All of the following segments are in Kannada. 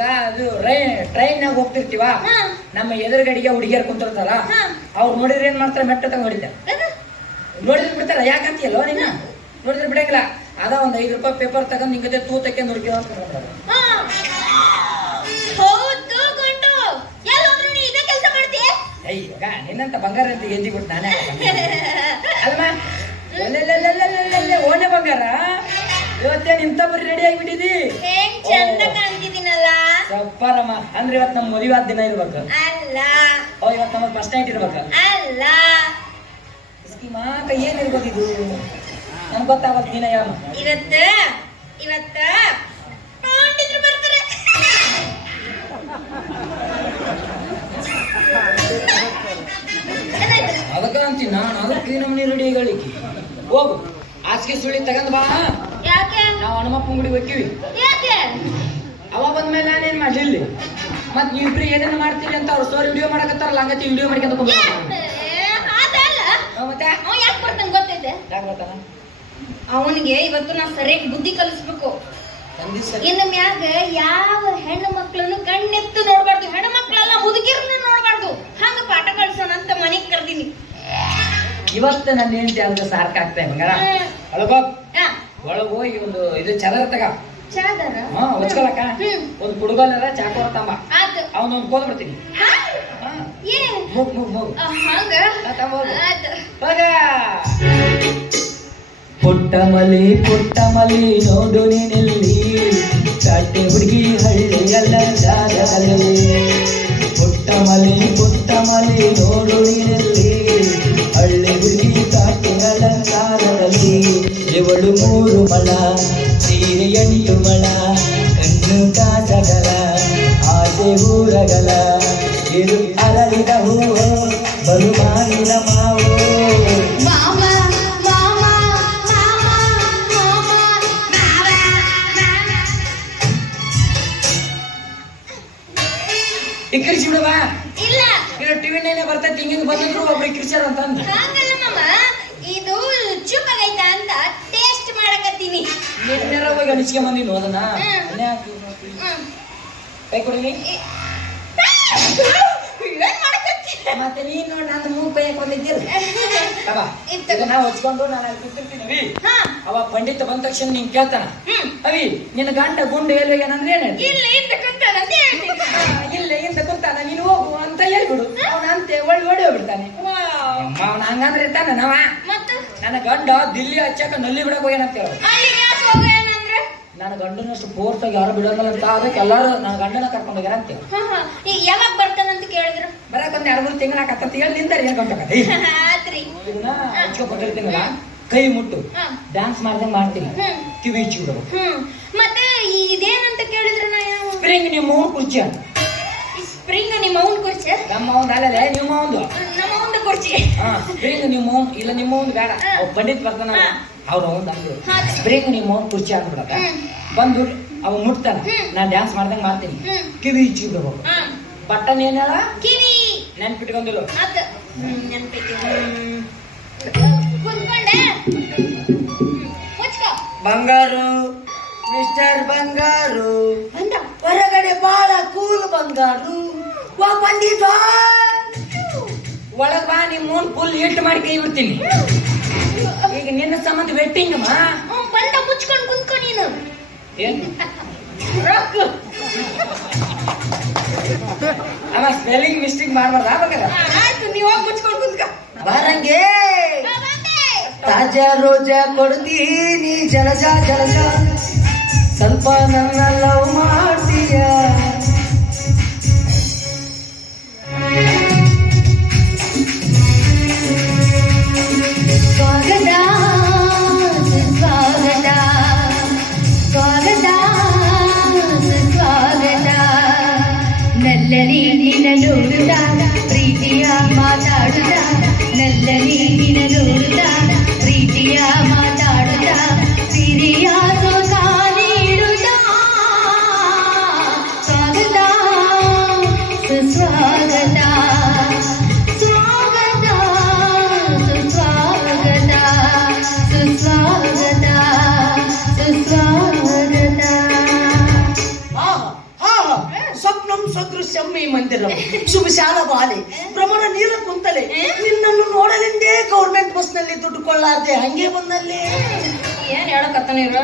ಈಗ ಅದು ಟ್ರೈನ್ನಾಗ ಹೋಗ್ತಿರ್ತೀವ, ನಮ್ಮ ಎದುರುಗಡೆಗೆ ಹುಡುಗಿಯರ್ ಕುಂತಿರ್ತಾರ, ಅವ್ರು ನೋಡಿದ್ರೆ ಏನ್ ಮಾಡ್ತಾರೆ, ಮೆಟ್ಟ ತಗೊಂಡ್ ಹೊಡಿತಾರೆ, ನೋಡಿದ್ರೆ ಬಿಡ್ತಾರ. ಯಾಕಂತೀಯಲ್ಲೋ ನಿನ್ನ ನೋಡಿದ್ರೆ ಬಿಡಂಗಿಲ್ಲ. ಅದ ಒಂದ್ 5 ರೂಪಾಯಿ ಪೇಪರ್ ತಗೊಂಡ್ ನಿಂಗದೆ ತೂತಕ್ಕೆ ನುಡ್ಕಿ ಇವಾಗ ನಿನ್ನಂತ ಬಂಗಾರ ಅಂತ ಗೆದ್ದಿ ಬಿಟ್ಟು ನಾನೇ ಅಲ್ಮ ಓನೆ ಬಂಗಾರ. ಇವತ್ತೇ ನಿಂತ ಬರೀ ರೆಡಿ ಆಗಿಬಿಟ್ಟಿದಿ, ಸಪ್ಪರಮ್ಮ. ಅಂದ್ರೆ ಇವತ್ತು ನಮ್ಮ ಮದುವೆ ಆದ ದಿನ ಇರ್ಬೇಕು. ಇವತ್ತು ನಮ್ಮ ಫಸ್ಟ್ ನೈಟ್ ಇರ್ಬೇಕು. ಮಾಕ ಏನಿರ್ಬೋದು ಇದು ನಮ್ಗೆ ಗೊತ್ತಾಗತ್. ದಿನ ಯಾವ ಅದಕ್ಕ ಅಂತೀನಿ ನಾನು. ಅದಕ್ಕೆ ನಮ್ಮನೆ ರೆಡಿ ಗಳಿಕೆ ಹೋಗು, ಹಾಸಿಗೆ ಸುಳಿ ತಗೊಂಡ್ ಬಾ. ನಾವು ಹನುಮಪ್ಪನ ಗುಡಿ ಹೋಗ್ತೀವಿ. ಅವ ಬಂದ್ಮೇಲೆ ನಾನೇನ್ ಮಾಡ್ಲಿ ಇಲ್ಲಿ ಮತ್ ನೀವಿಬ್ರು ಏನೇನು ಮಾಡ್ತೀವಿ ಅಂತ ಅವ್ರು ಸೋರ್ ವಿಡಿಯೋ ಮಾಡಕತ್ತಾರಲ್ಲ, ಹಂಗತಿ ವಿಡಿಯೋ ಮಾಡ್ಕೊಂತ ಅವನಿಗೆ ಇವತ್ತು ನಾ ಸರಿಯಾಗಿ ಬುದ್ಧಿ ಕಲಿಸ್ಬೇಕು. ಇನ್ನು ಮ್ಯಾಗ ಯಾವ ಹೆಣ್ಣು ಮಕ್ಕಳನ್ನು ಕಣ್ಣೆತ್ತು ನೋಡ್ಬಾರ್ದು, ಹೆಣ್ಣು ಮಕ್ಕಳೆಲ್ಲ ಮುದುಕಿರನ್ನು ನೋಡ್ಬಾರ್ದು, ಹಂಗ ಪಾಠ ಕಳ್ಸೋಣ ಅಂತ ಮನೆಗ್ ಕರ್ದೀನಿ. ಇವತ್ತು ನನ್ನ ಹೆಂಡತಿ ಅಲ್ಗ ಸಾರ್ಕ ಆಗ್ತಾ ಬಂಗಾರ. ಒಳಗೋಗಿ ಒಂದು ಇದು ಚಾದರ ತಗ, ಹೊಚ್ಕೊಳಕ ಒಂದು ಕುಡುಗಲ್ಲ ಚಾಕೋರ ತಂಬ, ಅವನೊಂದು ಕೋದ್ ಬಿಡ್ತೀನಿ. ಪುಟ್ಟಮಲಿ ಪುಟ್ಟಮಲಿ ನೋಡು ನೀನೆಲ್ಲಿ, ಚಾಟೆ ಹುಡುಗಿ ಹಳ್ಳಿಯಲ್ಲ ಜಾಗದಲ್ಲಿ. ಪುಟ್ಟಮಲಿ ಪುಟ್ಟಮಲಿ ನೋಡು ನೀನೆಲ್ಲಿ, ಹಳ್ಳಿ ಹುಡುಗಿ ಚಾಟೆಗಳ ಜಾಗದಲ್ಲಿ. ಇವಳು 3 ಮಳ ಸೀರೆ ಎಣಿಯು ಮಳ, ಕಣ್ಣು ಕಾಸಗಲ ಆಸೆ ಊರಗಲ, ಇದು ಅರಳಿದ ಹೂವು ಬರುಮಾನಿನ ಮಾವು. ಇಕ್ಕರಿಸಿ ಬಿಡವಾ? ಇಲ್ಲ, ಇದು ಟಿವಿನೇನೆ ಬರ್ತೈತಿ. ಹಿಂಗಿಂಗ್ ಬಂದಿದ್ರು ಒಬ್ರು ಇಕ್ಕರಿಸ್ಯಾರ ಅಂತ ಅಂದ. ಹಂಗಲ್ಲ ಮಾಮ, ಇದು ಚುಪ್ಪಗೈತ ಅಂತ ಟೇಸ್ಟ್ ಮಾಡಕತ್ತೀನಿ. ನಿನ್ನೆರ ಹೋಗಿ ಅನಿಸ್ಕೆ ಬಂದಿನು ಅದನ್ನ. ಕೈ ಕೊಡಿ. ಮತ್ತೆ ನೀನ್ ನೋಡಿ ನಾನು 3 ಕೈ ಹಾಕೊಂಡಿದ್ದೀರ. ನಾವು ಹಚ್ಕೊಂಡು ನಾನು ಅಲ್ಲಿ ಕೂತಿರ್ತೀನಿ. ಅವ ಪಂಡಿತ ಬಂದ ತಕ್ಷಣ ನೀನ್ ಕೇಳ್ತಾನ, ಅವಿ ನಿನ್ನ ಗಂಡ ಗುಂಡು ಎಲ್ಲಿ ಹೋಗ್ಯಾನಂದ್ರೆ ಏನ? ಇಲ್ಲ ಇಂದ ಕುಂತಾನ, ಇಲ್ಲ ಇಂದ ಕುಂತಾನ, ನೀನು ಹೋಗು ಅಂತ ಹೇಳ್ಬಿಡು. ಅವನ ಅಂತೆ ಒಳ್ಳೆ ಓಡಿ ಹೋಗ್ಬಿಡ್ತಾನೆ. ಅವನ ಹಂಗಂದ್ರೆ ಇರ್ತಾನ ನಾವ. ನನ್ನ ಗಂಡ ದಿಲ್ಲಿ ಹಚ್ಚಾಕ ನಲ್ಲಿ ಬಿಡಕ್ ಹೋಗ್ಯಾನಂತ ಹೇಳ. ನನ್ನ ಗಂಡನಷ್ಟು ಫೋರ್ಸ್ ಆಗಿ ಯಾರು ಬಿಡೋಲ್ಲ ಅಂತ, ಅದಕ್ಕೆ ಎಲ್ಲಾರು ನನ್ನ ಗಂಡನ ಕರ್ಕೊಂಡು ಹೋಗ್ಯಾರ ಅಂತ ಹೇಳಿ. ಯಾವಾಗ ಬರ್ತಾನಂತ ಕೇಳಿದ್ರು. ಬರಕ್ ಒಂದ್ 2-3 ತಿಂಗಳ ಆಕತ್ತ ಹೇಳಿ ನಿಂತಾರೆ. ಏನ್ ಗಂಟಕತಿ ಇದನ್ನ ಹಚ್ಕೊಬಿಟ್ಟಿರ್ತೀನಲ್ಲ, ಕೈ ಮುಟ್ಟು ಡ್ಯಾನ್ಸ್ ಮಾಡ್ದಂಗ್ ಮಾಡ್ತೀನಿ, ಕಿವಿ ಇಚ್ಚಿ ಬಿಡೋದು. ಮತ್ತೆ ಇದೇನಂತ ಕೇಳಿದ್ರೆ ಸ್ಪ್ರಿಂಗ್ ನಿಮ್ಮ ಅವ್ನ ಕುರ್ಚಿ ಅಂತ. ಸ್ಪ್ರಿಂಗ್ ನಿಮ್ಮ ಅವ್ನ ಕುರ್ಚಿ? ನಮ್ಮ ಅವ್ನ ಅಲ್ಲೇ ನಿಮ್ಮ ಅವ್ನು. ನಮ್ಮ ಅವ್ನ ಕುರ್ಚಿ. ಸ್ಪ್ರಿಂಗ್ ನಿಮ್ಮ ಅವ್ನು ಇಲ್ಲ, ನಿಮ್ಮ ಅವ್ನು ಬೇಡ. ಪಂಡಿತ್ ಬರ್ತಾನ ಅವ್ರ ಅವ್ನ ಸ್ಪ್ರಿಂಗ್ ನಿಮ್ಮ ಅವ್ನ ಕುರ್ಚಿ ಅಂದ್ಬಿಡತ್ತ. ಬಂದು ಅವ ಮುಟ್ತಾನ, ನಾನ್ ಡ್ಯಾನ್ಸ್ ಮಾಡ್ದಂಗ್ ಮಾಡ್ತೀನಿ, ಕಿವಿ ಇಚ್ಚಿ ಬಿಡ್ಬೇಕು. ಬಟನ್ ಏನ ಕಿವಿ ನೆನ್ಪಿಟ್ಕೊಂಡಿಲ್ಲ. ನೆನ್ಪೈತಿ. ಬಂಗಾರು, ಮಿಸ್ಟರ್ ಬಂಗಾರು, ಹೊರಗಡೆ ಬಾಳ ಕೂಲ್ ಬಂಗಾರು. ಬಂದಿದ್ದ ಒಳಗ್ ಬಾ, ನಿಮ್ಮ ಫುಲ್ ಹಿಟ್ ಮಾಡಿ ಕೈ ಬಿಡ್ತೀನಿ. ಈಗ ನಿನ್ನ ಸಂಬಂಧ ವೆಟ್ಟಿಂಗ್ ಬಂದ ಮುಚ್ಕೊಂಡು ಕುಂತ್ಕೊ ನೀನು. ಏನು ಅಮ್ಮ ಸ್ಪೆಲ್ಲಿಂಗ್ ಮಿಸ್ಟೇಕ್ ಮಾಡ್ಬಾರ್ದ? ಆಯ್ತು, ನೀವ್ ಹೋಗಿ ಮುಚ್ಕೊಂಡು ಕುಂತ್ಕ. ಬರಂಗೆ ತಾಜಾ ರೋಜಾ ಕೊಡ್ತೀನಿ ಜಲಜ ಜಲಜ, ಸ್ವಲ್ಪ ನನ್ನ ಲವ್ ಮಾಡ್ತೀಯ. ಸ್ವಾಗತ ಸ್ವಾಗತ ಸ್ವಾಗತ ಸ್ವಾಗತ, ನಲ್ಲರಿ ನಿನ್ನ ನೋಡುತ್ತ ಪ್ರೀತಿಯ ಮಾತಾಡುತ್ತ, ನಲ್ಲರಿ ನಿನ್ನ ನೋಡುತ್ತ ಪ್ರೀತಿಯ ಮಾತಾಡುತ್ತ, ಸಿರಿಯ ಸೋಸ ನೀಡುತ್ತ. ಸ್ವಾಗತ ಸುಸ್ವಾಗತ ಸ್ವಾಗತ ಸುಸ್ವಾಗತ ಸುಸ್ವಾಗತ ಸುಸ್ವಾಗತ. ಸದೃಶಂ ಈ ಮಂದಿರ ಶುಭ ಶಾಲಾ ಬಾಲೆ ಭ್ರಮಣ ನೀರ ಕುಂತಲೆ ನಿನ್ನನ್ನು ನೋಡಲೆಂದೇ ಗೌರ್ಮೆಂಟ್ ಬಸ್ ನಲ್ಲಿ ದುಡ್ಡು ಕೊಳ್ಳಾರ್ದೆ ಹಂಗೆ ಬಂದಲ್ಲಿ ಏನ್ ಹೇಳಕತ್ತಾನ ಇವ್ರು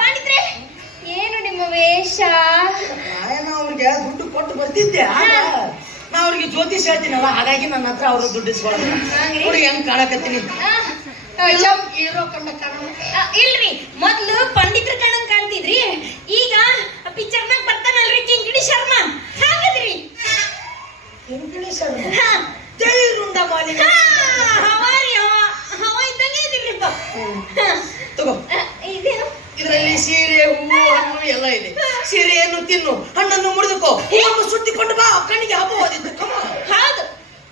ಪಾಂಡಿತ್ರೆ ಏನು ನಿಮ್ಮ ವೇಷ ನಾನು ಅವ್ರಿಗೆ ದುಡ್ಡು ಕೊಟ್ಟು ಬರ್ತಿದ್ದೆ ಆಗ ನಾ ಅವ್ರಿಗೆ ಜ್ಯೋತಿಷ್ ಹೇಳ್ತೀನಲ್ಲ ಹಾಗಾಗಿ ನನ್ನ ಹತ್ರ ಅವರು ದುಡ್ಡು ಇಸ್ಕೊಳ್ಳೋದು ನೋಡಿ ಹೆಂಗ್ ಕಾಣಕತ್ತೀನಿ ಹೀರೋ ಕಂಡ ಕಾಣ ಇಲ್ರಿ ಮೊದ್ಲು ಪಂಡಿತರ ಕಣ್ಣಂಗ್ ಕಾಣ್ತಿದ್ರಿ ಈಗ ಪಿಕ್ಚರ್ನಾಗ ಬರ್ತಾನಲ್ರಿ ಕಿಂಕಿಣಿ ಶರ್ಮಾ ಹಾಗದ್ರಿ ಕಿಂಕಿಣಿ ಶರ್ಮಾ ಜೈ ರುಂಡ ಮಾಲಿಕ ಹವಾರಿ ಹವಾ ಇದ್ದಂಗೆ ಇದಿರಿಪ್ಪ ತಗೋ ಇದೇನು ಇದರಲ್ಲಿ ಸೀರೆ ಹೂವು ಹಣ್ಣು ಎಲ್ಲ ಇದೆ ಸೀರೆಯನ್ನು ತಿನ್ನು ಹಣ್ಣನ್ನು ಮುರಿದುಕೋ ಹೂವನ್ನು ಸುತ್ತಿಕೊಂಡು ಬಾ ಕಣ್ಣಿಗೆ ಹಬ್ಬವಾದಿತ್ತು ಹೌದು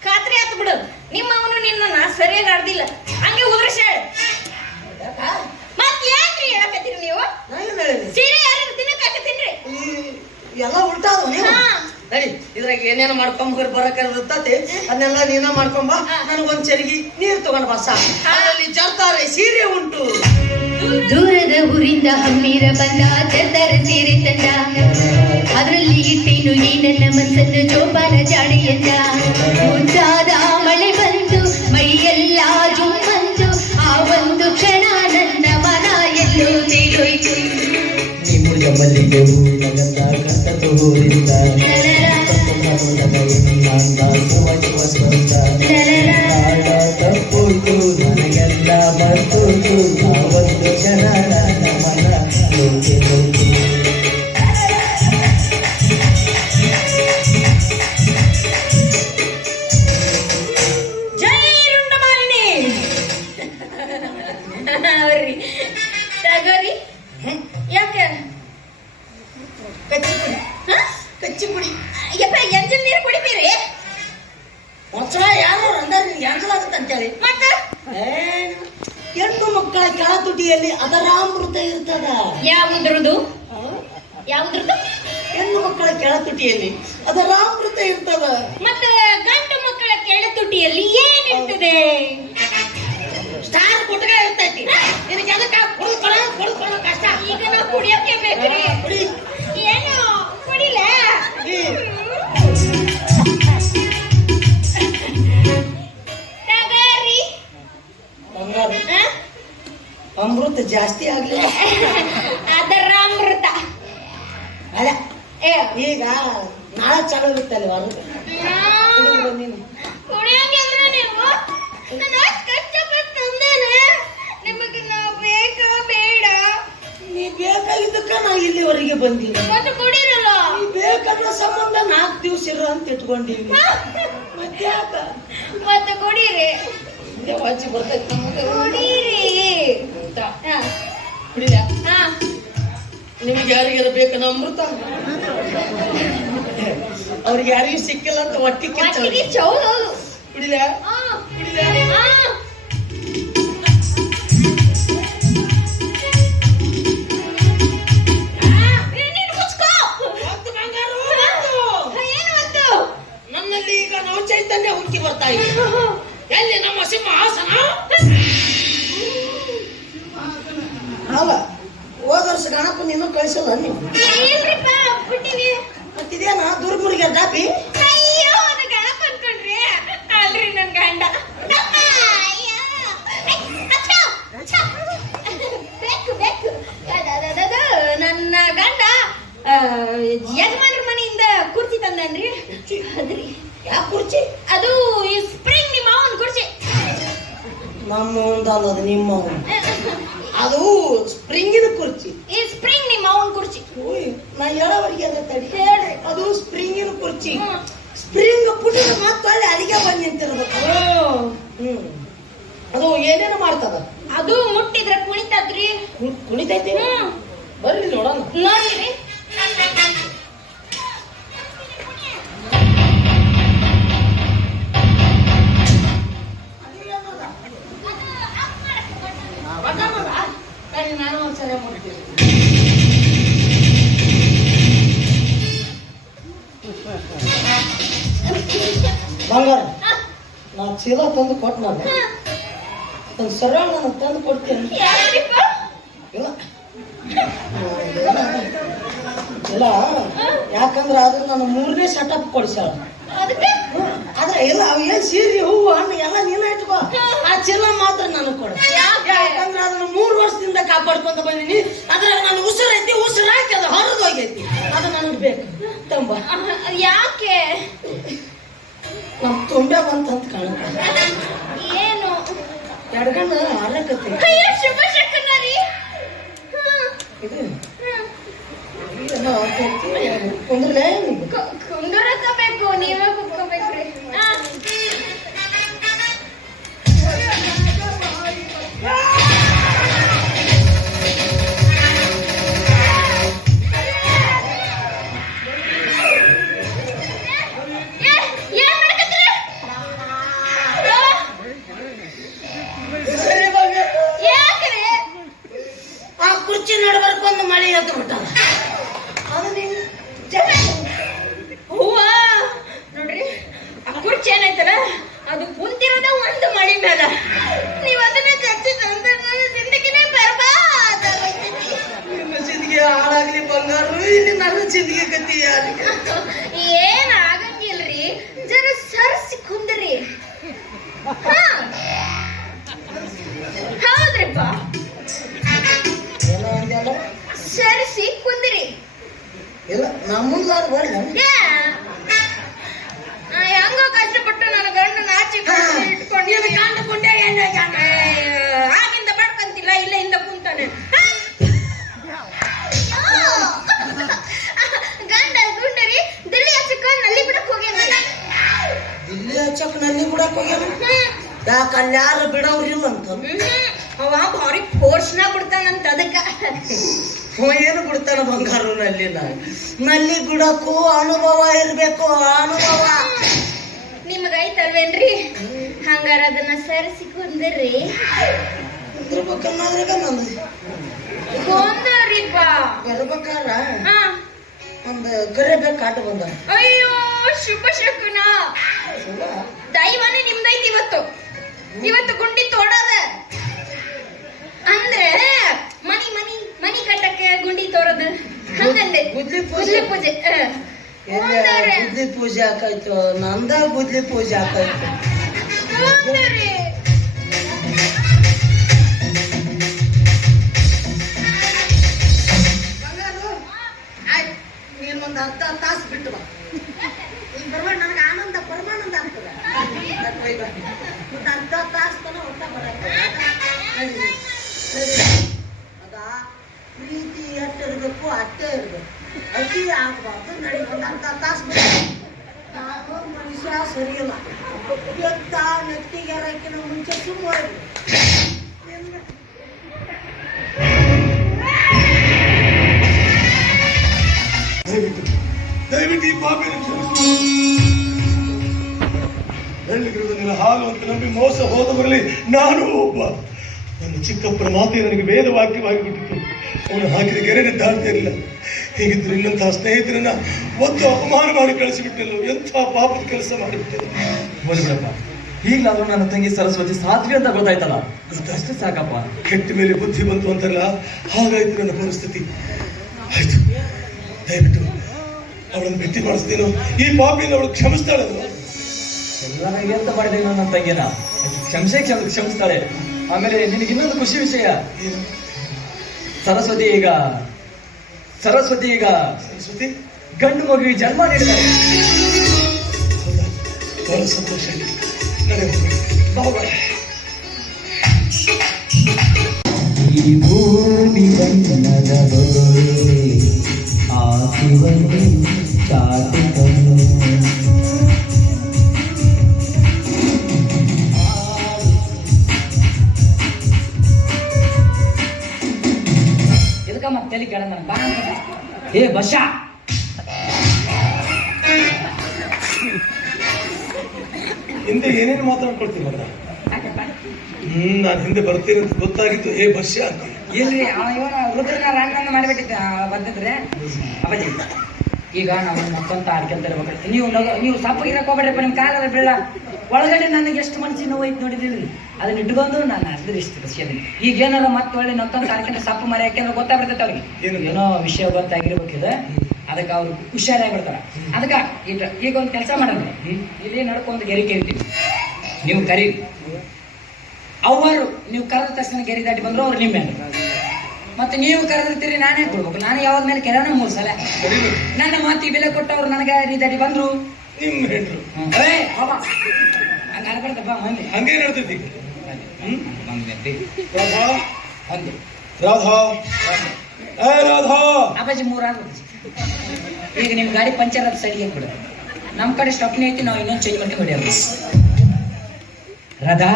ಖಾತ್ರಿ ಆತು ಬಿಡು ನಿಮ್ಮ ಅವನು ನಿನ್ನ ಸರಿಯಾಗಿ ಆಡ್ದಿಲ್ಲ ಹಂಗೆ ಉದ್ರಶ ಮತ್ ಯಾಕ್ರಿ ಹೇಳಕತ್ತೀರಿ ನೀವು ಸೀರೆ ಯಾರು ತಿನ್ನಕಾಕತ್ತೀನ್ರಿ ಎಲ್ಲ ಉಲ್ಟಾದ ನಡಿ ಇದ್ರಾಗ ಏನೇನು ಮಾಡ್ಕೊಂಡ್ ಬರಕತ್ತೆ ಅದನ್ನೆಲ್ಲ ನೀನ ಮಾಡ್ಕೊಂಬ ನನಗೊಂದ್ ಚರಿಗೆ ನೀರು ತಗೊಂಡ್ ಬಾ ಸಾಕು ಅದರಲ್ಲಿ ಜರ್ತಾರೆ ಸೀರೆ ಉಂಟು ದೂರದ ಊರಿಂದ ಹಮ್ಮೀರ ಬಂದ ಜರ್ದಾರ ಸೀರೆ ತಂದ ಅದರಲ್ಲಿ ಇಟ್ಟೇನು ಈ ನನ್ನ ಮನಸ್ಸನ್ನು ಜೋಪಾನ ಜಾಡೆಯಂದ ಮುದ್ದಾದ ಮಳೆ ಬಂತು ಮೈಯೆಲ್ಲ ಜುಮ್ಮಂತು ಆ ಒಂದು ಕ್ಷಣ ನನ್ನ ಮನ ಎಲ್ಲೋ ತೇಲೋಯ್ತು ನಿಮ್ಮುಳ ಮಲ್ಲಿಗೆ ಹೂವಿನಗಂಧ ಕಟ್ಟತು ಹೂವಿಂದ ತಪ್ಪುತು ನನಗೆಲ್ಲ ಬರ್ತುತು ನಾವೊಂದು ಕ್ಷಣ ನನ್ನ ಮನ ಲೋಕೆ ಹೋಯ್ತು ಜೈ ರುಂಡಮಾಲಿನಿ ಅವ್ರಿ ತಗೋರಿ ಯಾಕೆ ಕಚ್ಚಿ ಪುಡಿ ಯಪ್ಪ ಎಂಜಿನ್ ನೀರು ಕುಡಿತೀರಿ ಹೊಸ ಯಾರು ಅಂದಾರ ನಿನ್ಗೆ ಯಾಕಲಾಗತ್ತೆ ಅಂತೇಳಿ ಮತ್ತ ಹೆಣ್ಣು ಮಕ್ಕಳ ಕೆಳ ತುಟಿಯಲ್ಲಿ ಅದರಾಮೃತ ಇರ್ತದ ಯಾವುದ್ರದು ಯಾವುದ್ರದು ಹೆಣ್ಣು ಮಕ್ಕಳ ಕೆಳ ತುಟಿಯಲ್ಲಿ ಅದರಾಮೃತ ಇರ್ತದ ಮತ್ತ ಗಂಡು ಮಕ್ಕಳ ಕೆಳತುಟಿಯಲ್ಲಿ ಏನಿರ್ತದೆ ಸ್ಟಾರ್ ಗುಟ್ಕ ಇರ್ತೈತಿ ನಿನಗೆ ಅದಕ್ಕೆ ಕುಡ್ಕೊಳ್ಳೋ ಕಷ್ಟ ಈಗ ನಾವು ಕುಡಿಯೋಕೆ ಬೇಕ್ರಿ ಕುಡಿ ಏನು ಕುಡಿಲ ತಗೋರಿ ಅಮೃತ ಜಾಸ್ತಿ ಆಗ್ಲಿಲ್ಲ ಅದರ ಅಮೃತ ಅಲ್ಲ ಏ ಈಗ ನಾಳೆ ಚಾಲು ಇರುತ್ತಲ್ಲ ನೀನು ಕುಡಿಯೋಕೆ ಅಂದ್ರೆ ನೀವು ನಾನು ಕಷ್ಟಪಟ್ಟು ತಂದೇನೆ ನಿಮಗೆ ನಾವು ಬೇಕಾ ಬೇಡ ನೀ ಬೇಕಾಗಿದ್ದಕ್ಕ ನಾ ಇಲ್ಲಿವರೆಗೆ ಬಂದೀನಿ ಮತ್ತೆ ಕುಡಿರಲ್ಲ ನೀ ಬೇಕಾದ ಸಂಬಂಧ 4 ದಿವಸ ಇರು ಅಂತ ಇಟ್ಕೊಂಡಿವಿ ಮತ್ತೆ ಯಾಕ ಮತ್ತೆ ಕುಡೀರಿ ವಾಚಿ ಬರ್ತೈತಿ ಕುಡೀರಿ ಕುಡಿಲ ಹಾ ನಿಮ್ಗೆ ಯಾರಿಗಾರ ಬೇಕನ ಅಮೃತ ಅವ್ರಿಗೆ ಯಾರಿಗೂ ಸಿಕ್ಕಿಲ್ಲ ಅಂತ ಹೊಟ್ಟಿ ಒಟ್ಟಿಗೆ ಚೌದೌದು ಕುಡಿಲ ಕುಡಿಲ ನನ್ನಲ್ಲಿ ಈಗ ನಾವು ಚೈತನ್ಯ ಹುಟ್ಟಿ ಬರ್ತಾ ಇದೆ ಎಲ್ಲಿ ನಮ್ಮ ಸಿಂಹಾಸನ ಅಲ್ಲ ಹೋದ ವರ್ಷ ಗಣಪ ನೀನು ಕಳಿಸಲ್ಲ ನೀವು ಇಲ್ರಿಪ್ಪ ಬಿಟ್ಟಿವಿ ಮತ್ತಿದೇನ ದುರ್ಗುರಿಗೆ ದಾಪಿ ಅಯ್ಯೋ ನಾನು ಗಣಪ ಅನ್ಕೊಂಡ್ರಿ ಅಲ್ರಿ ನನ್ ಗಂಡ ಬೇಕು ಬೇಕು ನನ್ನ ಗಂಡ ಯಜಮಾನ್ರ ಮನೆಯಿಂದ ಕುರ್ಚಿ ತಂದನ್ರಿ ಅದ್ರಿ ಯಾಕೆ ಕುರ್ಚಿ ಅದು ಈ ಸ್ಪ್ರಿಂಗ್ ನಿಮ್ಮ ಮಾವನ್ ಕುರ್ಚಿ ನಮ್ಮ ಒಂದಲ್ಲದು ನಿಮ್ಮ ಅದು ಸ್ಪ್ರಿಂಗಿನ ಕುರ್ಚಿ ಈ ಸ್ಪ್ರಿಂಗ್ ನಿಮ್ಮ ಮಾವನ್ ಕುರ್ಚಿ ಓಯ್ ನಾ ಹೇಳೋವರೆಗೆ ಎಲ್ಲ ತಡಿ ಹೇಳ್ರಿ ಅದು ಸ್ಪ್ರಿಂಗಿನ ಕುರ್ಚಿ ಸ್ಪ್ರಿಂಗ್ ಪುಟಿದ ಮತ್ತೆ ಅಲ್ಲಿ ಅಲ್ಲಿಗೆ ಬಂದು ನಿಂತಿರ್ಬೇಕು ಅದು ಏನೇನು ಮಾಡ್ತದ ಅದು ಮುಟ್ಟಿದ್ರೆ ಕುಣಿತದ್ರಿ ಕುಣಿತೈತಿ ಬರ್ರಿ ನೋಡೋಣ ನೋಡ್ರಿ ನಾನು ಒಂದ್ಸಲ ಮಾಡ್ತೀನಿ ಬಂಗಾರ ನಾ ಚೀಲ ತಂದು ಕೊಟ್ಟು ನಾನು ಸರಳ ನಾನು ತಂದು ಕೊಡ್ತೇನೆ ಯಾರಿಪ್ಪ ಇಲ್ಲ ಇಲ್ಲ ಯಾಕಂದ್ರೆ ಅದು ನಾನು 3ನೇ ಸೆಟಪ್ ಕೊಡ್ಸ್ಯಾಳ. ಅದಕ್ಕೆ ಆದ್ರೆ ಇಲ್ಲ ಅವ್ ಏನ್ ಸೀರೆ ಹೂವು ಹಣ್ಣು ಎಲ್ಲ ನೀನ ಇಟ್ಕೋ, ಆ ಚೀಲ ಮಾತ್ರ ನನಗ್ ಕೊಡ. ಯಾಕಂದ್ರೆ ಅದನ್ನ 3 ವರ್ಷದಿಂದ ಕಾಪಾಡ್ಕೊಂತ ಬಂದಿನಿ. ಅದ್ರಾಗ ನನ್ನ ಉಸಿರೈತಿ, ಉಸಿರಾಕಿ ಅದು ಹೊರದು ಹೋಗೈತಿ, ಅದು ನನಗ್ ಬೇಕು ತಂಬ. ಯಾಕೆ ನಮ್ ತುಂಬೆ ಬಂತಂತ ಕಾಣುತ್ತೆ. ಏನು ಎಡ್ಗಣ್ಣು ಹರಕತ್ತಿ. ಅಯ್ಯೋ ಶುಭ ಶಕುನ ರೀ. ಇದು ಏನೋ ಆಗ್ತೈತಿ. ಕುಂದ್ರಲೇ ಕುಂದರಸಬೇಕು, ನೀವೇ ಕುತ್ಕೋಬೇಕ್ರಿ. ಆ ಕುರ್ಚಿ ನಡ್ಬರ್ಕ್ ಒಂದು ಮಳೆ ಎದ್ದು ಬಿಟ್ಟಲ್ಲ. ಅದು ನೀನು ಹೂವ ನೋಡ್ರಿ, ಆ ಕುರ್ಚಿ ಏನೈತಲ್ಲ ಅದು ಕುಂತಿರೋದ ಒಂದು ಮಳಿ ಮೇಲ. ನೀವ್ ಅದನ್ನ ಚರ್ಚಿಸಂದ್ರೆ ನನ್ನ ಜಿಂದಗಿನೇ ಬರ್ಬಾದ್ ಆಗೋಯ್ತೈತಿ. ನಿಮ್ಮ ಜಿಂದಗಿ ಹಾಳಾಗ್ಲಿ ಬಂಗಾರು, ಇಲ್ಲಿ ನನ್ನ ಜಿಂದಗಿ ಗತಿ ಯಾರಿಗೆ? ಏನ್ ಆಗಂಗಿಲ್ರಿ, ಜರ ಸರ್ಸಿ ಕುಂದ್ರಿ. ಹೌದ್ರಿಪ್ಪ, ಏನೋ ಅಂದ್ಯಲ್ಲ? ಸರಿಸಿ ಕುಂದ್ರಿ. ಇಲ್ಲ ನಮ್ಮಂದಾರು ಬರ್ಲ. ಹೆಂಗೋ ಕಷ್ಟಪಟ್ಟು ನನ್ನ ಗಂಡ ನಾಚಿ ಇಟ್ಕೊಂಡು ಕಾಂಡುಕೊಂಡೆ ಆಗಿಂದ ಬಡ್ಕಂತಿಲ್ಲ, ಇಲ್ಲ ಹಿಂದ ಕುಂತಾನೆ. ಗಂಡ ಗುಂಡರಿ ದಿಲ್ಲಿ ಹಚ್ಚಕ್ಕ ನಲ್ಲಿ ಬಿಡಕ್ ಹೋಗ್ಯಾನ. ಇಲ್ಲಿ ಹಚ್ಚಕ್ ನಲ್ಲಿ ಬಿಡಕ್ ಹೋಗ್ಯಾನ. ಯಾಕ ಅಲ್ಲಿ ಯಾರು ಬಿಡವ್ರಿಲ್ಲ ಅಂತ ಅವ ಭಾರಿ ಫೋರ್ಸ್ನ ಬಿಡ್ತಾನಂತ ಅದಕ್ಕ. ಏನು ಬಿಡ್ತಾನ ಬಂಗಾರು ನಲ್ಲಿನ? ನಲ್ಲಿ ಬಿಡಕ್ಕೂ ಅನುಭವ ಇರ್ಬೇಕು, ಅನುಭವ. ನಿಮ್ಗೈತಲ್ವೇನ್ರಿ? ಹಂಗಾರ ಅದನ್ನ ಸರಿಸಿ ಕುಂದ್ರಿ. ಕುಂದ್ರಬೇಕನ್ನೋದ್ರಾಗ ನಂದು ಕುಂದ್ರಿಪ್ಪ. ಬರ್ಬೇಕಾರ ಹಾ. ಒಂದು ಕರಿಬೇಕು ಕಾಟ ಬಂದ. ಅಯ್ಯೋ ಶುಭ ಶಕುನ, ದೈವನೇ ನಿಮ್ದೈತಿ ಇವತ್ತು. ಇವತ್ತು ಗುಂಡಿ ತೋಡದ ಅಂದ್ರೆ ಮನಿ ಮನಿ ಮನಿ ಕಟ್ಟಕ್ಕೆ ಗುಂಡಿ ತೋರದು ಹಂಗಂದೆ. ಗುದ್ಲಿ ಗುದ್ಲಿ ಪೂಜೆ. ಗುದ್ಲಿ ಪೂಜೆ ಹಾಕಾಯ್ತು, ನಂದ ಗುದ್ಲಿ ಪೂಜೆ ಹಾಕಾಯ್ತು. ಕುಂದ್ರಿ. ಆಯ್ತು, ನೀನ್ ಒಂದು ಅರ್ಧ ತಾಸು ಬಿಟ್ಟು ಬಾ. ನೀನ್ ಬರ್ಬೇಡ, ನನಗೆ ಆನಂದ ಪರಮಾನಂದ ಆಗ್ತದೆ. ಒಂದು ಅರ್ಧ ತಾಸು ತನ ಒಟ್ಟ ಬರಕ್ಕೆ ಅದ ಪ್ರೀತಿ ಎಷ್ಟಿರ್ಬೇಕು ಅಷ್ಟೇ ಇರ್ಬೇಕು, ಅತಿ ಆಗ್ಬಾರ್ದು. ನಡಿ ಒಂದು ಅರ್ಧ ತಾಸು ಬಿಟ್ಟು. ನಾನು ಮನುಷ್ಯ ಸರಿಯಿಲ್ಲ, ಎತ್ತ ನೆತ್ತಿಗೆ ಹಾಕಿನ ಮುಂಚೆ ಸುಮ್ಮನೆ ದಯವಿಟ್ಟು ಈ ಪಾಪಿನ ಕ್ಷಮಿಸು. ಬೆಳ್ಳಿಗಿರುವುದನ್ನೆಲ್ಲ ಹಾಲು ಅಂತ ನಂಬಿ ಮೋಸ ಹೋದ ಬರಲಿ ನಾನು ಒಬ್ಬ. ನನ್ನ ಚಿಕ್ಕಪ್ಪನ ಮಾತೆ ನನಗೆ ವೇದ ವಾಕ್ಯವಾಗಿ ಬಿಟ್ಟಿತ್ತು. ಅವನು ಹಾಕಿದ ಗೆರೆನೆ ದಾಳ್ತಾ ಇರಲಿಲ್ಲ. ಹೀಗಿದ್ರು ಇನ್ನಂತಹ ಸ್ನೇಹಿತರನ್ನ ಒಂದು ಅಪಮಾನ ಮಾಡಿ ಕಳಿಸಿಬಿಟ್ಟೆಲ್ಲ. ಎಂಥ ಪಾಪದ ಕೆಲಸ ಮಾಡಿಬಿಟ್ಟೆ. ಹೋಗಿ ಬಿಡಪ್ಪ, ಈಗಲಾದ್ರೂ ನನ್ನ ತಂಗಿ ಸರಸ್ವತಿ ಸಾಧ್ವಿ ಅಂತ ಗೊತ್ತಾಯ್ತಲ್ಲ, ಅಷ್ಟೇ ಸಾಕಪ್ಪ. ಕೆಟ್ಟ ಮೇಲೆ ಬುದ್ಧಿ ಬಂತು ಅಂತಾರಲ್ಲ, ಹಾಗಾಯ್ತು ನನ್ನ ಪರಿಸ್ಥಿತಿ. ಆಯ್ತು, ದಯವಿಟ್ಟು ಅವಳನ್ನು ಭೇಟಿ ಮಾಡಿಸ್ತೇನೋ. ಈ ಪಾಪಿಯನ್ನು ಅವಳು ಕ್ಷಮಿಸ್ತಾಳಲ್ವ? ಎಲ್ಲ ಎಂತ ಮಾಡಿದೆ ನನ್ನ ತಂಗಿನ, ಕ್ಷಮಿಸ್ತಾಳೆ. ಆಮೇಲೆ ನಿನಗೆ ಇನ್ನೊಂದು ಖುಷಿ ವಿಷಯ, ಸರಸ್ವತಿ ಈಗ ಸರಸ್ವತಿ ಗಂಡು ಮಗುವಿಗೆ ಜನ್ಮ ನೀಡಿದ್ದಾರೆ. ಹೌದಾ? ಬಹಳ ಸಂತೋಷ ಆಗಿದೆ. ನಡೆಯೋಣ. ಈ ಭೂಮಿ ಬಣ್ಣದ ಆ ಶಿವನು ಚಾಟಿದನು. ಇದಕ್ಕ ಮತ್ತೆ ತಲೆ ಕೆಳ ನನ್ನ ಬಾ ಏ ಬಷ ಹಿಂದೆ ಏನೇನು ಮಾತಾಡ್ಕೊಳ್ತೀವಲ್ಲ. ನಾನು ಹಿಂದೆ ಬರ್ತೀನಿ ಅಂತ ಗೊತ್ತಾಗಿತ್ತು. ಏ ಬರ್ಷ ಅಂತ ಇಲ್ರಿ ಇವನ ರುದ್ರನ ರಾಮನನ್ನ ಮಾಡಿಬಿಟ್ಟಿದ್ದ ಬಂದಿದ್ರೆ ಅಪ್ಪಾಜಿ. ಈಗ ನಾವು ಮತ್ತೊಂದು ಆಡ್ಕೊಂತ ಇರ್ಬೇಕು. ನೀವು ಸಪ್ಪಗಿರಕ್ ಹೋಗ್ಬೇಡ್ರಿಪ್ಪ, ನಿಮ್ ಕಾಲ ಬೀಳ ಒಳಗಡೆ ನನಗೆ ಎಷ್ಟು ಮನಸ್ಸಿನ ನೋವು ಐತೆ ನೋಡಿದಿಲ್ರಿ ಅದನ್ನ ಇಟ್ಕೊಂಡು ನಾನು ಅದ್ರ ಇಷ್ಟು ಖುಷಿ ಅದೀನಿ. ಈಗ ಏನಾರ ಮತ್ತೆ ಒಳ್ಳೆ ನತ್ತೊಂದು ತಾರೀಕಿನ ಸಪ್ಪು ಮರೆ ಯಾಕೆಂದ್ರೆ ಗೊತ್ತಾಗ್ಬಿಡ್ತೈತೆ ಅವ್ರಿಗೆ ಏನೋ ವಿಷಯ ಗೊತ್ತಾಗಿರ್ಬೇಕಿದೆ ಅದಕ್ಕೆ ಅವ್ರು ಹುಷಾರಾಗ್ಬಿಡ್ತಾರ. ಅದಕ್ಕೆ ಈಗ ಒಂದು ಕೆಲಸ ಮಾಡೋದು ಇಲ್ಲಿ ನಡ್ಕೊಂಡು ಗೆರಿ ಕೇಳ್ತೀವಿ ನೀವು ಕರಿ ಅವರು ನೀವು ಕರೆದ ತಕ್ಷಣ ಗೆರಿ ದಾಟಿ ಬಂದ್ರು ಅವ್ರು ನಿಮ್ಮ ಮತ್ತೆ ನೀವು ಕರೆದಿರ್ತೀರಿ ನಾನೇ ಕೊಡ್ಬೇಕು. ನಾನು ಯಾವಾಗ ಮೇಲೆ ಕೆರೆನ 3 ಸಲ ನನ್ನ ಮಾತಿ ಬೆಲೆ ಕೊಟ್ಟವ್ರು ನನಗೆ ದಾಟಿ ಬಂದ್ರು ನಿಮ್ಮ ಹೆಂಡ್ರು ಹಂಗ ಅನ್ಬಾರ್ದಪ್ಪ ಮಂದಿ ಹಂಗೇನ್ ಹೇಳ್ತೈತಿ ರಾಧಾ ಒಂದು ರಾಧಾ ಏ ರಾಧಾ ಅಪ್ಪಾಜಿ 3 ಆಗ್ಬೋದು. ಈಗ ನಿಮ್ ಗಾಡಿ ಪಂಚರ್ ಅದು ಸರಿಗೆ ಬಿಡು. ನಮ್ಮ ಕಡೆ ಸ್ಟಪ್ನಿ ಐತಿ ನಾವು ಇನ್ನೊಂದು ಚೇಂಜ್ ಮಾಡ್ಕೊಂಡು ಹೊಡಿಯೋದು. ರಾಧಾ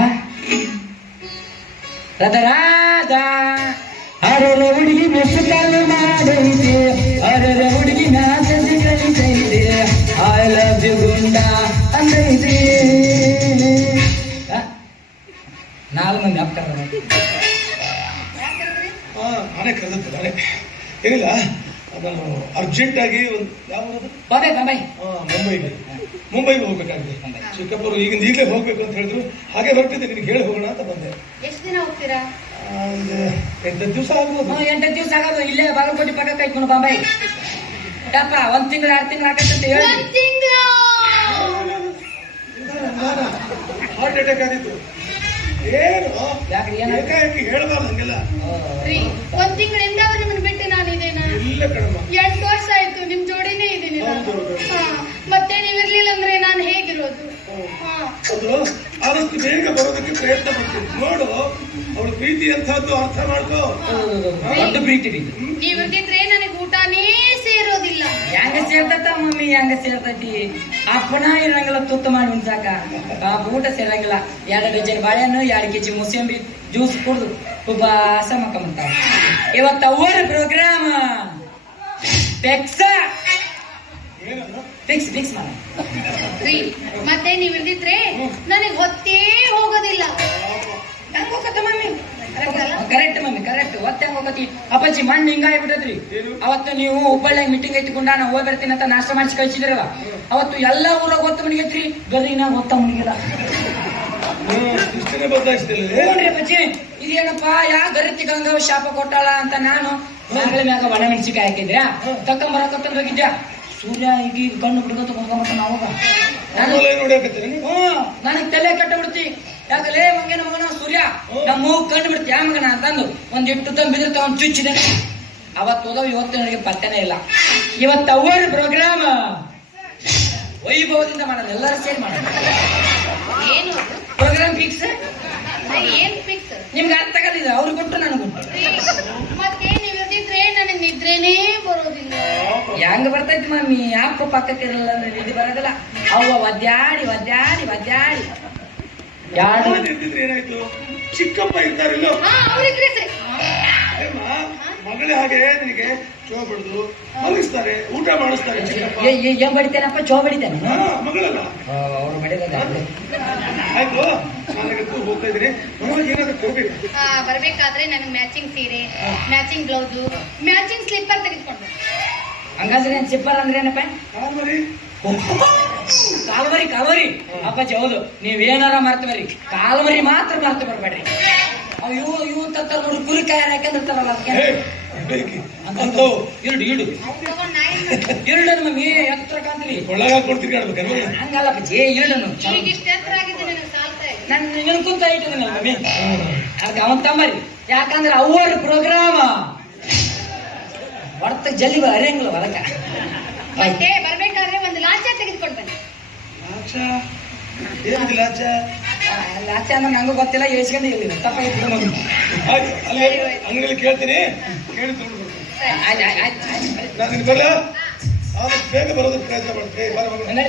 ರಾಧಾ ರಾಧಾ ಅರರ ಹುಡುಗಿ ಬೆಸುಕಾಲು ಮಾಡೈತೆ ಅರರ ಹುಡುಗಿ ನಾಚಿ ಕಲಿತೈತೆ ಐ ಲವ್ ಯು ಗುಂಡ ಅಂದೈತೆ. 4 ಮಂದಿ ಅಪ್ಪ ನಾನೇ ಕರೆದತ್ತೆ ನಾನೇ ಏನಿಲ್ಲ ನಾನು ಅರ್ಜೆಂಟಾಗಿ ಒಂದು ಯಾವುದು ಬಾಬೆ ಬಾಬಾಯ್ ಮುಂಬೈಗೆ ಹೋಗ್ಬೇಕಾಗಿದೆ. ಚಿಕ್ಕಪ್ಪರು ಈಗಲೇ ಹೋಗ್ಬೇಕು ಅಂತ ಹೇಳಿದ್ರು. ಹಾಗೆ ಹೊರಟಿದ್ದೆ ನಿನಗೆ ಹೇಳಿ ಹೋಗೋಣ ಅಂತ ಬಂದೆ. ಎಷ್ಟು ದಿನ ಹೋಗ್ತೀರಾ? ಒಂದು 8 ದಿವಸ ಆಗ್ಬೋದು. 8 ದಿವಸ ಆಗೋದು. ಇಲ್ಲೇ ಬಾಗಲಕೋಟೆ ಪಕ್ಕ ಕೈಕೊಂಡು ಬಾಬಾಯ್ ಡಪ್ಪ 1 ತಿಂಗಳು 2 ತಿಂಗಳು ಆಗತ್ತಂತ ಹೇಳಿ ಹಾರ್ಟ್ ಅಟ್ಯಾಕ್ ಆಗಿತ್ತು. ಏನು ಯಾಕ್ರಿ ಏಕಾಏಕಿ ಹೇಳ್ಬಾರ್ದು ಹಂಗೆಲ್ಲ. 1 ತಿಂಗಳಿಂದ ನಿಮ್ಮನ್ನು ಬಿಟ್ಟು ನಾನಿದ್ದೇನೆ. ಇಲ್ಲ ಕಣಮ್ಮ 8 ವರ್ಷ ಆಯ್ತು ನಿಮ್ ಜೋಡಿನೇ ಇದ್ದೀನಿ ನಾನು. ಮತ್ತೆ ನೀವಿರ್ಲಿಲ್ಲ ಅಂದ್ರೆ ನಾನು ಹೇಗಿರೋದು? ಅದು ಆದಷ್ಟು ಬೇಗ ಬರೋದಕ್ಕೆ ಪ್ರಯತ್ನ ಪಡ್ತೀನಿ. ನೋಡು ಅವಳ ಪ್ರೀತಿ ಅಂತದ್ದು ಅರ್ಥ ಮಾಡ್ಕೋ. ದೊಡ್ಡ ಪ್ರೀತಿ ಇದು. ನೀವಿರ್ದಿದ್ರೆ ನನಗೆ ಊಟನೇ ಸೇರೋದಿಲ್ಲ. ಹೆಂಗ ಸೇರ್ತೈತ ಮಮ್ಮಿ ಹೆಂಗ ಸೇರ್ತೈತಿ? ಅಪ್ಪನ ಇರಂಗಿಲ್ಲ ತುತ್ತ ಮಾಡಿ ಉಣ್ಸಾಕ ಊಟ ಸೇರಂಗಿಲ್ಲ. 2 ಡಜನ್ ಬಾಳೆಹಣ್ಣು 2 ಕೆಜಿ ಮೂಸಂಬಿ ಜ್ಯೂಸ್ ಕುಡ್ದು ಉಪವಾಸ ಮಕ್ಕಂತ. ಇವತ್ತು ಅವರ ಪ್ರೋಗ್ರಾಮ್ ಫಿಕ್ಸ್ ಮಾಡ. ಮತ್ತೆ ನೀವಿರ್ದಿದ್ರೆ ನನಗೆ ಹೊತ್ತೇ ಹೋಗೋದಿಲ್ಲ. ಹೆಂಗ್ ಹೋಗತ್ತ ಮಮ್ಮಿ? Correct mummy correct. ಒತ್ತೆ ಹೆಂಗ್ ಹೋಗತಿ? ಅಪ್ಪಾಜಿ ಮಣ್ಣು ಹಿಂಗಾಗ್ಬಿಟ್ಟದ್ರಿ. ಅವತ್ತು ನೀವು ಹುಬ್ಬಳ್ಳಿಯಾಗ ಮೀಟಿಂಗ್ ಐತಿಕೊಂಡ ನಾವು ಹೋಗಿ ಬರ್ತೀನಿ ಅಂತ ನಾಷ್ಟ ಮಾಡಿಸಿ ಕಳಿಸಿದ್ರಲ್ಲ. ಅವತ್ತು ಎಲ್ಲ ಊರಾಗ ಒತ್ತ ಮನಿಗೈತ್ರಿ, ಗದಗಿನಾಗ ಒತ್ತ ಮನಿಗಿಲ್ಲ. ನೋಡ್ರಿ ಅಪ್ಪಾಜಿ ಇದೇನಪ್ಪ ಯಾ ಗರತಿ ಗಂಗವ್ ಶಾಪ ಕೊಟ್ಟಾಳ ಅಂತ ನಾನು ಮಗಳ ಮ್ಯಾಗ ಒಣ ಮೆಣಸಿಕಾಯಿ ಹಾಕಿದ್ರಾ ತಕೊಂಬರಕತ್ತಂದ್ ಹೋಗಿದ್ಯಾ. ಸೂರ್ಯ ಈಗ ಕಣ್ಣು ಬಿಡ್ಕೊತ ಕುಂತ್ಕೊಂಡ್ಬಿಟ್ಟ ನಾವಾಗ. ನನಗ್ ತಲೆ ಕೆಟ್ಟ ಬಿಡ್ತಿ. ಯಾಕಲೇ ಮಂಗನ ಮಗನ ಸೂರ್ಯ ನಮ್ಮ ಮೂಗ್ ಕಂಡು ಬಿಡ್ತಿ ಯಾ ಮಗನ ಅಂತಂದು ಒಂದಿಟ್ಟು ತಂಬಿದ್ರೆ ತಗೊಂಡ್ ಚುಚ್ಚಿದೆ. ಅವತ್ತು ಹೋದವ್ ಇವತ್ತು ನನಗೆ ಪತ್ತೆನೇ ಇಲ್ಲ. ಇವತ್ತು ಅವರ ಪ್ರೋಗ್ರಾಮ್ ವೈಭವದಿಂದ ಮಾಡೋದು, ಎಲ್ಲರೂ ಸೇರಿ ಮಾಡೋದು. ಏನು ಪ್ರೋಗ್ರಾಮ್ ಫಿಕ್ಸ್. ಏನ್ ಫಿಕ್ಸ್? ನಿಮ್ಗೆ ಅರ್ಥ ಆಗಲಿದೆ. ಅವ್ರು ಕೊಟ್ಟು ನನಗುಂಟು. ಮತ್ತೆ ನೀವಿರ್ದಿದ್ರೆ ನನಗೆ ನಿದ್ರೇನೇ ಬರೋದಿಲ್ಲ. ಹೆಂಗ ಬರ್ತೈತಿ ಮಮ್ಮಿ? ಅಪ್ಪ ಪಕ್ಕಕ್ಕೆ ಇರಲ್ಲ ಅಂದ್ರೆ ನಿದ್ದೆ ಬರೋದಿಲ್ಲ. ಅವ್ವ ಒದ್ದಾಡಿ ಒದ್ದಾಡಿ ಒದ್ದಾಡಿ ಏನಾಯ್ತು? ಚಿಕ್ಕಪ್ಪ ಇರ್ತಾರಿಲ್ಲ ಮಗಳೇ ಹಾಗೆ ನಿನಗೆ ಚೋ ಬಡ್ದು ಮಲಗಿಸ್ತಾರೆ, ಊಟ ಮಾಡಿಸ್ತಾರೆ. ಏನ್ ಬಡಿತೇನಪ್ಪ? ಚೋ ಬಡಿತೇನೆ ಮಗಳಲ್ಲ ಅವ್ರು ಬಡಿದ. ಆಯ್ತು ನಾನೀಗ ಹೋಗ್ತಾ ಇದ್ದೀನಿ. ಮಗಳಿಗೆ ಏನಾದ್ರು ಕೊಡ್ಬೇಕು. ಬರ್ಬೇಕಾದ್ರೆ ನನಗೆ ಮ್ಯಾಚಿಂಗ್ ಸೀರೆ, ಮ್ಯಾಚಿಂಗ್ ಬ್ಲೌಸು, ಮ್ಯಾಚಿಂಗ್ ಸ್ಲಿಪ್ಪರ್ ತೆಗೆದುಕೊಂಡು. ಹಂಗಾದ್ರೆ ಸಿಪ್ಪರ್ ಅಂದ್ರೆ ಏನಪ್ಪ? ಕಾಲ್ಮರಿ ಕಾಲ್ಮರಿ ಅಪ್ಪಾಜಿ ಹೌದು. ನೀವೇನಾರ ಮರ್ತು ಬರ್ರಿ, ಕಾಲ್ಮರಿ ಮಾತ್ರ ಮರ್ತು ಬರ್ಬೇಡ್ರಿ. ಇವು ಅಂತ ನೋಡಿ ಕುರಿಕಾಯಿ ಹಾಕಿರ್ತಾರಲ್ಲ ಇರುಡನ್ನು ಮಮ್ಮಿ ಎತ್ತರ ಕಾಂತ್ರಿ ಕೊಡ್ತೀನಿ ಹಂಗಲ್ಲ ಅಪ್ಪಾಜಿ. ಇರುಡನ್ನು ನಾನು ನಿನ್ಕುಂತ ಇಟ್ಟಿದ್ದೀನಿ ಮಮ್ಮಿ. ಅದಕ್ಕೆ ಅವನ್ ತಮ್ಮರಿ. ಯಾಕಂದ್ರೆ ಅವರ ಪ್ರೋಗ್ರಾಮ್ ಹೊರತ ಜಲ್ಲಿ ಅರಿಯಂಗಿಲ್ಲ ಹೊರಕ. ಮತ್ತೆ ಬರ್ಬೇಕಾದ್ರೆ ಒಂದು ಲಾಚ ತೆಗೆದುಕೊಂಡು ಬನ್ನಿ. ಲಾಚ ಅಂದ್ರೆ ನಂಗೂ ಗೊತ್ತಿಲ್ಲ. ಎಸ್ಕೊಂಡು ಇಲ್ಲಿ ತಪ್ಪ ಅಂಗಡಿಯಲ್ಲಿ ಕೇಳ್ತೀನಿ, ಕೇಳಿ ತಗೊಂಡು ನಾನು ಬರಲ್ಲ. ಆದಷ್ಟು ಬೇಗ ಬರೋದಕ್ಕೆ ಪ್ರಯತ್ನ ಮಾಡ್ತೀನಿ.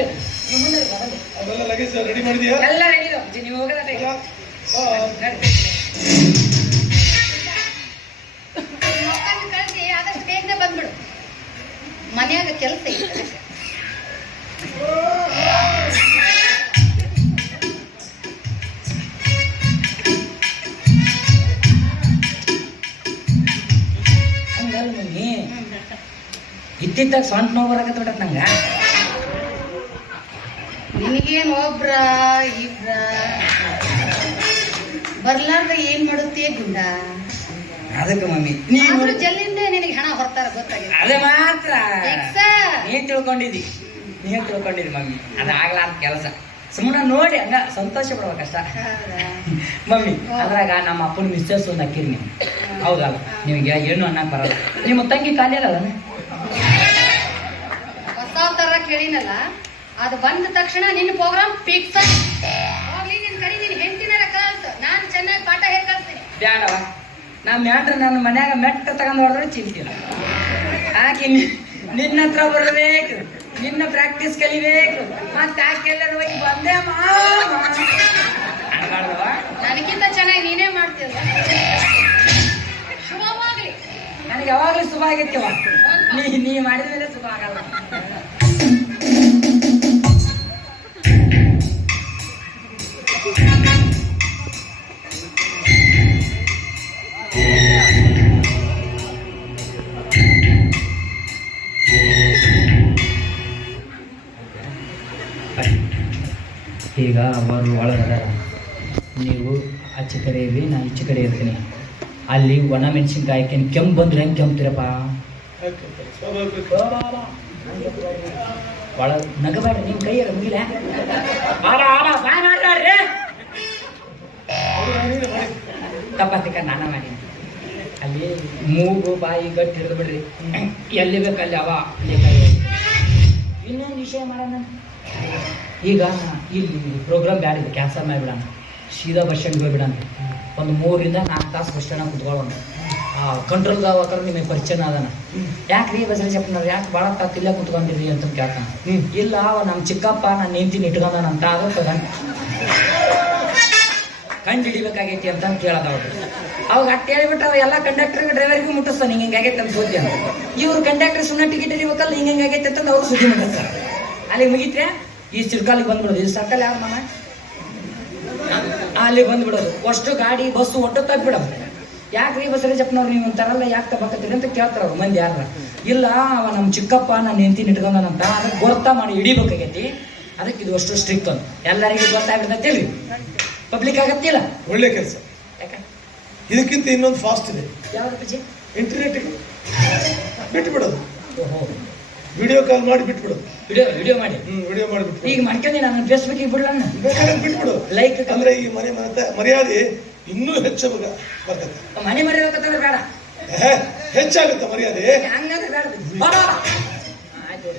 ಅದೆಲ್ಲ ಲಗೇಜ್ ರೆಡಿ ಮಾಡಿದ್ಯಾ? ಎಲ್ಲ ರೆಡಿ. ನೀವು ಹೋಗೋದ ಕಳಿಸಿ ಆದಷ್ಟು ಬೇಗನೆ ಬಂದ್ಬಿಡು. ಮನ್ಯಾಗ ಕೆಲಸ ಇತ್ತು. ಹಂಗಲ್ಲ ಮಮ್ಮಿ, ಇತ್ತಿದ್ದಾಗ ಸ್ವಂತ ನೋವು ಬರಕತ್ತ ಬಿಟ್ಟತ್ ನಂಗ. ನಿನಗೇನು ಒಬ್ರ ಇಬ್ರ ಬರ್ಲಾರ್ದ ಏನ್ ಮಾಡುತ್ತೆ ಗುಂಡ? ಅದಕ್ಕೆ ಮಮ್ಮಿ ಆದ್ರೂ ಜಲ್ಲಿಂದ ನಿನಗೆ ಹಣ ಹೊರ್ತಾರ ಗೊತ್ತಾಗಿದೆ. ಅದೇ ಮಾತ್ರ ಎಕ್ಸ. ನೀನ್ ತಿಳ್ಕೊಂಡಿದ್ದಿ ಮಮ್ಮಿ. ಅದಾಗ್ಲಾರ್ದ ಕೆಲಸ. ಸುಮ್ಮನೆ ನೋಡಿ ಹಂಗ ಸಂತೋಷ ಪಡ್ಬೇಕಷ್ಟ ಮಮ್ಮಿ. ಅದ್ರಾಗ ನಮ್ಮ ಅಪ್ಪನ ಮಿಸ್ಸಸ್ ಒಂದು ಹಾಕಿರಿ ನೀವು. ಹೌದಲ್ಲ, ನಿಮಗೆ ಏನು ಅನ್ನಕ್ ಬರಲ್ಲ. ನಿಮ್ಮ ತಂಗಿ ಖಾಲಿ ಅಲ್ಲ ಹೊಸ ತರ ಕೇಳಿನಲ್ಲ, ಅದು ಬಂದ ತಕ್ಷಣ ನಿನ್ನ ಪ್ರೋಗ್ರಾಮ್ ಫಿಕ್ಸ್. ಹೋಗ್ಲಿ ನಿನ್ ಕರಿ, ನಿನ್ ಹೆಂಡತಿನಾರ ಕಲ್ತ ನಾನ್ ಚೆನ್ನಾಗಿ ಪಾಠ ಹೇಳಿ ಕಲ್ತೀನಿ. ಬ್ಯಾಡವ, ನಾ ಮ್ಯಾಟ್ರ ನನ್ನ ಮನ್ಯಾಗ ಮೆಟ್ಟ ತಗೊಂಡ್ ಹೊಡೆದ್ರೆ ಚಿಂತಿಲ್ಲ. ಆಕೆ ನಿನ್ನ ಹತ್ರ ಬರಬೇಕು, ನಿನ್ನ ಪ್ರಾಕ್ಟೀಸ್ ಕಲಿಬೇಕು. ಮತ್ತೆ ಆಕೆಲ್ಲರೂ ಹೋಗಿ ಬಂದೆ ಅನ್ಬಾರ್ದವ. ನನಗಿಂತ ಚೆನ್ನಾಗಿ ನೀನೇ ಮಾಡ್ತೀಯಲ್ಲ. ಶುಭವಾಗ್ಲಿ. ನನಗೆ ಯಾವಾಗಲೂ ಶುಭ ಆಗೈತಿವ. ನೀ ಮಾಡಿದ ಮೇಲೆ ಶುಭ ಆಗಲ್ಲ. ಈಗ ಅವರು ಒಳಗದ, ನೀವು ಆಚೆ ಕಡೆ ಇರ್ರಿ, ನಾನು ಈಚೆ ಕಡೆ ಇರ್ತೀನಿ. ಅಲ್ಲಿ ಒಣ ಮೆಣಸಿನ್ಕಾಯಿ ಕೆಂಪು ಬಂದ್ರೆ ಹೆಂಗೆ ಕೆಂಪ್ತಿರಪ್ಪ. ಒಳ ನಗಬೇಡ್ರಿ, ನಿಮ್ಮ ಕೈಯಲ್ಲ ಮುಗಿಲ. ತಪ್ಪಾತಿಕ ನಾನ ಮಾಡಿ ಅಲ್ಲಿ ಮೂಗು ಬಾಯಿ ಗಟ್ಟಿ ಹಿಡಿದು ಬಿಡ್ರಿ. ಎಲ್ಲಿ ಬೇಕಲ್ಲಿ ಅವ ಇನ್ನೊಂದು ವಿಷಯ ಮಾಡೋಣ. ಈಗ ಇಲ್ಲಿ ಪ್ರೋಗ್ರಾಮ್ ಬ್ಯಾಡ, ಇದೆ ಕ್ಯಾನ್ಸಲ್ ಮಾಡಿಬಿಡೋಣ. ಸೀದಾ ಬಸ್ ಸ್ಟ್ಯಾಂಡ್ಗೆ ಹೋಗ್ಬಿಡೋಣ. ಒಂದು 3 ರಿಂದ 4 ತಾಸು ಬಸ್ ಸ್ಟ್ಯಾಂಡ್ ಕುತ್ಕೊಳ್ಳೋಣ. ಕಂಟ್ರೋಲ್ ಗಾವಕರು ನಿಮಗೆ ಪರಿಚಯ ಅದಾನ. ಯಾಕ್ರಿ ಬಸರಿ ಚಪ್ಪನವ್ರು ಯಾಕೆ ಭಾಳ ತಾತಿಲ್ಲ ಕುತ್ಕೊಂಡಿರಿ ಅಂತ ಕೇಳ್ತಾನ. ಇಲ್ಲ ನಮ್ಮ ಚಿಕ್ಕಪ್ಪ ನಾನು ನಿಂತೀನಿ ಇಟ್ಕೊಂಡಾನಂತ ಅದಕ್ಕೆ ಕಂಡು ಹಿಡಿಬೇಕಾಗೈತಿ ಅಂತ ಕೇಳೋದ ಅವ್ರು. ಅವಾಗ ಅಟ್ಟು ಹೇಳಿಬಿಟ್ಟು ಅವ ಎಲ್ಲ ಕಂಡಕ್ಟರ್ಗೆ ಡ್ರೈವರ್ಗೂ ಮುಟ್ಟಿಸ್ತಾನೆ ಹಿಂಗೆ ಆಗೈತೆ ಅಂತ ಸುದ್ದಿ ಅಂತ. ಇವ್ರು ಕಂಡಕ್ಟರ್ ಸುಮ್ಮನೆ ಟಿಕೆಟ್ ಹಿಡಿಬೇಕಲ್ಲ, ಹಿಂಗೆ ಆಗೈತೆ ಅಂತ ಅವ್ರು ಸುದ್ದಿ ಮುಟ್ಟಿಸ್ತಾರೆ. ಅಲ್ಲಿಗೆ ಮುಗಿತ್ರೆ ಈ ಸಿರ್ಕಾಲಿಗೆ ಬಂದ್ಬಿಡೋದು. ಈ ಸರ್ಕಲ್ ಯಾರು ಮಾಮ ಅಲ್ಲಿ ಬಂದ್ಬಿಡೋದು. ಅಷ್ಟು ಗಾಡಿ ಬಸ್ಸು ಒಟ್ಟು ತಗ್ಬಿಡೋದು. ಯಾಕ್ರಿ ಬಸರಿ ಜಪ್ಪನವ್ರು ನೀವು ಅಂತಾರಲ್ಲ, ಯಾಕೆ ತಗೋಕತ್ತೀರಿ ಅಂತ ಕೇಳ್ತಾರ ಅವ್ರು ಮಂದಿ ಯಾರ. ಇಲ್ಲ ಅವ ನಮ್ಮ ಚಿಕ್ಕಪ್ಪ ನಾನು ನಿಂತೀನಿ ಇಟ್ಕೊಂಡಂತ ಅದಕ್ಕೆ ಗೊತ್ತಾ ಮಾಡಿ ಹಿಡಿಬೇಕಾಗೈತಿ. ಅದಕ್ಕೆ ಇದು ಅಷ್ಟು ಸ್ಟ್ರಿಕ್ಟ್ ಅಂತ ಎಲ್ಲರಿಗೂ ಗೊತ್ತಾಗಿರ್ತೈತಿ. ಪಬ್ಲಿಕ್ ಆಗತ್ತಿಲ್ಲ. ಒಳ್ಳೆ ಕೆಲಸ. ಯಾಕೆ ಇದಕ್ಕಿಂತ ಇನ್ನೊಂದು ಫಾಸ್ಟ್ ಇದೆ. ಯಾವ್ದು ಪೂಜೆ? ಇಂಟರ್ನೆಟ್ ಬಿಟ್ಟು ಬಿಡೋದು. ಓಹೋ, ವಿಡಿಯೋ ಕಾಲ್ ಮಾಡಿ ಬಿಟ್ಬಿಡೋದು. ವಿಡಿಯೋ ಮಾಡಿ ವಿಡಿಯೋ ಮಾಡಿ ಬಿಟ್ಬಿಡು. ಈಗ ಮಾಡ್ಕೊಂಡಿ ನಾನು ಫೇಸ್ಬುಕ್ ಬಿಡ್ಲಣ್ಣ ಬೇಕಾದ್ರೆ ಬಿಟ್ಬಿಡು. ಲೈಕ್ ಅಂದ್ರೆ ಈ ಮರ್ಯಾದೆ ಇನ್ನೂ ಹೆಚ್ಚು ಬರ್ತದೆ. ಮನೆ ಮರ್ಯಾದಕ್ಕಂದ್ರೆ ಬೇಡ, ಹೆಚ್ಚಾಗುತ್ತೆ ಮರ್ಯಾದೆ. ಹಂಗಂದ್ರೆ ಬೇಡ. ಆಯ್ತು,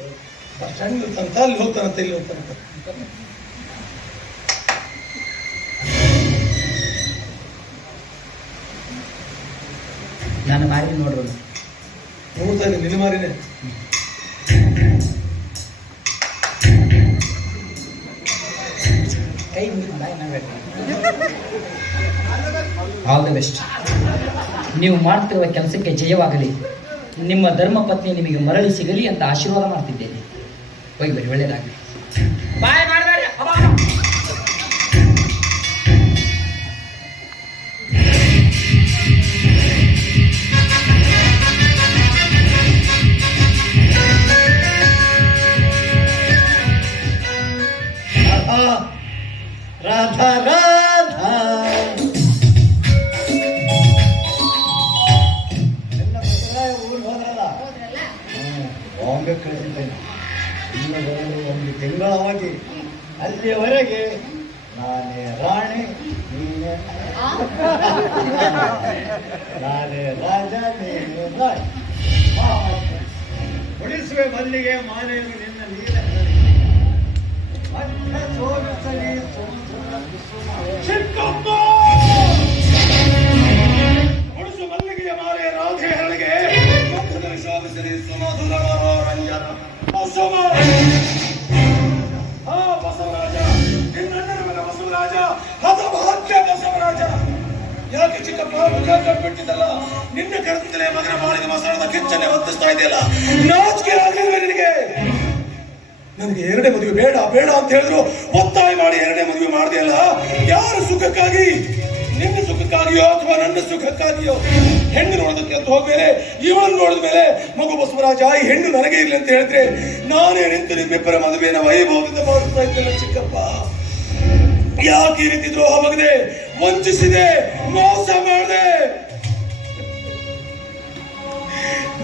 ಬಸ್ ಸ್ಟ್ಯಾಂಡ್ ಇರ್ತಾನಂತ, ಅಲ್ಲಿ ಹೋಗ್ತಾನಂತ, ಇಲ್ಲಿ ಹೋಗ್ತಾನಂತ. ನಾನು ಮಾರಿ ನೋಡ್ರು ನೋಡ್ತಾ ಇದ್ದೀನಿ, ನಿನ್ನ ಮಾರಿನೇ. ಕೈ ಆಲ್ ದ ಬೆಸ್ಟ್. ನೀವು ಮಾಡ್ತಿರುವ ಕೆಲಸಕ್ಕೆ ಜಯವಾಗಲಿ, ನಿಮ್ಮ ಧರ್ಮ ಪತ್ನಿ ನಿಮಗೆ ಮರಳಿ ಸಿಗಲಿ ಅಂತ ಆಶೀರ್ವಾದ ಮಾಡ್ತಿದ್ದೇನೆ. ಹೋಗಿ ಬರಿ, ಒಳ್ಳೇದಾಗಲಿ. ಬಾಯ್ ಮಾಡಬೇಡಿ. ರಾಧಾ ರಾಧಾ ಊರು ಹೋದ್ರಲ್ಲ, ಬಾಂಬೆ ಕಳಿಸಿದ್ದೇನೆ. ಇನ್ನು ಬರಲು 1 ತಿಂಗಳ ಅವಧಿ. ಅಲ್ಲಿಯವರೆಗೆ ನಾನೇ ರಾಣಿ, ನೀನೇ ನಾನೇ ರಾಜ, ನೀನೇ ರಾಣಿ. ಉಳಿಸುವೆ ಮಲ್ಲಿಗೆ ಮಾನೆಯಲ್ಲಿ ನಿನ್ನ ನೀಲ ಚಿಕ್ಕಪ್ಪ ಉಳಿಸು ಮಲ್ಲಿಗೆಯ ಮಾಲೆ ರಾಧೆ ಹರಳಿಗೆ ಶಾಲಿಸಲಿ ಸುಮಧುರ ಮನೋರಂಜನ. ಬಸವರಾಜ, ನಿನ್ನಣ್ಣನ ಮಗ ಬಸವರಾಜ, ಹತಭಾಗ್ಯ ಬಸವರಾಜ. ಯಾಕೆ ಚಿಕ್ಕಪ್ಪ ಮುಖ ಕಟ್ಬಿಟ್ಟಿದ್ದಲ್ಲ, ನಿನ್ನ ಕರೆದಿದ್ದಲೇ ಮಗನ ಮಾಡಿದ ಮಸಾಲದ ಕಿಚ್ಚನ್ನೇ ಹೊತ್ತಿಸ್ತಾ ಇದೆಯಲ್ಲ, ನಾಚಿಕೆ ಆಗಲಿಲ್ವೇ ನಿನಗೆ? ನನಗೆ 2ನೇ ಮದುವೆ ಬೇಡ ಬೇಡ ಅಂತ ಹೇಳಿದ್ರು ಒತ್ತಾಯ ಮಾಡಿ 2ನೇ ಮದುವೆ ಮಾಡಿದೆಯಲ್ಲ. ಯಾರ ಸುಖಕ್ಕಾಗಿ? ನಿನ್ನ ಸುಖಕ್ಕಾಗಿಯೋ ಅಥವಾ ನನ್ನ ಸುಖಕ್ಕಾಗಿಯೋ? ಹೆಣ್ಣು ನೋಡೋದಕ್ಕೆ ಅಂತ ಹೋದ್ಮೇಲೆ, ಇವಳನ್ನು ನೋಡಿದ ಮೇಲೆ ಮಗು ಬಸವರಾಜ ಈ ಹೆಣ್ಣು ನನಗೆ ಇರ್ಲಿ ಅಂತ ಹೇಳಿದ್ರೆ ನಾನೇ ನಿಂತು ನಿಮ್ಮಿಬ್ಬರ ಮದುವೆಯನ್ನು ವೈಭವದಿಂದ ಮಾಡಿಸ್ತಾ ಇದ್ದಲ್ಲ ಚಿಕ್ಕಪ್ಪ. ಯಾಕೆ ಈ ರೀತಿ ದ್ರೋಹ ಬಗೆದೆ, ವಂಚಿಸಿದೆ, ಮೋಸ ಮಾಡಿದೆ?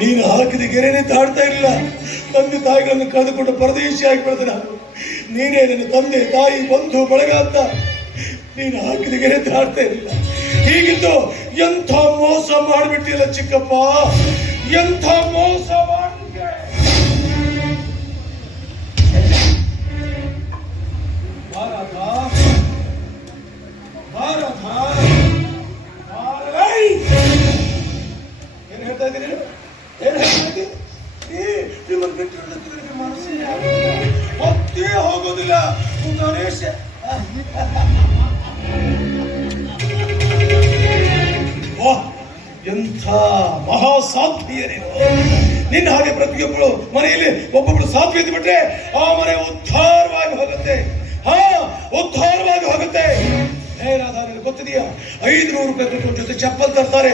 ನೀನು ಹಾಕಿದ ಗೆರೆನೆ ದಾಡ್ತಾ ಇಲ್ಲ. ತಂದೆ ತಾಯಿಗಳನ್ನು ಕಳೆದುಕೊಂಡು ಪರದೇಶಿಯಾಗಿ ಬೆಳೆದ ನಾನು. ನೀನೇ ನನ್ನ ತಂದೆ ತಾಯಿ ಬಂಧು ಬಳಗ ಅಂತ ನೀನು ಹಾಕಿದ ಗೆರೆ ದಾಡ್ತಾ ಇರಲಿಲ್ಲ. ಹೀಗಿದ್ದು ಎಂಥ ಮೋಸ ಮಾಡಿಬಿಟ್ಟಿಲ್ಲ ಚಿಕ್ಕಪ್ಪ, ಎಂಥ ಮೋಸ ಮಾಡಿಬಿಟ್ಟೆ. ಏನ್ ಹೇಳ್ತಾ ಇದ್ದೀನಿ? ಏನ್ ಹೇಳ್ತಾ ಇದ್ದೀನಿ? ನಿಮ್ಮನ್ನು ಬಿಟ್ಟು ಮನಸ್ಸಿನ ಹೊತ್ತೇ ಹೋಗೋದಿಲ್ಲ ಗಣೇಶ. ಎಂಥ ಮಹಾ ಸಾಧ್ವಿಯರೇನು. ನಿನ್ನ ಹಾಗೆ ಪ್ರತಿಯೊಬ್ಬಳು ಮನೆಯಲ್ಲಿ ಒಬ್ಬೊಬ್ಬಳು ಸಾಧ್ವಿ ಎದ್ದು ಬಿಟ್ರೆ ಆ ಮನೆ ಉದ್ಧಾರವಾಗಿ ಹೋಗುತ್ತೆ. ಉದ್ಧಾರವಾಗಿ ಹೋಗುತ್ತೆ. ಏನಾದರೂ ಗೊತ್ತಿದೆಯಾ? 500 ರೂಪಾಯಿ ಕೊಟ್ಟು ಜೊತೆ ಚಪ್ಪಲ್ ತರ್ತಾರೆ,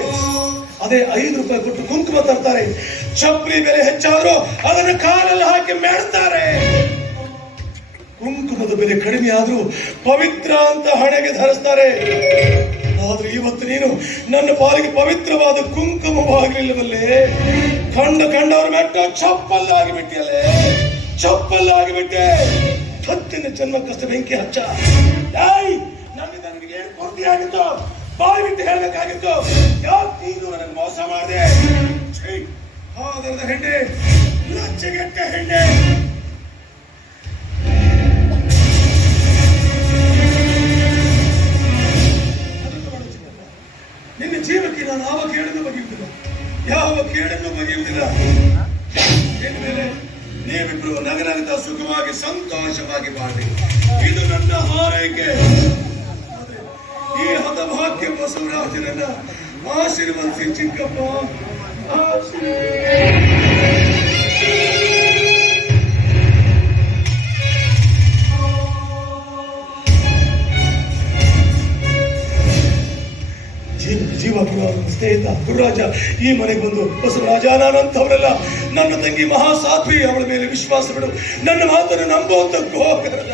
ಅದೇ 5 ರೂಪಾಯಿ ಕೊಟ್ಟು ಕುಂಕುಮ ತರ್ತಾರೆ. ಚಪ್ಪಲಿ ಬೆಲೆ ಹೆಚ್ಚಾದ್ರೂ ಅದನ್ನು ಕಾಲಲ್ಲಿ ಹಾಕಿ ಮೇಳ್ತಾರೆ. ಕುಂಕುಮದ ಬೆಲೆ ಕಡಿಮೆ ಆದ್ರೂ ಪವಿತ್ರ ಅಂತ ಹಣೆಗೆ ಧರಿಸ್ತಾರೆ. ಆದ್ರೆ ಇವತ್ತು ನೀನು ನನ್ನ ಪಾಲಿಗೆ ಪವಿತ್ರವಾದ ಕುಂಕುಮವಾಗಲಿಲ್ಲವಲ್ಲೇ. ಕಂಡವ್ರ ಮೆಟ್ಟ ಚಪ್ಪಲ್ಲಾಗಿ ಬಿಟ್ಟಿಯಲ್ಲೇ, ಚಪ್ಪಲ್ಲಾಗಿ ಬಿಟ್ಟೆ. ಹತ್ತಿನ ಜನ್ಮಕ್ಕಷ್ಟು ಬೆಂಕಿ ಹಚ್ಚ. ನನಗೆ ಏನು ಕೊರತೆ ಆಗಿತ್ತು? ಬಾಯಿ ಬಿಟ್ಟು ಹೇಳಬೇಕಾಗಿತ್ತು. ಯಾಕೆ ನೀನು ನನಗೆ ಮೋಸ ಮಾಡಿದೆ? ಹಾದರದ ಹೆಣ್ಣೆ, ಲಜ್ಜೆಗೆಟ್ಟ ಹೆಣ್ಣೆ. ನಿನ್ನ ಜೀವಕ್ಕೆ ನಾನು ಯಾವ ಕೇಳನ್ನು ಬಗೆಯುವುದಿಲ್ಲ, ಯಾವ ಕೇಳನ್ನು ಬಗೆಯುವುದಿಲ್ಲ. ಇನ್ಮೇಲೆ ನೀವಿಬ್ರು ನಗನಗತ ಸುಖವಾಗಿ ಸಂತೋಷವಾಗಿ ಬಾಳಿ, ಇದು ನನ್ನ ಹಾರೈಕೆ. ಈ ಹತಭಾಗ್ಯ ಬಸವರಾಜನನ್ನ ಆಶೀರ್ವದಿಸಿ ಚಿಕ್ಕಪ್ಪ, ಜೀವ ಸ್ನೇಹಿತ ಗುರುರಾಜ ಈ ಮನೆಗೆ ಬಂದು ಬಸವರಾಜ, ನಾನಂತವರೆಲ್ಲ ನನ್ನ ತಂಗಿ ಮಹಾಸಾಧ್ವಿ, ಅವಳ ಮೇಲೆ ವಿಶ್ವಾಸ ಬಿಡು, ನನ್ನ ಮಾತನ್ನು ನಂಬುವಂತಕ್ಕೂ ಹೋಗಲ್ಲ.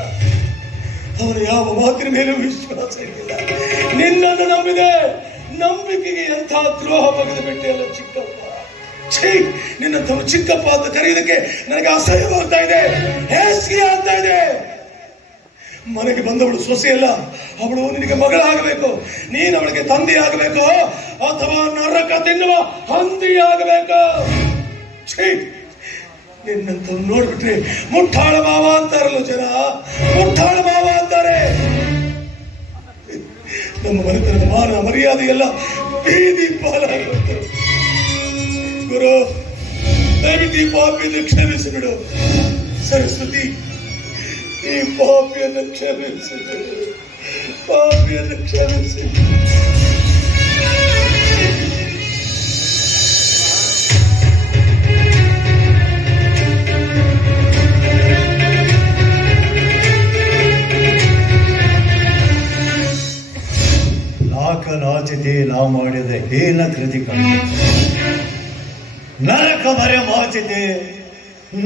ಅವರ ಯಾವ ಮಾತಿನ ಮೇಲೂ ವಿಶ್ವಾಸ ಇಲ್ಲ. ನಿನ್ನನ್ನು ನಂಬಿದೆ, ನಂಬಿಕೆಗೆ ಎಂಥ ದ್ರೋಹ ಬಗೆದು ಬಿಟ್ಟೆಯಲ್ಲ ಚಿಕ್ಕಪ್ಪ. ಛೀ, ನಿನ್ನ ತಮ್ಮ ಚಿಕ್ಕಪ್ಪ ಅಂತ ಕರೆಯುವುದಕ್ಕೆ ನನಗೆ ಅಸಹ್ಯವಾಗ್ತಾ ಇದೆ, ಹೇಸಿಗೆ ಆಗ್ತಾ ಇದೆ. ಮನೆಗೆ ಬಂದವಳು ಸೊಸೆಯಲ್ಲ, ಅವಳು ನಿನಗೆ ಮಗಳಾಗಬೇಕು. ನೀನು ಅವಳಿಗೆ ತಂದೆ ಆಗಬೇಕು ಅಥವಾ ನರಕ ತಿನ್ನುವ ಹಂದಿ ಆಗಬೇಕು. ಛೀ, ನಿನ್ನಂತ ನೋಡ್ಬಿಟ್ರೆ ಮುಟ್ಟಾಳ ಮಾವ ಅಂತಾರಲ್ಲ ಜನ, ಮುಟ್ಟಾಳ ಮಾವ ಅಂತಾರೆ. ನಮ್ಮ ಮನೆತನದ ಮಾನ ಮರ್ಯಾದೆ ಎಲ್ಲ ಬೀದಿ ಪಾಲಾಗುತ್ತೆ. ಗುರು, ದಯವಿಟ್ಟು ಈ ಪಾಪಿಯನ್ನು ಕ್ಷಮಿಸಿಬಿಡು. ಸರಸ್ವತಿ, ಈ ಪಾಪಿಯನ್ನು ಕ್ಷಮಿಸಿಬಿಡು, ಪಾಪಿಯನ್ನು ಕ್ಷಮಿಸಿ. ನಾಚಿತೆ ನಾ ಮಾಡಿದ ಏನ ಕೃತಿ ನರಕ ಮರೆ ಮಾಚಿದೆ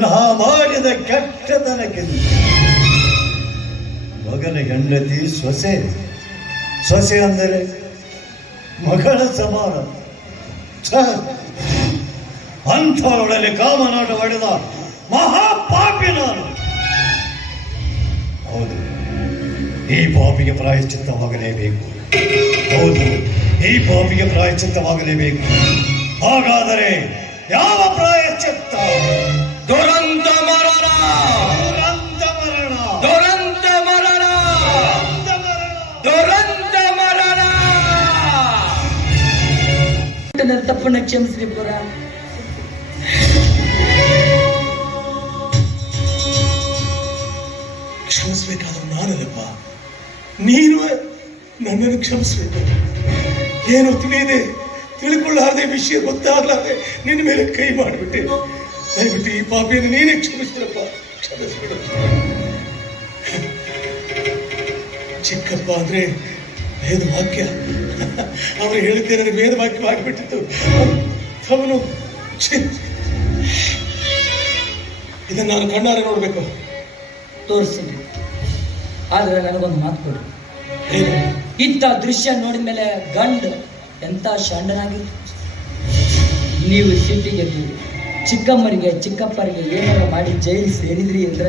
ನಾ ಮಾಡಿದ ಕೆಟ್ಟತನಕ್ಕೆಂದು. ಮಗನ ಹೆಂಡತಿ ಸೊಸೆ, ಸೊಸೆ ಅಂದರೆ ಮಗಳ ಸಮಾನ. ಅಂಥವಳಲ್ಲಿ ಕಾಮನಾಟವಾಡಿದ ಮಹಾಪಾಪಿ ನಾನು. ಹೌದು, ಈ ಪಾಪಿಗೆ ಪ್ರಾಯಶ್ಚಿತ್ತವಾಗಲೇಬೇಕು. ಹೌದು, ಈ ಪಾಪಿಗೆ ಪ್ರಾಯಶ್ಚಿತ್ತವಾಗಲೇಬೇಕು. ಹಾಗಾದರೆ ಯಾವ ಪ್ರಾಯಶ್ಚಿತ್ತ? ದುರಂತ ಮರಣ, ದುರಂತ ಮರಣ, ದುರಂತ ಮರಣ, ದುರಂತ ಮರಣ. ನನ್ನ ತಪ್ಪನ್ನ ಕ್ಷಮಿಸ್ರಿ ಪುರ. ಕ್ಷಮಿಸ್ಬೇಕಾದ್ರೆ ನಾನಲ್ಲಪ್ಪ, ನೀನು ನನ್ನನ್ನು ಕ್ಷಮಿಸ್ಬೇಕು. ಏನು ತಿಳಿಯದೆ ತಿಳ್ಕೊಳ್ಳಾರದೆ ವಿಷಯ ಗೊತ್ತಾಗ್ಲಾರ್ದೆ ನಿನ್ನ ಮೇಲೆ ಕೈ ಮಾಡಿಬಿಟ್ಟೆ. ದಯವಿಟ್ಟು ಈ ಪಾಪಿಯನ್ನು ನೀನೇ ಕ್ಷಮಿಸ್ಬಿಡಪ್ಪ, ಕ್ಷಮಿಸ್ಬಿಡು. ಚಿಕ್ಕಪ್ಪ ಅಂದ್ರೆ ವೇದ ವಾಕ್ಯ, ಅವರು ಹೇಳಿದ್ದೆ ನನಗೆ ವೇದ ವಾಕ್ಯವಾಗಿಬಿಟ್ಟಿತ್ತು. ಅವನು ಇದನ್ನು ನಾನು ಕಣ್ಣಾರೆ ನೋಡ್ಬೇಕು. ತೋರಿಸ್ತೀನಿ, ಆದ್ರೆ ನನಗೊಂದು ಮಾತು ಕೊಡಿ. ಇಂಥ ದೃಶ್ಯ ನೋಡಿದ ಮೇಲೆ ಗಂಡು ಎಂತ ಶಾಂಡನಾಗಿತ್ತು. ನೀವು ಸಿಟ್ಟಿಗೆ ಚಿಕ್ಕಮ್ಮರಿಗೆ ಚಿಕ್ಕಪ್ಪರಿಗೆ ಏನಾರ ಮಾಡಿ ಜೈಲು ಸೇರಿದ್ರಿ ಅಂದ್ರ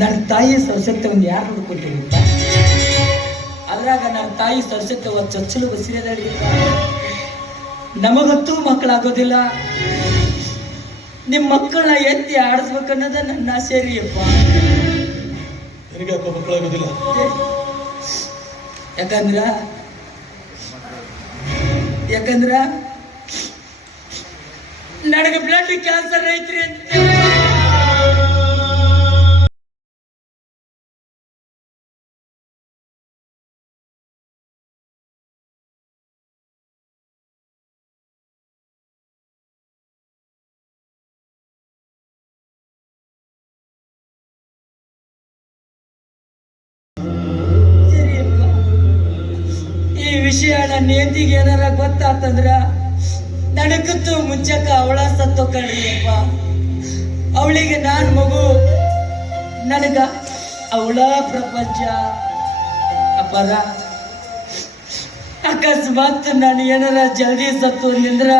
ನನ್ನ ತಾಯಿ ಸರಸ್ವತ್ವವನ್ನು ಯಾರು ನೋಡ್ಕೊಟ್ಟಿರುತ್ತ? ಅದ್ರಾಗ ನನ್ನ ತಾಯಿ ಸರಸ್ವತ್ವ ಚೊಚ್ಚಲು ಬಸಿರದಾಡಿ. ನಮಗಂತೂ ಮಕ್ಕಳಾಗೋದಿಲ್ಲ, ನಿಮ್ಮ ಮಕ್ಕಳನ್ನ ಎತ್ತಿ ಆಡಿಸ್ಬೇಕನ್ನೋದ ನನ್ನ ಆಸೆ ರೀ ಅಪ್ಪ. ನನಗ್ಯಾಕೋ ಮಕ್ಕಳಾಗೋದಿಲ್ಲ? ಯಾಕಂದ್ರ ನನಗೆ ಬ್ಲಡ್ ಕ್ಯಾನ್ಸರ್ ಐತ್ರಿ ಅಂತ. ಈ ವಿಷಯ ನನ್ನ ಹೆಂಡತಿಗೆ ಏನಾರ ಗೊತ್ತಾತಂದ್ರ ನನಗಂತೂ ಮುಂಚಕ ಅವಳ ಸತ್ತು ಕಳ್ರಿಯಪ್ಪ. ಅವಳಿಗೆ ನಾನ್ ಮಗು, ನನಗ ಅವಳ ಪ್ರಪಂಚ. ಅಪ್ಪರ ಅಕಸ್ಮಾತ್ ನಾನು ಏನಾರ ಜಲ್ದಿ ಸತ್ತು ನಿಂದ್ರ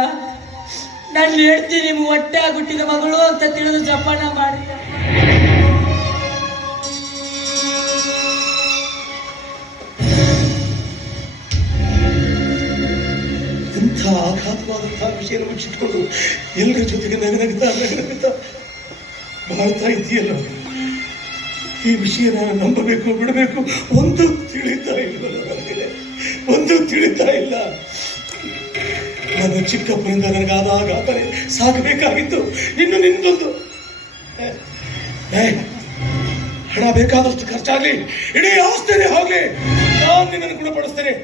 ನಾನು ಹೇಳ್ತೀನಿ ನಿಮ್ಗೆ ಹೊಟ್ಟೆ ಹುಟ್ಟಿದ ಮಗಳು ಅಂತ ತಿಳಿದು ಜಪಾನ ಮಾಡಿ. ಇಂಥ ಆಘಾತವಾದಂತಹ ವಿಷಯ ಮುಚ್ಚಿಟ್ಕೊಂಡು ಎಲ್ಲರ ಜೊತೆಗೆ ನಗನಗ್ತಾ ಬಾಳ್ತಾ ಇದೆಯಲ್ಲ, ಈ ವಿಷಯ ನಾನು ನಂಬಬೇಕು ಬಿಡಬೇಕು ಒಂದು ತಿಳಿತಾ ಇಲ್ಲ. ಒಂದು ತಿಳಿತಾ ಇಲ್ಲ. ನನ್ನ ಚಿಕ್ಕಪ್ಪನಿಂದ ನನಗಾದ ಆಘಾತನೆ ಸಾಗಬೇಕಾಗಿತ್ತು. ಇನ್ನು ನಿಂದೊಂದು ಹಣ ಬೇಕಾದಷ್ಟು ಖರ್ಚಾಗ್ಲಿ, ಇಡೀ ಆಸ್ತಿನೇ ಹೋಗ್ಲಿ, ನಾನು ನಿನ್ನನ್ನು ಗುಣಪಡಿಸ್ತೇನೆ.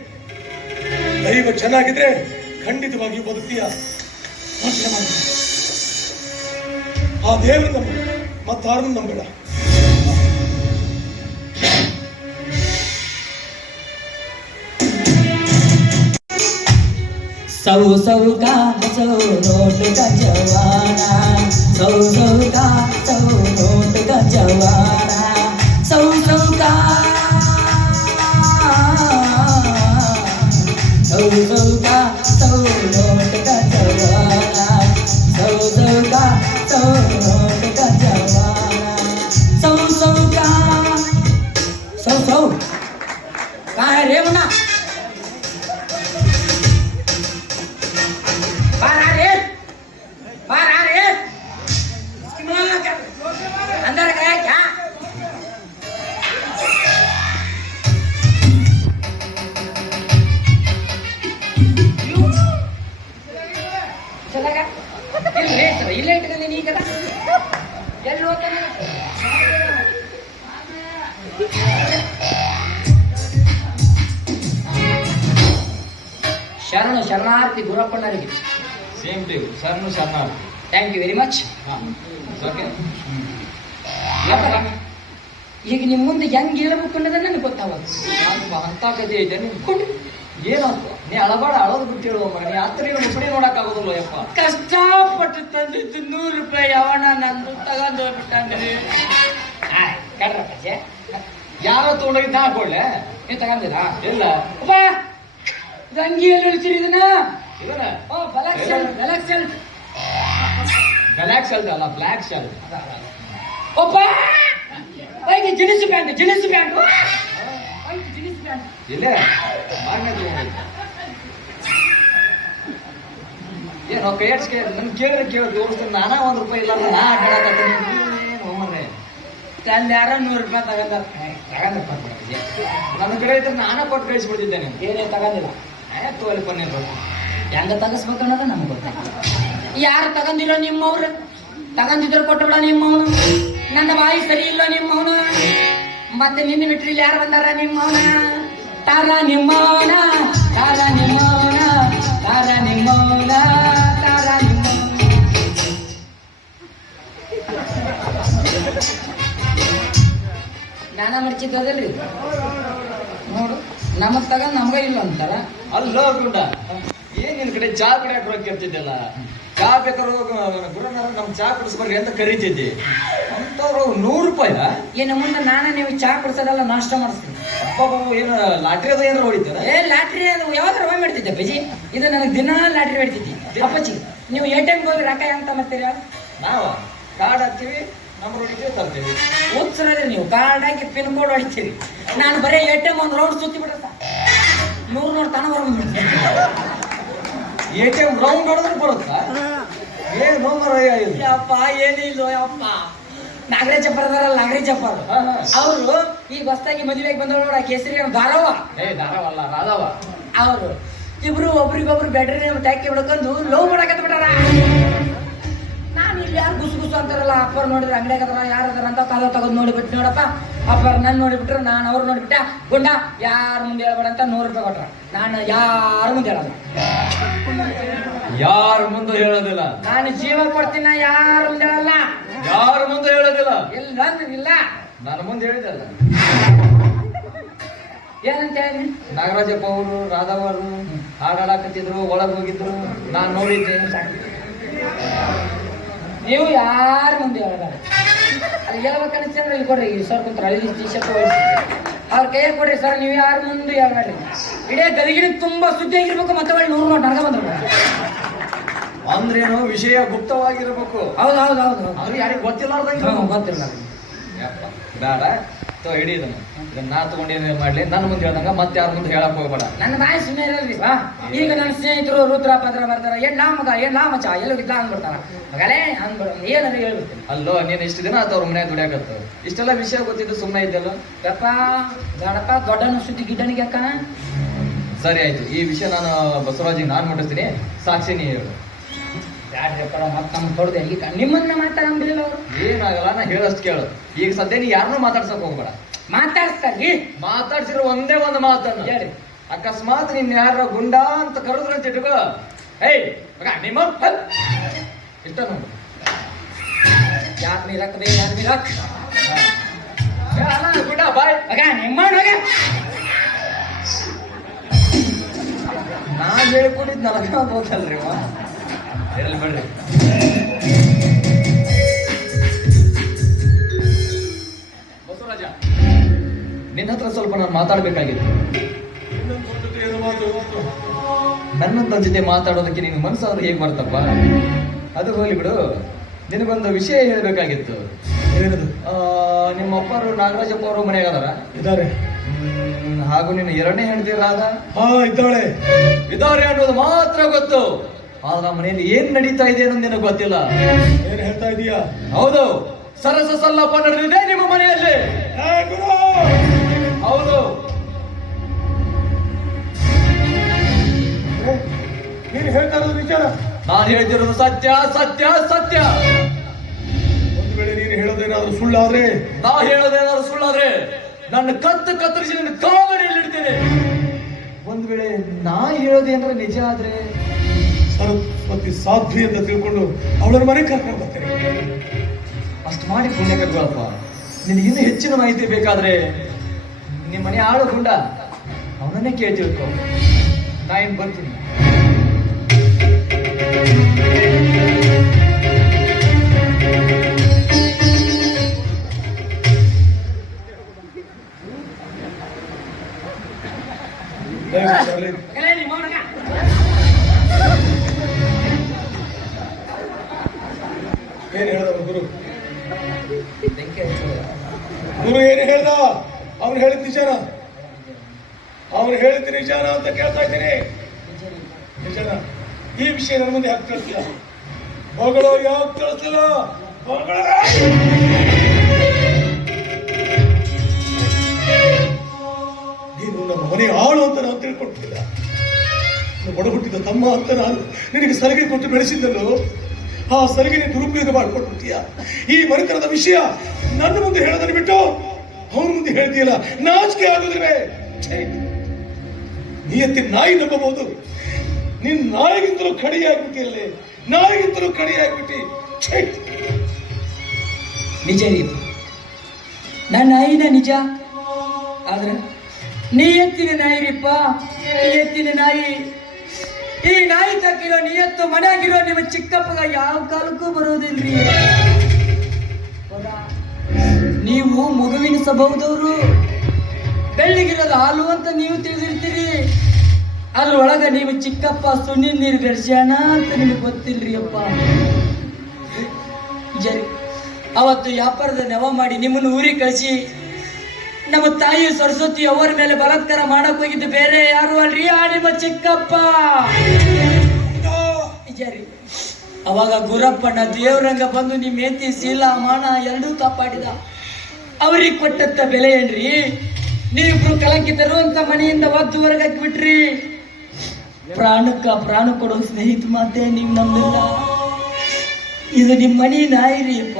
ದೈವ ಚೆನ್ನಾಗಿದ್ರೆ ಖಂಡಿತವಾಗಿಯೂ ಬದುಕ್ತೀಯ. ಆ ದೇವರು ನಂಬ, ಮತ್ತಾರನ್ನು ನಂಬೇಡ. सौ सौ का सौ नोट का जवाना, सौ सौ का सौ नोट का जवाना, सौ सौ का सौ सौ का सौ नोट का जवाना, सौ सौ का सौ नोट का जवाना, सौ सौ का सौ सौ कहाँ है रे मुन्ना? अंदर गया क्या? चला गया? इल्ले इट्ಕೊಂಡು ನೀ ಕದ ಎಲ್ಲಿ ಹೋಗ್ತಾನೆ? ಶರಣಾರ್ಥಿ ಗುರಪ್ಪಣ್ಣರಿಗೆ. Same to you. ಶರಣಾರ್ಥಿ. Thank you very much. ಈಗ ನಿಮ್ಮ ಮುಂದೆ ಹೆಂಗ್ ಹೇಳ್ಬೇಕು ಅನ್ನೋದ ನನಗೆ ಗೊತ್ತಾಗೋದು. ಅಂತ ಕಥೆ ಐತೆ ನಿಂತ್ಕೊಂಡು ಏನಂತ ನೀ ಅಳಬಾಡ, ಅಳೋದು ಬಿಟ್ಟು ಹೇಳುವ ಮಗ. ನೀ ಹತ್ತಿರ ಮುಪ್ಪಡಿ ನೋಡಕ್ ಆಗೋದಿಲ್ಲ ಯಪ್ಪ. ಕಷ್ಟಪಟ್ಟು ತಂದಿದ್ದು 100 ರೂಪಾಯಿ ಅವನ ನಂದು ತಗೊಂಡು ಹೋಗ್ಬಿಟ್ಟಂದ್ರಿ. ಕಡ್ರಪ್ಪ ಯಾರೋ ತಗೊಂಡೋಗಿ ನಾ ಕೊಡ್ಲೆ? ನೀವು ತಗೊಂಡಿರಾ? ಇಲ್ಲ ಅಪ್ಪ ಇದು ಅಂಗಿಯಲ್ಲಿ ಉಳಿಸಿರಿ ಇದನ್ನ. ಇದನ್ನ ಬ್ಲಾಕ್ ಶರ್ಟ್ ಬ್ಲ್ಯಾಕ್ ಶರ್ಟ್ ಅಲ್ಲ, ಬ್ಲ್ಯಾಕ್ ಶರ್ಟ್. ಒಬ್ಬ ಜಿನಿಸ್ ಪ್ಯಾಂಟ್ ಜಿನಿಸ್ ಪ್ಯಾಂಟ್ ಇಲ್ಲೇ ಮಾರನೇ ತಗೊಂಡು ಏನೋ ಕೈಯಡ್ಸ್ಕೆ ನನ್ ಕೇಳಿದ್ರೆ ಕೇಳಿ ತೋರಿಸ್ತೀನಿ. ನಾನಾ 1 ರೂಪಾಯಿ ಇಲ್ಲ ನಾ ಆಟಾಡಕತ್ತೀನಿ. ಅಲ್ಲಿ ಯಾರೋ 100 ರೂಪಾಯಿ ತಗೊಂಡಪ್ಪ. ನನ್ನ ಕಡೆ ಇದ್ರೆ ನಾನಾ ಕೊಟ್ಟು ಕಳಿಸ್ಬಿಡ್ತಿದ್ದೇನೆ. ಏನೇ ತಗೊಂಡಿಲ್ಲ. ತೋಲಿ ಪನ್ನೀರ್ ಹೆಂಗ ತಗಸ್ಬೇಕು ಅನ್ನೋದು ನಮ್ಗೆ ಗೊತ್ತಾಗ. ಯಾರು ತಗೊಂಡಿರೋ ನಿಮ್ಮವ್ರು, ತಗೊಂಡಿದ್ರು ಕೊಟ್ಟಬಿಡ ನಿಮ್ಮವನು. ನನ್ನ ಬಾಯಿ ಸರಿ ಇಲ್ಲ ನಿಮ್ಮವನು. ಮತ್ತೆ ನಿನ್ನ ಬಿಟ್ರಿ ಇಲ್ಲಿ ಯಾರು ಬಂದಾರ ನಿಮ್ಮವನ? ತಾರ ನಿಮ್ಮವನ, ತಾರ ನಿಮ್ಮವನ, ತಾರ ನಿಮ್ಮವನ, ತಾರ ನಿಮ್ಮವನ. ನಾನ ಮಡ್ಚಿದ್ದಲ್ರಿ ನೋಡು. ನಮಗ್ ತಗೊಂಡ್ ನಮ್ಗ ಇಲ್ಲ ಅಂತಾರ. ಅಲ್ಲ ಗುಂಡ, ಏನ್ ನಿನ್ ಕಡೆ ಚಾ ಕುಡಿಯಕ್ ಹೋಗಿ ಕೆರ್ತಿದ್ದಲ್ಲ. ಚಾ ಬೇಕಾದ್ರೆ ಗುರುನಾರ ನಮ್ ಚಾ ಕುಡಿಸ್ಬರ್ರಿ ಅಂತ ಕರಿತಿದ್ದೆ. ಅಂತವ್ರು 100 ರೂಪಾಯಿ. ಏನ ಮುಂದೆ ನಾನು ನೀವು ಚಾ ಕುಡ್ಸೋದಲ್ಲ ನಾಷ್ಟ ಮಾಡಿಸ್ತೀನಿ. ಏನು ಲಾಟ್ರಿ ಅದು ಏನಾರು ಹೊಡಿತಾರ? ಏ ಲಾಟ್ರಿ ಅದು ಯಾವಾಗ ರವೆ ಮಾಡ್ತಿದ್ದೆ ಬಜಿ, ಇದು ನನಗೆ ದಿನ ಲಾಟ್ರಿ ಹೊಡಿತಿದ್ದಿ. ಅಪ್ಪಚ್ಚಿ ನೀವು ATM ಹೋಗಿ ರೊಕ್ಕ ಅಂತ ಮಾಡ್ತೀರಾ? ನಾವು ಕಾರ್ಡ್ ಹಾಕ್ತೀವಿ, ನಂಬರ್ ಹೊಡಿತೀವಿ, ತರ್ತೀವಿ. ಓದ್ಸರದ್ರಿ ನೀವು ಕಾರ್ಡ್ ಹಾಕಿ ಪಿನ್ ಕೋಡ್ ಹೊಡಿತೀರಿ. ನಾನು ಬರೀ ATM ಒಂದು ರೌಂಡ್ ಸುತ್ತಿ ಬಿಡತ್ತ 100 ತನ ಬರ್ಬಿಡ್ತೀನಿ. ATM ರೌಂಡ್ ಹೊಡೆದ್ರೆ ಬರುತ್ತಾ? ಏನು ನಂಬರ್ ಇದು? ಯಪ್ಪ ಏನಿಲ್ಲ ಯಪ್ಪ. ನಾಗರಾಜ್ ಅಪ್ಪರ್ ಅದಾರಲ್ಲ, ನಾಗರಾಜ್ ಅಪ್ಪರ್ ಅವರು ಈಗ ಹೊಸದಾಗಿ ಮದುವೆಗೆ ಬಂದವರು ನೋಡ, ಕೇಸರಿ ದಾರವ. ದಾರವಲ್ಲ, ರಾಧವ. ಅವರು ಇಬ್ರು ಒಬ್ರಿಗೊಬ್ರು ಬ್ಯಾಟ್ರಿ ಟ್ಯಾಕಿ ಬಿಡ್ಕೊಂಡು ಲವ್ ಮಾಡಕತ್ತ ಬಿಟ್ಟಾರ. ನಾನು ಇಲ್ಲಿ ಯಾರು ಗುಸು ಗುಸು ಅಂತಾರಲ್ಲ, ಅಪ್ಪರ್ ನೋಡಿದ್ರೆ ಅಂಗಡಿಯಾಗದಾರ ಯಾರದಾರ ಅಂತ ಕಾಲ ತಗೊಂಡು ನೋಡಿಬಿಟ್ಟು, ನೋಡಪ್ಪ ಅಪ್ಪರ್ ನನ್ ನೋಡಿಬಿಟ್ರು, ನಾನು ಅವ್ರು ನೋಡಿಬಿಟ್ಟ, ಗುಂಡ ಯಾರ ಮುಂದೆ ಹೇಳ್ಬೇಡ ಅಂತ 100 ರೂಪಾಯಿ ಕೊಟ್ರ. ನಾನು ಯಾರ ಮುಂದೆ ಹೇಳಲ್ಲ, ಯಾರ ಮುಂದೆ ಹೇಳೋದಿಲ್ಲ. ನಾನು ಜೀವ ಕೊಡ್ತೀನಿ, ಯಾರ ಮುಂದೆ ಹೇಳಲ್ಲ, ಯಾರ ಮುಂದೆ ಹೇಳೋದಿಲ್ಲ. ಇಲ್ಲ ಅಂದ್ರಿಲ್ಲ, ನನ್ನ ಮುಂದೆ ಹೇಳಿದಲ್ಲ. ಏನಂತ ಹೇಳಿ ನಾಗರಾಜಪ್ಪ ಅವರು ರಾಧವರು ಹಾಡಾಡಕತ್ತಿದ್ರು, ಒಳಗೆ ಹೋಗಿದ್ರು, ನಾನು ನೋಡಿದ್ದೆ. ನೀವು ಯಾರ ಮುಂದೆ ಹೇಳಲ್ಲ. ಅಲ್ಲಿ ಹೇಳ್ಬೇಕನ್ನಿಸ್ತಂದ್ರೆ ಇಲ್ಲಿ ಕೊಡ್ರಿ, ಸರ್ ಕುಂತ್ರ ಅಲ್ಲಿ ಟಿ-ಶರ್ಟ್ ಅವ್ರ ಕೈಯಾಗ ಕೊಡ್ರಿ ಸರ್, ನೀವು ಯಾರ ಮುಂದೆ ಹೇಳ್ಬೇಡ್ರಿ. ಇಡೇ ಗದಗಿನ ತುಂಬಾ ಸುದ್ದಿ ಆಗಿರ್ಬೇಕು, ಮತ್ತೆ ಒಳ್ಳೆ 100 ನೋಟ್ ನನಗ ಬಂದ್ರು. ಅಂದ್ರೇನು, ವಿಷಯ ಗುಪ್ತವಾಗಿರ್ಬೇಕು. ಹೌದು ಹೌದು ಹೌದು ಅವ್ರಿಗೆ ಯಾರಿಗೆ ಗೊತ್ತಿಲ್ಲಾರ್ದಂಗೆ. ಗೊತ್ತಿಲ್ಲ. ಯಪ್ಪ ಬೇಡ, ಹಿಡಿ ಇದನ್ನ ನಾ ತಗೊಂಡೇನು ಮಾಡ್ಲಿ, ನನ್ನ ಮುಂದೆ ಹೇಳ್ದಂಗ ಮತ್ತೆ ಯಾರ ಮುಂದೆ ಹೇಳಕ್ ಹೋಗ್ಬೇಡ. ನನ್ನ ಬಾಯಿ ಸುಮ್ಮನೆ ಇರಲ್ರಿ ಬಾ. ಈಗ ನನ್ನ ಸ್ನೇಹಿತರು ರುದ್ರ ಪತ್ರ ಬರ್ತಾರ, ಏನ್ ನಾ ಮಗ, ಏನ್ ನಾ ಮಚ, ಎಲ್ಲೋಗಿದ್ದ ಅಂದ್ಬಿಡ್ತಾರ. ಮಗಲೇ ಅಂದ್ಬಿಡ, ಏನಾದ್ರು ಹೇಳ್ಬಿಡ್ತೀನಿ. ಅಲ್ಲೋ, ನೀನ್ ಇಷ್ಟು ದಿನ ಆತ ಅವ್ರ ಮನ್ಯಾಗ ದುಡಿಯಾಕತ್ತ, ಇಷ್ಟೆಲ್ಲ ವಿಷಯ ಗೊತ್ತಿದ್ದು ಸುಮ್ಮನೆ ಇದ್ದಲ್ಲ. ಯಪ್ಪ ಬೇಡಪ್ಪ, ದೊಡ್ಡನ ಸುದ್ದಿ ಗಿಡ್ಡನಿಗೆ ಅಕ್ಕ. ಸರಿ ಆಯ್ತು, ಈ ವಿಷಯ ನಾನು ಬಸವರಾಜಿಗೆ ನಾನು ಮುಟ್ಟಿಸ್ತೀನಿ, ಸಾಕ್ಷಿ ನೀ ಹೇಳು. ಯಾರ್ರಿಪ್ಪ ಮತ್ತೆ ನಮ್ಗೆ ತೊಡ್ದೆ ಈಗ ನಿಮ್ಮನ್ನ ಮಾತಾಡಂಗಿಲ್ಲ ಅವರು. ಏನಾಗಲ್ಲ, ನಾ ಹೇಳಷ್ಟು ಕೇಳು. ಈಗ ಸದ್ಯ ನೀ ಯಾರನ್ನೂ ಮಾತಾಡ್ಸಕ್ ಹೋಗ್ಬೇಡ. ಮಾತಾಡ್ತಾರ್ರಿ, ಮಾತಾಡ್ಸಿರೋ ಒಂದೇ ಒಂದು ಮಾತನ್ನ ಹೇಳಿ. ಅಕಸ್ಮಾತ್ ನೀನ್ ಯಾರ ಗುಂಡ ಅಂತ ಕರೆದ್ರು ಅಂತ ಇಟ್ಕೋ, ಏಯ್ ಮಗ ನಿಮ್ಮ ಇಷ್ಟ ನೋಡು. ಯಾರ್ ಮೀರಕ್ ಬೇ, ಯಾರ್ ಮೀರಕ್ ಗುಂಡ ಬಾಯ್ ಮಗ ನಿಮ್ಮ ಮಗ. ನಾನ್ ಹೇಳ್ಕೊಂಡಿದ್ ನನಗೆ ಹೋಗಲ್ರಿ ಇರಲಿ ಬಿಡ್ರಿ. ಬಸವರಾಜ, ನಿನ್ನ ಹತ್ರ ಸ್ವಲ್ಪ ನಾನು ಮಾತಾಡ್ಬೇಕಾಗಿತ್ತು. ನನ್ನಂತ ಜೊತೆ ಮಾತಾಡೋದಕ್ಕೆ ನಿನ್ ಮನಸ್ಸಾದ್ರೆ ಹೇಗ್ ಬರ್ತಪ್ಪ? ಅದು ಹೋಗ್ಲಿ ಬಿಡು, ನಿನಗೊಂದು ವಿಷಯ ಹೇಳ್ಬೇಕಾಗಿತ್ತು. ಏನದು? ನಿಮ್ಮ ಅಪ್ಪರು ನಾಗರಾಜಪ್ಪ ಅವರು ಮನೆಯಾಗ ಅದಾರ? ಇದ್ದಾರೆ. ಹಾಗೂ ನಿನ್ನ ಎರಡನೇ ಹೆಂಡತಿ ರಾಧಾ? ಹಾ ಇದ್ದಾಳೆ. ಇದ್ದಾರೆ ಅನ್ನೋದು ಮಾತ್ರ ಗೊತ್ತು, ಆದ್ರೆ ನಮ್ಮ ಮನೆಯಲ್ಲಿ ಏನ್ ನಡೀತಾ ಇದೆ ಅನ್ನೋದು ನಿನಗೆ ಗೊತ್ತಿಲ್ಲ. ಏನ್ ಹೇಳ್ತಾ ಇದೀಯಾ? ಹೌದು, ಸರಸ ಸಲ್ಲಪ್ಪ ನಡೆದಿದೆ ನಿಮ್ಮ ಮನೆಯಲ್ಲಿ. ಹೌದು, ನೀನು ಹೇಳ್ತಾ ಇರೋದು ವಿಚಾರ? ನಾನು ಹೇಳ್ತಿರೋದು ಸತ್ಯ ಸತ್ಯ ಸತ್ಯ. ಒಂದು ವೇಳೆ ನೀನು ಹೇಳೋದೇನಾದ್ರೂ ಸುಳ್ಳಾದ್ರೆ? ನಾ ಹೇಳೋದೇನಾದ್ರೂ ಸುಳ್ಳಾದ್ರೆ ನನ್ನ ಕತ್ತರಿಸಿ ನನ್ನ ಕಾಲಡಿಯಲ್ಲಿ ಇಡ್ತೇನೆ. ಒಂದ್ ವೇಳೆ ನಾ ಹೇಳೋದೇನಾದ್ರೆ ನಿಜ ಆದ್ರೆ ಸರಸ್ವತಿ ಸಾಧ್ವಿ ಅಂತ ತಿಳ್ಕೊಂಡು ಅವಳ ಮನೆ ಕರ್ಕೊಂಡು ಬರ್ತೇನೆ. ಅಷ್ಟು ಮಾಡಿ ಪುಣ್ಯ ಕಟ್ಕೊಳಪ್ಪ. ನಿನಗಿನ್ನೂ ಹೆಚ್ಚಿನ ಮಾಹಿತಿ ಬೇಕಾದ್ರೆ ನಿಮ್ಮ ಮನೆ ಆಳು ಗುಂಡ ಅವನನ್ನೇ ಕೇಳಿ ತಿಳ್ಕೊ. ನಾ ಇನ್ ಬರ್ತೀನಿ. ಏನ್ ಹೇಳ್ದ ಗುರು? ಗುರು ಏನು ಹೇಳ್ದ? ಅವ್ನು ಹೇಳಿದ ನಿಜಾನ? ಅವ್ನು ಹೇಳಿದ ನಿಜಾನ ಅಂತ ಕೇಳ್ತಾ ಇದ್ದೀನಿ. ನಿಜಾನ? ಈ ವಿಷಯ ನನ್ನ ಮುಂದೆ ಯಾಕೆ ಕಳಿಸಿಲ್ಲ? ಹೊಗಳೋರು ಯಾಕೆ ಕಳಿಸಿಲ್ಲ? ನೀನು ನಮ್ಮ ಮನೆ ಆಳು ಅಂತ ನಾನು ತಿಳ್ಕೊಟ್ಟಿಲ್ಲ. ಒಡ ಹುಟ್ಟಿದ ತಮ್ಮ ಅಂತ ನಾನು ನಿನಗೆ ಸಲಿಗೆ ಕೊಟ್ಟು ಬೆಳೆಸಿದ್ದಲ್ಲೋ, ಆ ಸಲಿಗೆ ದುರುಪಯೋಗ ಮಾಡ್ಕೊಟ್ಬಿಡ್ತೀಯ. ಈ ಮನೆತನದ ವಿಷಯ ನನ್ನ ಮುಂದೆ ಹೇಳೋದನ್ನು ಬಿಟ್ಟು ಅವನ ಮುಂದೆ ಹೇಳ್ತೀಯಲ್ಲ, ನಾಚಿಕೆ ಆಗುದಿಲ್ವೇ? ನಿಯತ್ತಿ ನಾಯಿ ನಂಬಬಹುದು, ನೀನ್ ನಾಯಿಗಿಂತಲೂ ಕಡಿಯಾಗ್ಬಿಟ್ಟಿರಲಿ, ನಾಯಿಗಿಂತಲೂ ಕಡಿಯಾಗ್ಬಿಟ್ಟಿ. ನಿಜ ರೀ, ನನ್ನ ನಾಯಿನ ನಿಜ. ಆದ್ರೆ ನಿಯತ್ತಿನ ನಾಯಿ ರೀಪ್ಪ, ನಿಯತ್ತಿನ ನಾಯಿ. ಈ ನಾಯಿ ತಕ್ಕಿರೋ ನಿಯತ್ತು ಮನೆಯಾಗಿರೋ ನಿಮ್ಮ ಚಿಕ್ಕಪ್ಪಗ ಯಾವ ಕಾಲಕ್ಕೂ ಬರೋದಿಲ್ರಿ. ನೀವು ಮಗುವಿನ ಸ್ವಭಾವದವರು, ಬೆಳ್ಳಿಗಿರೋದು ಹಾಲು ಅಂತ ನೀವು ತಿಳಿದಿರ್ತೀರಿ, ಅದ್ರೊಳಗ ನೀವು ಚಿಕ್ಕಪ್ಪ ಸುಣ್ಣಿ ನೀರು ಬೆರ್ಸ್ಯಾಣ ಅಂತ ನಿಮ್ಗೆ ಗೊತ್ತಿಲ್ರಿ ಅಪ್ಪ. ಜರಿ ಅವತ್ತು ವ್ಯಾಪಾರದ ನೆವ ಮಾಡಿ ನಿಮ್ಮನ್ನು ಊರಿಗೆ ಕಳಿಸಿ ನಮ್ಮ ತಾಯಿ ಸರಸ್ವತಿ ಅವರ ಮೇಲೆ ಬಲಾತ್ಕಾರ ಮಾಡಕ್ ಹೋಗಿದ್ದು ಬೇರೆ ಯಾರು ಅಲ್ರಿ, ಆ ನಿಮ್ಮ ಚಿಕ್ಕಪ್ಪ. ಜರಿ ಅವಾಗ ಗುರಪ್ಪಣ್ಣ ದೇವ್ರಂಗ ಬಂದು ನಿಮ್ಮ ಏತಿ ಶೀಲ ಮಾನ ಎರಡೂ ಕಾಪಾಡಿದ. ಅವ್ರಿಗೆ ಕೊಟ್ಟಂತ ಬೆಲೆ ಏನ್ರಿ? ನೀವಿಬ್ರು ಕಲಂಕಿತರು ಅಂತ ಮನೆಯಿಂದ ಒದ್ದು ಹೊರಗೆ ಹಾಕ್ಬಿಟ್ರಿ. ಪ್ರಾಣ ಕೊಡೋ ಸ್ನೇಹಿತ ಮಾತೆ ನೀವು ನಮ್ಮಿಲ್ಲ. ಇದು ನಿಮ್ಮ ಮನಿ ನಾಯಿ ರೀ ಅಪ್ಪ.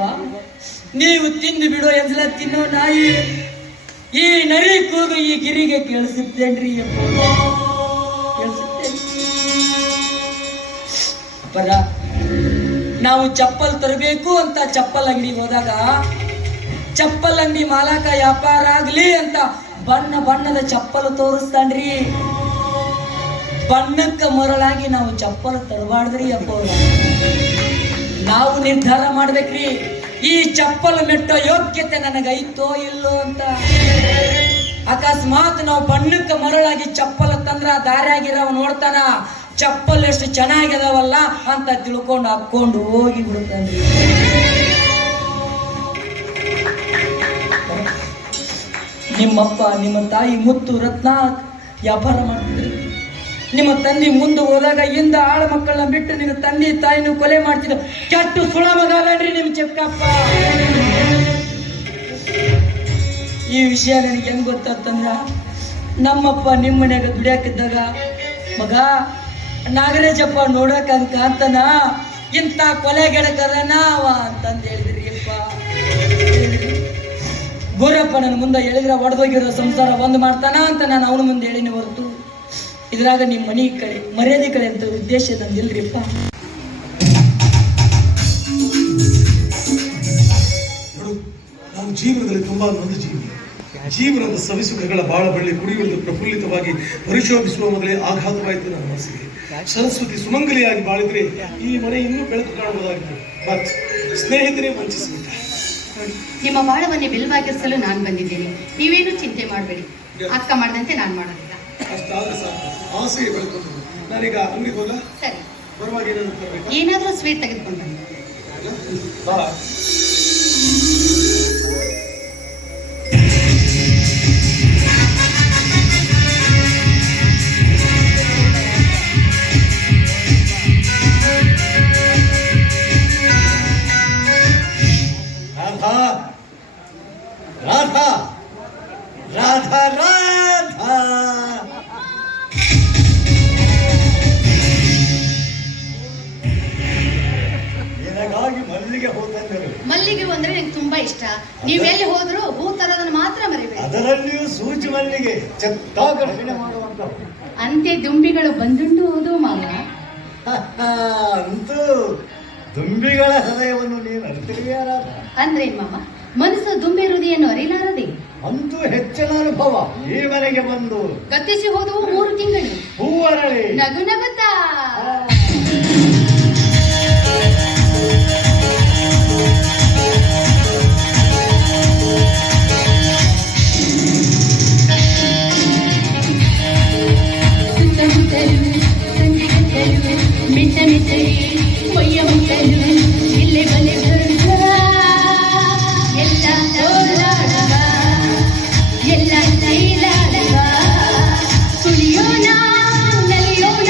ನೀವು ತಿಂದು ಬಿಡೋ ಎಂದ್ಲ ತಿನ್ನೋ ನಾಯಿ. ಈ ನರಿ ಕೂಗು ಈ ಗಿರಿಗೆ ಕೇಳಿಸುತ್ತೇನ್ರಿ ಅಪ್ಪ, ಕೇಳಿಸುತ್ತೇನೆ. ಪರ ನಾವು ಚಪ್ಪಲ್ ತರಬೇಕು ಅಂತ ಚಪ್ಪಲ್ ಅಂಗಡಿಗೆ ಹೋದಾಗ ಚಪ್ಪಲ್ ಅಂಗಡಿ ಮಾಲಕ ವ್ಯಾಪಾರ ಆಗ್ಲಿ ಅಂತ ಬಣ್ಣದ ಚಪ್ಪಲು ತೋರಿಸ್ತಾನ್ರಿ. ಬಣ್ಣಕ್ಕೆ ಮರಳಾಗಿ ನಾವು ಚಪ್ಪಲು ತರಬಾರ್ದ್ರಿ ಅಪ್ಪ. ನಾವು ನಿರ್ಧಾರ ಮಾಡ್ಬೇಕ್ರಿ, ಈ ಚಪ್ಪಲು ಮೆಟ್ಟೋ ಯೋಗ್ಯತೆ ನನಗೈತೋ ಇಲ್ಲೋ ಅಂತ. ಅಕಸ್ಮಾತ್ ನಾವು ಬಣ್ಣಕ್ಕೆ ಮರಳಾಗಿ ಚಪ್ಪಲ ತಂದ್ರ ದಾರಿಯಾಗಿರವ ನೋಡ್ತಾನ, ಚಪ್ಪಲ್ ಎಷ್ಟು ಚೆನ್ನಾಗಿದಾವಲ್ಲ ಅಂತ ತಿಳ್ಕೊಂಡು ಹಾಕೊಂಡು ಹೋಗಿ ಬಿಡ್ತಾನ್ರಿ. ನಿಮ್ಮಪ್ಪ ನಿಮ್ಮ ತಾಯಿ ಮುತ್ತು ರತ್ನ ವ್ಯಾಪಾರ ಮಾಡ್ತಿದ್ರಿ. ನಿಮ್ಮ ತಂದೆ ಮುಂದೆ ಹೋದಾಗ ಹಿಂದ ಆಳ ಮಕ್ಕಳನ್ನ ಬಿಟ್ಟು ನಿನ್ನ ತಂದೆ ತಾಯಿನೂ ಕೊಲೆ ಮಾಡ್ತಿದ್ದ ಕೆಟ್ಟು ಸುಳ ಮಗಲ್ರಿ ನಿಮ್ ಚಿಕ್ಕಪ್ಪ. ಈ ವಿಷಯ ನನಗೆ ಹೆಂಗ್ ಗೊತ್ತಾತಂದ್ರ, ನಮ್ಮಪ್ಪ ನಿಮ್ಮ ಮನ್ಯಾಗ ದುಡಿಯಾಕಿದ್ದಾಗ ಮಗ ನಾಗರಾಜಪ್ಪ ನೋಡಕ್ ಅಂತನ ಇಂಥ ಕೊಲೆಗೆಡಕರನ ಅವ ಅಂತಂದು ಹೇಳಿದ್ರಿ ಅಪ್ಪ. ಗುರಪ್ಪ ನನ್ನ ಮುಂದೆ ಹೇಳಿದ್ರ ಒಡೆದೋಗಿರೋ ಸಂಸಾರ ಒಂದು ಮಾಡ್ತಾನ ಅಂತ ನಾನು ಅವನ ಮುಂದೆ ಹೇಳಿನಿ ಹೊರತು ಇದ್ರಾಗ ನಿಮ್ಮ ಮನೆ ಕಡೆ ಮರ್ಯಾದೆ ಕಡೆ ಅಂತ ಉದ್ದೇಶ ನಂದಿಲ್ರಿಪ್ಪ. ನೋಡು, ನಾನು ಜೀವನದಲ್ಲಿ ತುಂಬಾ ನೊಂದ ಜೀವನದ ಸವಿಸುಖಗಳ ಬಾಳ ಬಳ್ಳಿ ಕುಡಿಯುವುದು ಪ್ರಫುಲ್ಲಿತವಾಗಿ ಪರಿಶೋಭಿಸುವ ಮೊದಲೇ ಆಘಾತವಾಯಿತು ನನ್ನ ಮನಸ್ಸಿಗೆ. ಸರಸ್ವತಿ ಸುಮಂಗಲಿಯಾಗಿ ಬಾಳಿದ್ರೆ ಈ ಮನೆ ಇನ್ನೂ ಬೆಳಕು ಕಾಣಬಹುದಾಗಿತ್ತು. ಬಟ್ ಸ್ನೇಹಿತರೇ ವಂಚಿಸಿಬಿಟ್ಟ. ನಿಮ್ಮ ಬಾಳವನ್ನೇ ಬೆಲ್ವಾಗಿರಿಸಲು ನಾನು ಬಂದಿದ್ದೇನೆ. ನೀವೇನು ಚಿಂತೆ ಮಾಡಬೇಡಿ. ಅಕ್ಕ ಮಾಡದಂತೆ ನಾನು ಮಾಡೋದಿಲ್ಲ. ಅಷ್ಟಾದ್ರೆ ಸಾಕು, ಆಸೆಗೆ ಬೆಳ್ಕೊಂಡು. ನಾನೀಗ ಅಂಗಡಿಗೆ ಹೋಗ ಸರಿ, ಬರುವಾಗ ಏನಾದ್ರು ತರಬೇಕು? ಏನಾದರೂ ಸ್ವೀಟ್ ತೆಗೆದುಕೊಂಡು ಬನ್ನಿ. ಬಾ. ರಾಧಾ ರಾಧಾ ರಾಧಾ ನಿನಗಾಗಿ ಮಲ್ಲಿಗೆ ಹೂ ತಂದರು. ಮಲ್ಲಿಗೆ ಹೂ ಅಂದ್ರೆ ನಂಗೆ ತುಂಬಾ ಇಷ್ಟ. ನೀವೆಲ್ಲಿ ಹೋದ್ರು ಹೂ ತರೋದನ್ನ ಮಾತ್ರ ಮರಿಬೇಡಿ. ಅದರಲ್ಲಿಯೂ ಸೂಜಿ ಮಲ್ಲಿಗೆ ಚಿತ್ತಾಕರ್ಷಣೆ ಮಾಡುವಂತ. ಅಂತೆ ದುಂಬಿಗಳು ಬಂದುಂಟು ಹೋದು ಮಾವ. ಅಂತೂ ದುಂಬಿಗಳ ಹೃದಯವನ್ನು ನೀನು ಅರಿತಿರುವೆಯಾ ರಾಧಾ? ಅಂದ್ರೆ ಮಾವ, ಮನಸ್ಸು ದುಂಬಿ ಹೃದಯನ್ನು ಅರಿಲಾರದೆ ಅಂತೂ ಹೆಚ್ಚಿನ ಅನುಭವ. ಈ ಮನೆಗೆ ಬಂದು ಗತಿಸಿ ಹೋದವು 3 ತಿಂಗಳು. ಹೂವರಳಿ ನಗು ನಗುತ್ತಾ ಮಿಟ್ಟ ಮಿಟ್ಟರಿ ಮೊಯ್ಯ ಮುಟ್ಟಲು ಇಲ್ಲೇ ಬಲೆ ಎಲ್ಲ ತೋಳಾಡುವ ಎಲ್ಲ ತೈಲಾಡುವ ಸುಳಿಯೋಣ ನಲಿಯೋಣ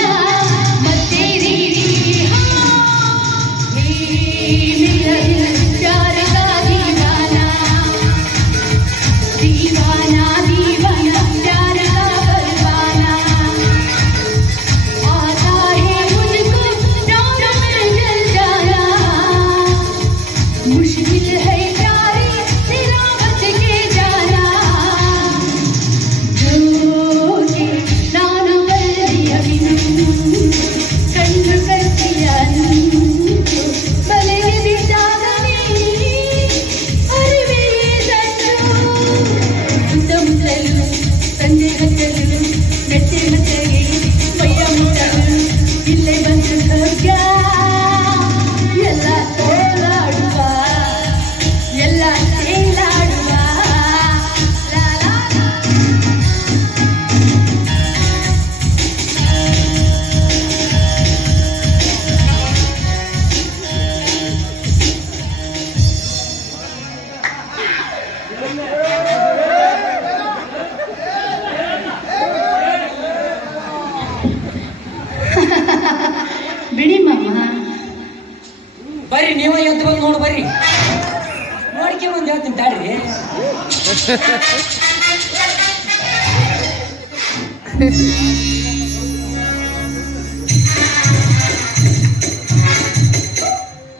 ಹೇಳ್ತೀನಿ ತಾಡ್ರಿ.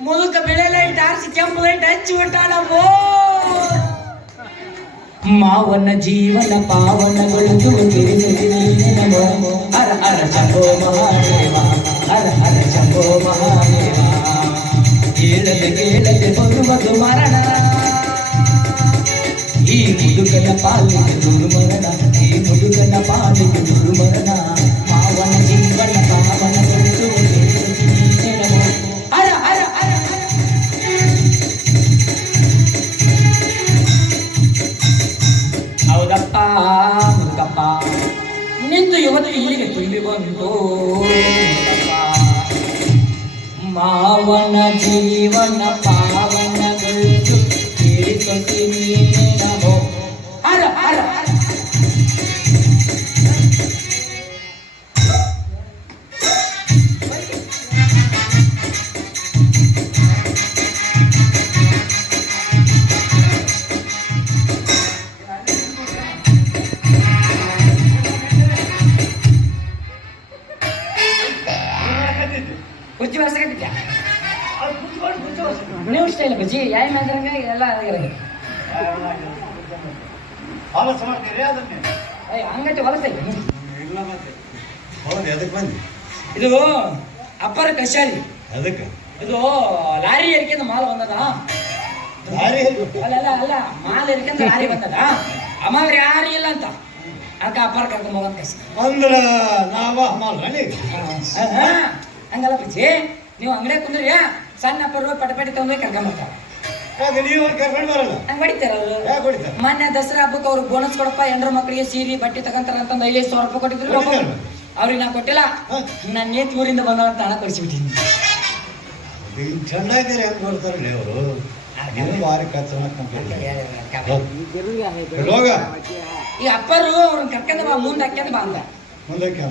ಮುದುಕ ಬೆಳೆ ಲೈಟ್ ಆರಿಸಿ ಕೆಂಪು ಲೈಟ್ ಹಚ್ಚಿ ಬಿಟ್ಟಾನವೋ. ಮಾವನ ಜೀವನ ಪಾವನಗೊಳಿಸು ನಮೋ ಹರ ಹರ ಶಂಭೋ ಮಹಾದೇವ, ಹರ ಹರ ಶಂಭೋ ಮಹಾದೇವ. ಕೇಳದೆ ಕೇಳದೆ ಬರುವುದು ಮರಣ, ಈ ಮುದುಕನ ಪಾಲಿಗೆ ದುರ್ಮರಣ, ಈ ಮುದುಕನ ಪಾಲಿಗೆ ದುರ್ಮರಣ. ಮಾವನ ಜೀವನ ಪಾವನಗೊಳಿಸು ನಮೋ ಹರ ಹರ ಹರ ಹರ. ಹೌದಪ್ಪ ಮುದುಕಪ್ಪ, ನಿಂದು ಇವತ್ತು ಇಲ್ಲಿಗೆ ತುಂಬಿ ಬಂತು. ಮಾವನ ಜೀವನ ಪಾವನಗೊಳಿಸು ಕೇಳಿಸುತ್ತೀನಿ ನಮೋ ಹರ ಹರ ಹರ. ಕುರ್ಚಿ ಬರ್ಸಕತ್ತಿದ್ಯಾ ನೀವು ಇಷ್ಟ ಇಲ್ಲ ಬಜ್ಜಿ ಯಾಯ ಮಾದ್ರಂಗ ಎಲ್ಲ ಆಗಿರೋದು. ಆಲೋಚ ಮಾಡ್ತೀರಿ ಅದನ್ನೇ? ಹಂಗಂತೆ ಹೊಲಸ ಇಲ್ಲ ಮತ್ತೆ. ಹೌದು, ಅದಕ್ಕೆ ಬಂದಿ? ಇದು ಅಪ್ಪರ ಕಷಾಲಿ. ಅದಕ್ಕೆ ಇದು ಲಾರಿ ಏರಿಕೆಂದ ಮಾಲ್ ಬಂದದ. ದಾರಿ ಅಲ್ಲ ಅಲ್ಲ ಮಾಲ್ ಏರಿಕೆಂದ ಲಾರಿ ಬಂದದ. ಅಮ್ಮವ್ರು ಯಾರು ಇಲ್ಲ ಅಂತ ಅದಕ್ಕೆ ಅಪ್ಪರ ಕರ್ಕೊಂಡ್ ಹೋಗಂತ ಕಷ್ಟ. ಅಂದ್ರ ನಾವ ಮಾಲ್ರಿ ಹಂಗಲ್ಲ ಬಜ್ಜಿ, ನೀವು ಅಂಗಡಿ ಕುಂದ್ರಿ ಸಣ್ಣ ಅಪ್ಪರು ಪಟಪಟಿ ತಗೊಂಡು ಕರ್ಕೊಂಬರ್ತಾರ. ನೀವು ಕರ್ಕೊಂಡು ಬರಲ್ಲ? ಹಂಗ ಹೊಡಿತಾರಲ್ಲ. ಯಾಕೆ ಹೊಡಿತಾರ? ಮೊನ್ನೆ ದಸರಾ ಹಬ್ಬಕ್ಕೆ ಅವ್ರಿಗೆ ಬೋನಸ್ ಕೊಡಪ್ಪ, ಹೆಣ್ರ ಮಕ್ಕಳಿಗೆ ಸೀರೆ ಬಟ್ಟೆ ತಗೊಂತಾರ ಅಂತಂದು 5,000 ರೂಪಾಯಿ ಕೊಟ್ಟಿದ್ರು. ಅವ್ರಿಗೆ ನಾ ಕೊಟ್ಟಿಲ್ಲ, ನಾನು ನೇತ್ ಊರಿಂದ ಬಂದವಂತ ಹಣ ಕೊಡಿಸ್ಬಿಟ್ಟಿನಿ. ಚಂದ ಇದ್ದೀರಿ ಹೆಂಗ್ ಬರ್ತಾರಲ್ಲ ಅವರು. ನೀವು ಭಾರಿ ಹೋಗ ಈ ಅಪ್ಪರು ಅವ್ರನ್ನ ಕರ್ಕೊಂಡ್ ಬಾ, ಮುಂದೆ ಹಾಕ್ಯಂದ್ ಬಾ ಅಂದ. ಮುಂದಕ್ಕೆ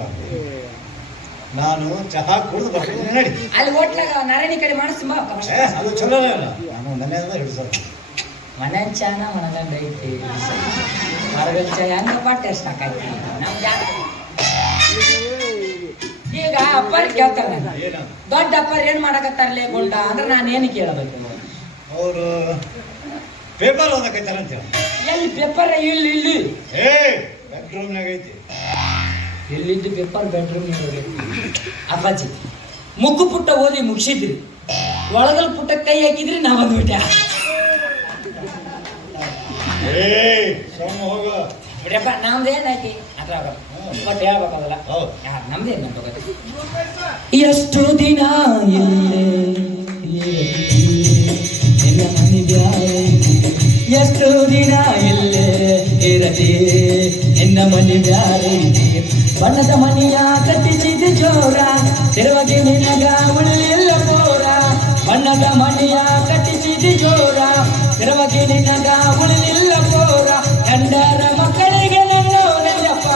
ನಾನು ಚಹಾ ಕುಡಿದು ಬರ್ತೀನಿ ನಡಿ. ಅಲ್ಲಿ ಹೋಟ್ಲಾಗ ನಾರಾಯಣಿ ಕಡೆ ಮಾಡಿಸ್ ಬಾ. ಅದು ಚಲೋ ಇಲ್ಲ, ನಾನು ಮನೆಯಿಂದ ಹಿಡಿಸೋದು. ಮನೆ ಚಾನ ಮನಗಂಡ ಐತಿ, ಮರಗಲ್ ಚಾ ಹೆಂಗಪ್ಪ ಟೇಸ್ಟ್ ಹಾಕೈತಿ ನಮ್ಗೆ ಯಾಕೆ. ಈಗ ಅಪ್ಪರ್ ಕೇಳ್ತಾರ, ದೊಡ್ಡ ಅಪ್ಪರ್ ಏನ್ ಮಾಡಕತ್ತಾರಲೇ ಗುಂಡ ಅಂದ್ರೆ ನಾನು ಏನು ಕೇಳಬೇಕು? ಅವರು ಪೇಪರ್ ಓದಕೈತಾರ ಅಂತ. ಎಲ್ಲಿ ಪೇಪರ್? ಇಲ್ಲಿ ಇಲ್ಲಿ ಬೆಡ್ರೂಮ್ನಾಗ ಐತಿ. ಎಲ್ಲಿದ್ದು ಪೇಪರ್? ಬೆಡ್ರೂಮ್ ಅಪ್ಪಾಜಿ ಮುಕ್ಕು ಪುಟ್ಟ ಓದಿ ಮುಗಿಸಿದ್ರಿ, ಒಳಗಲ್ ಪುಟ್ಟ ಕೈ ಹಾಕಿದ್ರಿ ನಾವ್ ಅಂದ್ಬಿಟ್ಟೆ. ಹೋಗ ಬಿಡಪ್ಪ, ನಮ್ದೇನೈತಿ ಅದ್ರಾಗ ಬಟ್ ಹೇಳ್ಬೇಕಲ್ಲ. ನಮ್ದೇನ್ ನಮ್ದು ಎಷ್ಟು ದಿನ ಇಲ್ಲೇ ಎಷ್ಟು ದಿನ ಇಲ್ಲೇ ಇರಲಿ ಎನ್ನ ಮನೆ ಬ್ಯಾರೆ. ಬಣ್ಣದ ಮನೆಯ ಕಟ್ಟಿಸಿದ ಜೋರ, ತಿರುವಾಗಿ ನಿನಗ ಉಳಿಲಿಲ್ಲ ಪೋರ. ಬಣ್ಣದ ಮನೆಯ ಕಟ್ಟಿಸಿದ ಜೋರ, ತಿರುವಾಗಿ ನಿನಗ ಉಳಿಲಿಲ್ಲ ಪೋರ. ಎಂಡರ ಮಕ್ಕಳಿಗೆ ನನ್ನೋರಲ್ಲಪ್ಪ,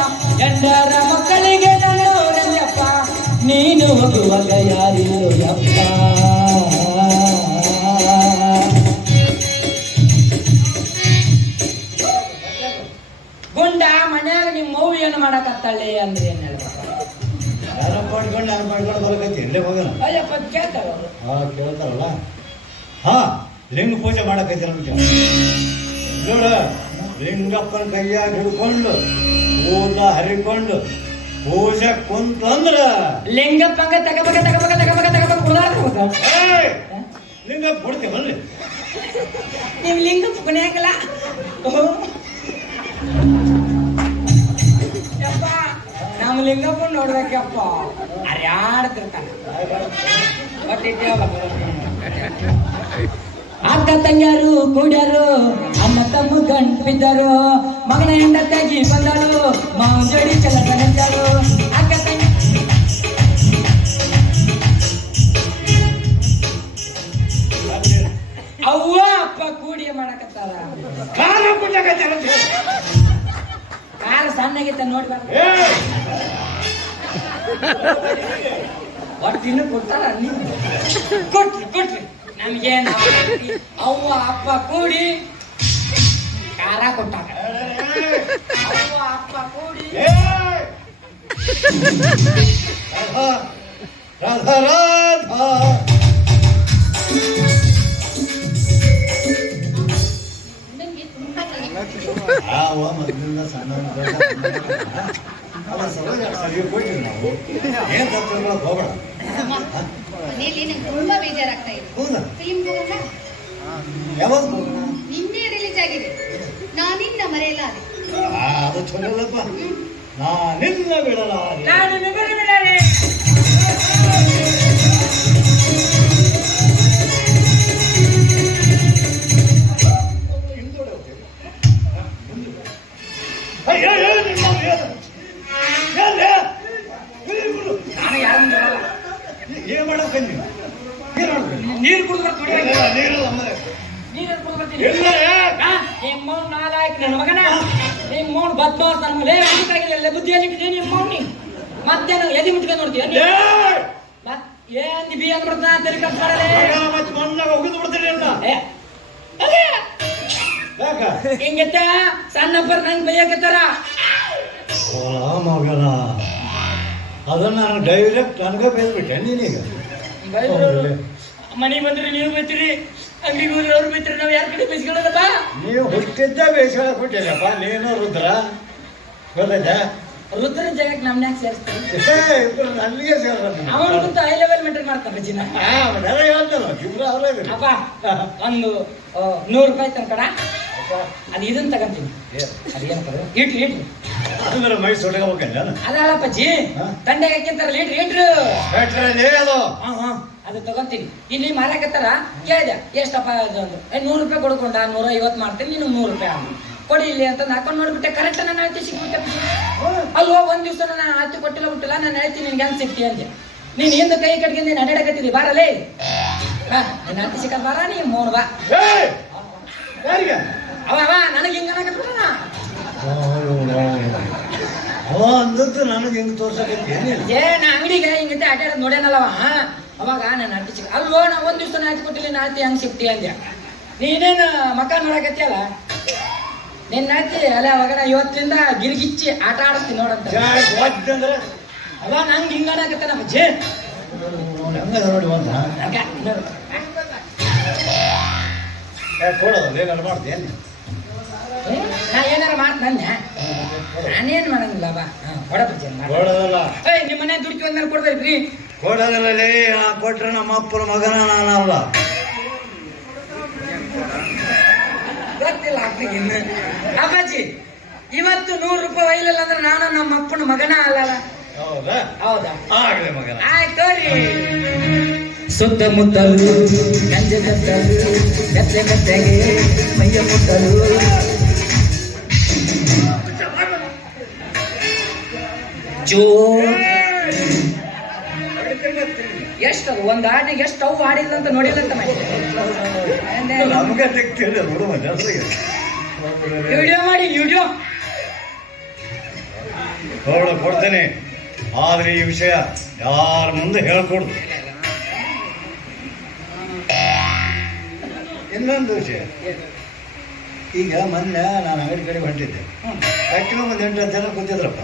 ಎಂಡರ ಮಕ್ಕಳಿಗೆ ನನ್ನೋರಲ್ಲಪ್ಪ. ನೀನು ಹೋಗುವಾಗ ಯಾರಿಲ್ಲೋ ಯಪ್ಪ. ಗುಂಡ ಮನ್ಯಾಗ ನಿಮ್ಮ ಮೌ ಏನು ಮಾಡಕತ್ತಾಳೆ ಅಂದ್ರೆ ಏನ್ ಹೇಳ್ಬೇಕು? ನಾನು ಮಾಡ್ಕೊಂಡು ಬರಕೈತಿ. ಇಲ್ಲೇ ಹೋಗೋಣ. ಅಯ್ಯಪ್ಪ ಕೇಳ್ತಾರ ಅವರು. ಕೇಳ್ತಾರಲ್ಲ. ಲಿಂಗ ಪೂಜೆ ಮಾಡಕೈತಿ ನಮ್ಗೆ. ನೋಡ, ಲಿಂಗಪ್ಪನ ಕೈಯಾಗ ಹಿಡ್ಕೊಂಡು ಊಟ ಹರಿಕೊಂಡು ಪೂಜೆ ಕುಂತಂದ್ರ ಲಿಂಗಪ್ಪಂಗ ತಗಬಕ ಲಿಂಗಪ್ಪ ಕೊಡ್ತೇವಲ್ರಿ. ನೀವು ಲಿಂಗಪ್ಪ ಕುಣಿಯಾಗಲ್ಲ. ಯಪ್ಪ ನಮ್ಮ ಲಿಂಗಪ್ಪ ನೋಡ್ಬೇಕಪ್ಪ, ಅರ್ಯಾಡ್ತಿರ್ತಾನೆ. ಅಕ್ಕ ತಂಗಿಯರು ಕೂಡ್ಯಾರು, ಅಮ್ಮ ತಮ್ಮ ಗಂಟು ಬಿದ್ದರು, ಮಗನ ಹೆಂಡತಿಯಾಗಿ ಬಂದರು, ಮಾವನ ಜೋಡಿ ಚಲನ ನೆಂದರು. ಅಕ್ಕ ತಂಗಿ ಅವ್ವ ಅಪ್ಪ ಕೂಡಿ ಮಾಡಕತ್ತಾರ. ಕಾಲು ಸಣ್ಣಗಿತ್ತ ನೋಡ್ಬಾರ್ದು. ಒಟ್ಟು ಇನ್ನು ಕೊಡ್ತಾರ ನೀವು ಕೊಟ್ರಿ ನಮ್ಗೇನು. ಅವ್ವ ಅಪ್ಪ ಕೂಡಿ ಯಾರ ಕೊಟ್ಟಾಗ ಅವ್ವ ಅಪ್ಪ ಕೂಡಿ ರಾಧಾ ರಾಧಾ ನಂಗೆ ತುಂಬಾ ಯಾವ ಮೊದಲಿಂದ ಸಣ್ಣ ಸರಿ ಕೊಟ್ಟಿವಿ ನಾವು ಏನ್ ತಪ್ಪುಗಳಕ್ಕೆ ಹೋಗೋಣ. ಮನೇಲಿ ನಂಗೆ ತುಂಬಾ ಬೇಜಾರಾಗ್ತಾ ಇದೆ. ಹೌದಾ? ಫಿಲ್ಮ್ ಹೋಗೋಣ? ಯಾವಾಗ ಹೋಗೋಣ? ನಿನ್ನೆ ರಿಲೀಸ್ ಆಗಿದೆ. ನಾನಿನ್ನ ಮರೆಯಲಾರೆ. ಅದು ಚಲೋ ಅಲ್ಲಪ್ಪ. ನಾನಿನ್ನ ಬಿಡಲಾರೆ. ನಾನು ನಿಮಗೆ ಬಿಡಾರೆ. ನಾನು ಯಾರನ್ನು ನೋಡಲ್ಲ. ಏನ್ ಮಾಡಕ್ ಬಂದಿ? ನೀರು ಕುಡಿದು ಬರ್ತೀನಿ. ನೀರಲ್ಲ ಮರೆ. ನೀರು ಕುಡಿದು ಬರ್ತೀನಿ. ಇಲ್ಲ ನಿಮ್ಮ ನಾಲಾಯಕ ನನ್ನ ಮಗನ ನಿಮ್ಮ ಮೌನ್ ಬದ್ಮಾಸ್ ನನ್ನ ಮಗಲೇ ಎಲ್ಲ ಬುದ್ಧಿಯಲ್ಲಿ ಬಿದ್ದೆ ನಿಮ್ಮ ಮೌನಿ ಮತ್ತೆ ನಾವು ಎದಿ ಮುಟ್ಕೊಂಡು ನೋಡ್ತೀಯ ಮತ್ ಏನ್ ಬಿ ಅಂದ್ ಬರ್ತಾನ ತೆರಿ ಕಟ್ ಮಾಡಲೇ ಮತ್ತೆ ಮಣ್ಣಾಗ ಹೋಗಿದ್ ಬಿಡ್ತೀರಿ ಅಲ್ಲ ಯಾಕ ಹಿಂಗತ್ತ ಸಣ್ಣಪ್ಪರ್ ನಂಗೆ ಬೈಯಕತ್ತಾರ ಮಗನ ಅದನ್ನ ನಾನು ಡೈರೆಕ್ಟ್ ನನಗೆ ಬೈದ್ಬಿಟ್ಟೆ ನೀನೀಗ ಮನೆಗೆ ಬಂದ್ರಿ ನೀವು ಬೈತೀರಿ ಅಂಗಡಿಗೆ ಹೋದ್ರೆ ಅವ್ರು ಬೈತೀರಿ ನಾವ್ ಯಾರ ಕಡೆ ಬೈಸ್ಕೊಳ್ಳೋದಪ್ಪ ನೀವು ಹುಟ್ಟಿದ್ದ ಬೇಯಿಸ್ಕೊಳಕ್ ಬಿಟ್ಟಿಲ್ಲಪ್ಪ ನೀನು ರುದ್ರ ಗೊತ್ತಾಯ್ತಾ ರುದ್ರನ ಜಾಗಕ್ಕೆ ನಮ್ನ್ಯಾಕ ಸೇರಿಸ್ತಾರೆ ಇಬ್ರು ನನಗೆ ಸೇರ ಅವನಿಗಿಂತ ಹೈ ಲೆವೆಲ್ ಮೇಂಟೈನ್ ಮಾಡ್ತಾನೆ ಜಿನ ಅವನೆಲ್ಲ ಹೇಳ್ತಲ್ಲ ಇಬ್ರು ಅವರೇ ಅಪ್ಪ ಒಂದು 100 ರೂಪಾಯಿ ತನಕಡ ಅದು ಇದನ್ನ ತಗೊಂತೀನಿ ಅದೇನಪ್ಪ ಇಟ್ರಿ ಅಂದ್ರೆ ಮೈ ಸುಟ್ಕೋಬೇಕಲ್ಲ ಅದಲ್ಲಪ್ಪಜ್ಜಿ ತಂಡೆಗೆ ಹಾಕಿಂತಾರ ಲೀಟ್ರ್ ಅದು ಅದು ತಗೊಂತೀನಿ ಇಲ್ಲಿ ಮಾರಾಕತ್ತಾರ ಕೇಳಿದೆ ಎಷ್ಟಪ್ಪ ಅದು ಅಂದ್ರು 100 ರೂಪಾಯಿ ಕೊಡ್ಕೊಂಡ 150 ಮಾಡ್ತೀನಿ ನೀನು 100 ರೂಪಾಯಿ ಆಗ ಕೊಡಿ ಇಲ್ಲಿ ಅಂತ ಹಾಕೊಂಡು ನೋಡ್ಬಿಟ್ಟೆ ಕರೆಕ್ಟ್ ನನ್ನ ಅಳತೆ ಸಿಕ್ಬಿಟ್ಟೆ ಅಲ್ವಾ ಒಂದ್ ದಿವಸ ನಾನು ಅಳತೆ ಕೊಟ್ಟಿಲ್ಲ ನಾನು ಹೇಳ್ತೀನಿ ನಿನ್ಗೆ ಹೆಂಗ್ ಸಿಕ್ತಿ ಅಂದೆ ನೀನ್ ಹಿಂದೆ ಕೈ ಕಟ್ಕೊಂಡು ನೀನು ಅಡ್ಡಾಡಕತ್ತಿದ್ದಿ ಬಾರಲೇ ನನ್ನ ಅಳತೆ ಸಿಕ್ಕ ಬಾರ ನೀ ಮೋನ್ ಬಾ ಅವ ನನಗೆ ಹಿಂಗ ಅನ್ನಕತ್ಬಿಟ್ಟನ ಅವ ಅಂದದ್ದು ನನಗೆ ಹೆಂಗ್ ತೋರ್ಸಕತ್ತಿ ಏ ನಾ ಅಂಗಡಿಗೆ ಹಿಂಗತ್ತೆ ಅಡ್ಡಾಡೋದು ನೋಡೇನಲ್ಲವ ಅವಾಗ ನನ್ನ ಅಳತೆ ಸಿಕ್ಕ ಅಲ್ವೋ ನಾ ಒಂದ್ ದಿವಸ ಅಳತೆ ಕೊಟ್ಟಿಲ್ಲ ನಾ ಅಳತೆ ಹೆಂಗ್ ಸಿಕ್ತಿ ಅಂದೆ ನೀನೇನು ಮಕ್ಕ ನೋಡಕತ್ತಿಯಲ್ಲ ನಿನ್ನ ಅಳತೆ ಅಲ್ಲ ಅವಾಗ ನಾ ಇವತ್ತಿಂದ ಗಿರ್ಗಿಚ್ಚಿ ಆಟ ಆಡಿಸ್ತೀನಿ ನೋಡಂತ ಅಂದ್ರೆ ಅವ ನಂಗೆ ಹಿಂಗ ಅನ್ನಕತ್ತಾನ ಬಜ್ಜಿ ಹಂಗ ನೋಡಿ ಒಂದ ಕೊಡೋದು ಏನಾರು ಮಾಡ್ತೀನಿ ನಾ ಏನಾರ ಮಾಡ್ತಾನೆ ನಾನೇನ್ ಮಾಡಂಗಿಲ್ಲ ಬಾ ಕೊಡ ಬಜ್ಜಿ ಕೊಡೋದಲ್ಲ ಏಯ್ ನಿಮ್ಮ ಮನೆ ದುಡ್ಡು ಒಂದ್ಮೇಲೆ ಕೊಡ್ಬೇಕ್ರಿ ಕೊಡೋದಿಲ್ಲ ಕೊಟ್ರೆ ನಮ್ಮ ಅಪ್ಪನ ಮಗನ ನಾನಲ್ಲ ಗೊತ್ತಿಲ್ಲ ಅಪ್ಪನಿಗೆ ಇನ್ನು ಅಪ್ಪಾಜಿ ಇವತ್ತು 100 ರೂಪಾಯಿ ಒಯ್ಲಿಲ್ಲ ಅಂದ್ರೆ ನಾನು ನಮ್ಮ ಅಪ್ಪನ ಮಗನ ಅಲ್ಲಲ್ಲ ಹೌದಾ ಹೌದಾ ಆಗ್ಲಿ ಮಗನ ಆಯ್ತು ರೀ ಸುತ್ತಮುತ್ತಲು ಗಂಜೆ ಗತ್ತಲು ಗತ್ತೆ ಗತ್ತೆಗೆ ಮೈಯ ಮುಟ್ಟಲು ಜೋ ಎಷ್ಟದು ಒಂದ್ ಹಾಡಿಗೆ ಎಷ್ಟು ಅವು ಹಾಡಿಲ್ಲ ಅಂತ ನೋಡಿಲ್ಲಂತ ನಮ್ಗೆ ತೆಗ್ತಿಲ್ಲ ನೋಡು ವಿಡಿಯೋ ಮಾಡಿ ವಿಡಿಯೋ ಕೊಡ್ತೇನೆ ಆದ್ರೆ ಈ ವಿಷಯ ಯಾರ ಮುಂದೆ ಹೇಳ್ಕೊಡ್ದು ಇನ್ನೊಂದು ವಿಷಯ ಈಗ ಮೊನ್ನೆ ನಾನು ಅಂಗಡಿ ಕಡೆ ಹೊಂಟಿದ್ದೆ ಕಟ್ಟಿಗೆ ಒಂದು 8 ಜನ ಕೂತಿದ್ರಪ್ಪ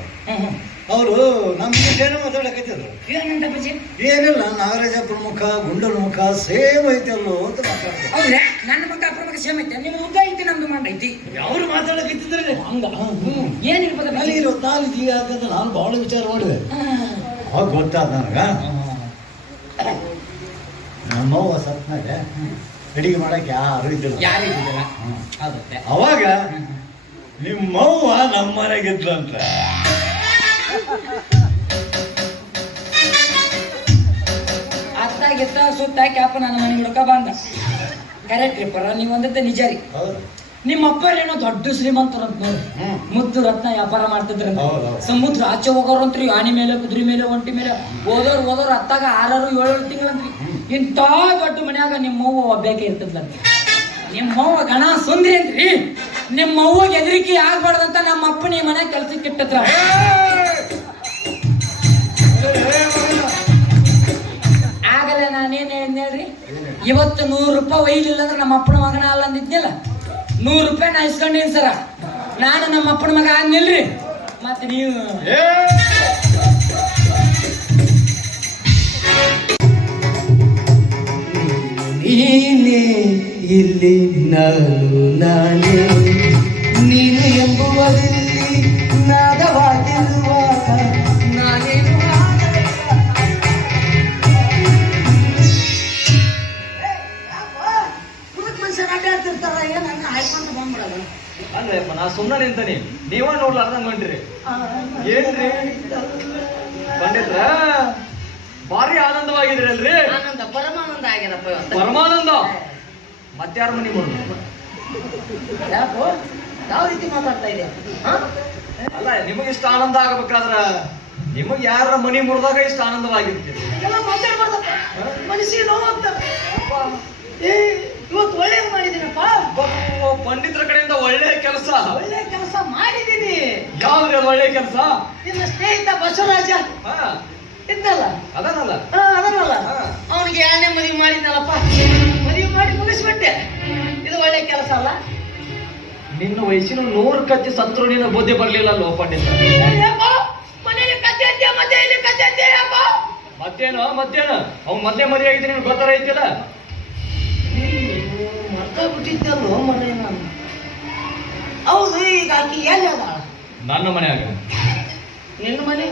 ಅವರು ನಮ್ಮ ವಿಷಯನ ಮಾತಾಡಕತ್ತಿದ್ರು ಏನಂತ ಬಜ್ಜಿ ಏನಿಲ್ಲ ನಾಗರಾಜ ಪ್ರಮುಖ ಗುಂಡಲ್ ಮುಖ ಸೇಮ್ ಐತಲ್ಲೋ ಅಂತ ಮಾತಾಡ್ತಾರೆ ಹೌದ್ರಾ ನನ್ನ ಮಗ ಅಪ್ರಮುಖ ಸೇಮ್ ಐತೆ ನಿಮ್ದು ಉದ್ದ ಐತಿ ನಮ್ದು ಮಂಡ ಐತಿ ಅವ್ರು ಮಾತಾಡಕತ್ತಿದ್ರೆ ಹಂಗ ಏನಿರ್ಬೋದ ಅಲ್ಲಿ 24 ಜಿ ಆಗಂತ ನಾನು ಬಹಳ ವಿಚಾರ ಮಾಡಿದೆ ಅವಾಗ ಗೊತ್ತಾದ ನನಗ ನಮ್ಮವ್ವ ಸತ್ನಾಗ ಅಡಿಗೆ ಮಾಡಕ್ಕೆ ಯಾರು ಇದ್ದಿಲ್ಲ ಯಾರು ಇದ್ದಿಲ್ಲ ಹೌದತ್ತೆ ಅವಾಗ ನಿಮ್ಮವ್ವ ನಮ್ಮ ಮನೆಗಿದ್ಲಂತ ಅತ್ತಾಗಿತ್ತ ಸುತ್ತಾಕಿ ಅಪ್ಪ ನನ್ನ ಮನೆ ಹುಡುಕ ಬಂದ ಕರೆಕ್ಟ್ ರೀಪರ ನೀವು ಒಂದತ್ತೆ ನಿಜ ರೀ ಹೌದು ನಿಮ್ಮ ಅಪ್ಪರೇನೋ ದೊಡ್ಡ ಶ್ರೀಮಂತರಂತ ನೋಡಿ ಮುದ್ದು ರತ್ನ ವ್ಯಾಪಾರ ಮಾಡ್ತಿದ್ರಂತ ಹೌದೌದು. ಸಮುದ್ರ ಆಚೆ ಹೋಗೋರಂತ್ರಿ ಆನೆ ಮೇಲೆ ಕುದುರೆ ಮೇಲೆ ಒಂಟಿ ಮೇಲೆ ಓದೋರು ಅತ್ತಾಗ 6-7 ತಿಂಗಳಂತ್ರಿ ಇಂಥ ದೊಡ್ಡ ಮನ್ಯಾಗ ನಿಮ್ಮವ್ವ ಒಬ್ಬೇಕೆ ಇರ್ತದ್ಲಂತ ನಿಮ್ಮವ್ವ ಗಣ ಸುಂದ್ರಿ ಅಂತ್ರಿ ನಿಮ್ಮವ್ವಗೆ ಎದರಿಕೆ ಆಗ್ಬಾರ್ದಂತ ನಮ್ಮ ಅಪ್ಪನ ಈ ಮನೆ ಕೆಲ್ಸಕ್ಕೆ ಇಟ್ಟತ್ರ ಆಗಲೇ ನಾನೇನ್ ಹೇಳಿದ್ನಿ ಹೇಳ್ರಿ ಇವತ್ತು 100 ರೂಪಾಯಿ ಒಯ್ಲಿಲ್ಲ ಅಂದ್ರೆ ನಮ್ಮ ಅಪ್ಪನ ಮಗನ ಅಲ್ಲ ಅಂದಿದ್ನಲ್ಲ 100 ರೂಪಾಯಿ ನಾ ಇಸ್ಕೊಂಡೇನ್ ಸರ. ನಾನು ನಮ್ಮ ಅಪ್ಪನ ಮಗ ಆಗ್ನಿಲ್ರಿ. ಮತ್ತೆ ನೀವು ನೀನೇ ಇಲ್ಲಿ ನಾನು ನಾನೇ ನೀನು ಎಂಬುವರಲ್ಲಿ ನಾದವಾಗಿರುವಾಗ ನಾನೇನು ಮುದುಕ್ ಮನುಷ್ಯರು ಅಡ್ಡಾಡ್ತಿರ್ತಾರ ಏನ್ ಹಂಗ ಹಾಯ್ಕೊಂಡು ಬಂದ್ಬಿಡೋದು. ಅಲ್ಲಪ್ಪ ನಾ ಸುಮ್ಮನೆ ನಿಂತಾನೆ, ನೀವ ನೋಡ್ಲಾರ್ದಂಗ್ ಹೊಂಟ್ರಿ. ಏನ್ರಿ ಪಂಡಿತ್ರ ಭಾರಿ ಆನಂದವಾಗಿದ್ರಿ ಅಲ್ರಿ? ಆನಂದ ಪರಮಾನಂದ ಆಗ್ಯದಪ್ಪ ಇವತ್ತು. ಪರಮಾನಂದ. ಮತ್ಯಾರ ಮನಿ ಮುರಿದು? ಯಾಕೋ ಯಾವ ರೀತಿ ಮಾತಾಡ್ತಾ ಇದೆ? ಅಲ್ಲ, ನಿಮಗೆ ಇಷ್ಟ ಆನಂದ ಆಗಬೇಕಾದ್ರ ನಿಮಗ್ ಯಾರ ಮನಿ ಮುರಿದಾಗ ಇಷ್ಟ ಆನಂದವಾಗಿರ್ತೀರಿ. ಎಲ್ಲ ಮಾತಾಡ್ಬಾರ್ದಪ್ಪ, ಮನಸ್ಸಿಗೆ ನೋವು ಆಗ್ತದೆ. ಏ ಇವತ್ತು ಒಳ್ಳೇದು ಮಾಡಿದ್ದೀನಪ್ಪ, ಪಂಡಿತರ ಕಡೆಯಿಂದ ಒಳ್ಳೆ ಕೆಲಸ. ಒಳ್ಳೆ ಕೆಲಸ ಮಾಡಿದ್ದೀನಿ. ಯಾವ್ದ್ರಿ ಅದು ಒಳ್ಳೆ ಕೆಲಸ? ನಿನ್ನ ಸ್ನೇಹಿತ ಬಸವರಾಜ ಇದ್ದಲ್ಲ, ಅದನ್ನಲ್ಲ ಅದನ್ನಲ್ಲ, ಅವನಿಗೆ 2ನೇ ಮದುವೆ ಮಾಡಿದ್ನಲ್ಲಪ್ಪ, ಮದುವೆ ಮಾಡಿ ಮುಗಿಸ್ಬಿಟ್ಟೆ. ಇದು ಒಳ್ಳೆ ಕೆಲಸ ಅಲ್ಲ? ನಿನ್ನ ವಯಸ್ಸಿನ 100 ಕತ್ತಿ ಸತ್ರು ನಿನ್ನ ಬುದ್ಧಿ ಬರ್ಲಿಲ್ಲ ಅಲ್ವ ಪಂಡಿತ? ಮನೇಲಿ ಕತ್ತೆ ಅಂತೆ, ಮತ್ತೆ ಇಲ್ಲಿ ಕತ್ತೆ ಅಂತೆ ಯಾಕೋ? ಮತ್ತೇನು ಅವ್ನು ಮೊದ್ಲೇ ಮದುವೆ ಆಗಿದ್ದೆ ನಿನ್ಗೆ ಗೊತ್ತಾರ ಐತಿಲ್ಲ? ಮರ್ತ ಬಿಟ್ಟಿದ್ದಲ್ಲೋ ಮನೆ ನಾನು. ಹೌದು, ಈಗ ಆಕಿ ಎಲ್ಲಿ ಅದಾಳ? ನನ್ನ ಮನ್ಯಾಗ. ನಿನ್ನ ಮನೆ?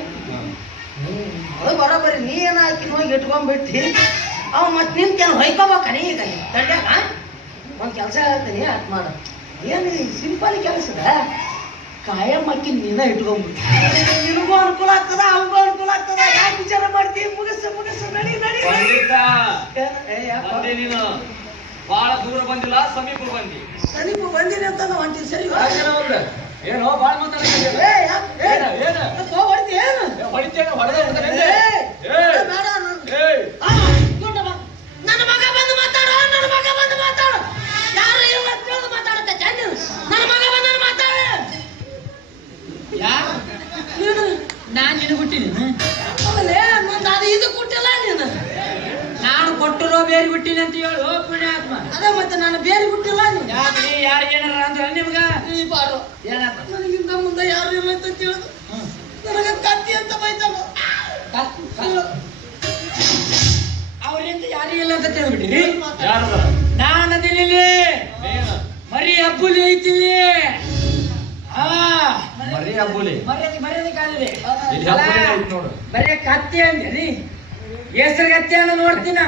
ಅದು ಬರೋಬರಿ. ನೀ ಏನ ಆಕಿ ಹೋಗಿ ಇಟ್ಕೊಂಡ್ಬಿಟ್ಟಿ, ಅವ್ ಮತ್ತೆ ನಿಂತೇನು ಹೊಯ್ಕೋಬೇಕನಿ ಈಗ ತಂಡ್ಯಾಗ? ಒಂದು ಕೆಲಸ ಹೇಳ್ತೀನಿ, ಅದ್ ಮಾಡ. ಏನು ಸಿಂಪಲ್ ಕೆಲಸದ ಕಾಯಂ ಅಕ್ಕಿ ನೀನ ಇಟ್ಕೊಂಡ್ಬಿಟ್ಟು ನಿನಗೂ ಅನುಕೂಲ ಆಗ್ತದ, ಅವನಿಗೂ ಅನುಕೂಲ ಆಗ್ತದ. ಯಾಕೆ ವಿಚಾರ ಮಾಡ್ತೀವಿ? ಮುಗಿಸ ನಡಿ ನಡಿ. ಪಂಡಿತ, ಬಂದೆ ನೀನು ಬಹಳ ದೂರ ಬಂದಿಲ್ಲ, ಸಮೀಪ ಬಂದಿ. ಸರಿಪು ಬಂದಿನಿ ಅಂತ ಹೊಂಟಿವಿ. ಸರಿ ಏನೋ ಬಾಳ ಮಾತಾಡ್ತೀನಿ. ಹೊಡ್ತಿ ಏನು? ಹೊಡಿತೇನೆ, ಹೊಡೆದ ಬೇಡ ನನ್ನ ಮಗ ಬಂದು ಮಾತಾಡ, ನನ್ನ ಮಗ ಬಂದು ಮಾತಾಡ. ಯಾರು ಇಲ್ಲ ಅಂತ ಹೇಳಿ ಮಾತಾಡುತ್ತೆ ಚಂದ. ನನ್ನ ಮಗ ಬಂದ ಮಾತಾಡ. ನೀನು ನಾನ್ ನಿನಗೆ ಹುಟ್ಟಿನಿ. ಆಮೇಲೆ ನಂದು ಅದು ಇದು ಕೊಟ್ಟಿಲ್ಲ ನೀನು. ನಾನು ಕೊಟ್ಟಿರೋ ಬೇರೆ ಹುಟ್ಟಿನಿ ಅಂತ ಹೇಳು ಪುಣ್ಯಾತ್ಮ. ಅದೇ ಮತ್ತೆ ನಾನು ಬೇರೆ ಕೊಟ್ಟಿಲ್ಲ ನೀನು. ಯಾಕ್ರಿ ಯಾರು ಏನಾರ ಅಂದ್ರೆ ನಿಮ್ಗ ಈ ಬಾರು ಏನಪ್ಪ? ನನಗಿಂತ ಮುಂದೆ ಯಾರು ಇಲ್ಲ ಅಂತ ತಿಳಿದು ನನಗ ಕತ್ತಿ ಅಂತ ಬೈತಾನ. ಅವ್ರಿಂದ ಯಾರು ಇಲ್ಲ ಅಂತ ತಿಳಿದ್ಬಿಟ್ಟಿರಿ. ಯಾರದ? ನಾನು ಅದಿಲ್ಲಿ ಮರಿ ಹಬ್ಬುಲಿ ಐತಿಲ್ಲಿ. ಮರಿ ಹಬ್ಬುಲಿ ಮರ್ಯಾದೆ ಕಾಲಿದೆ. ಇಲ್ಲಿ ಹಬ್ಬುಲಿ ಐತಿ ನೋಡು. ಬರೀ ಕತ್ತಿ ಅಂದ್ರಿ, ಹೆಸರು ಕತ್ತಿ ಅನ್ನ ನೋಡ್ತೀನ.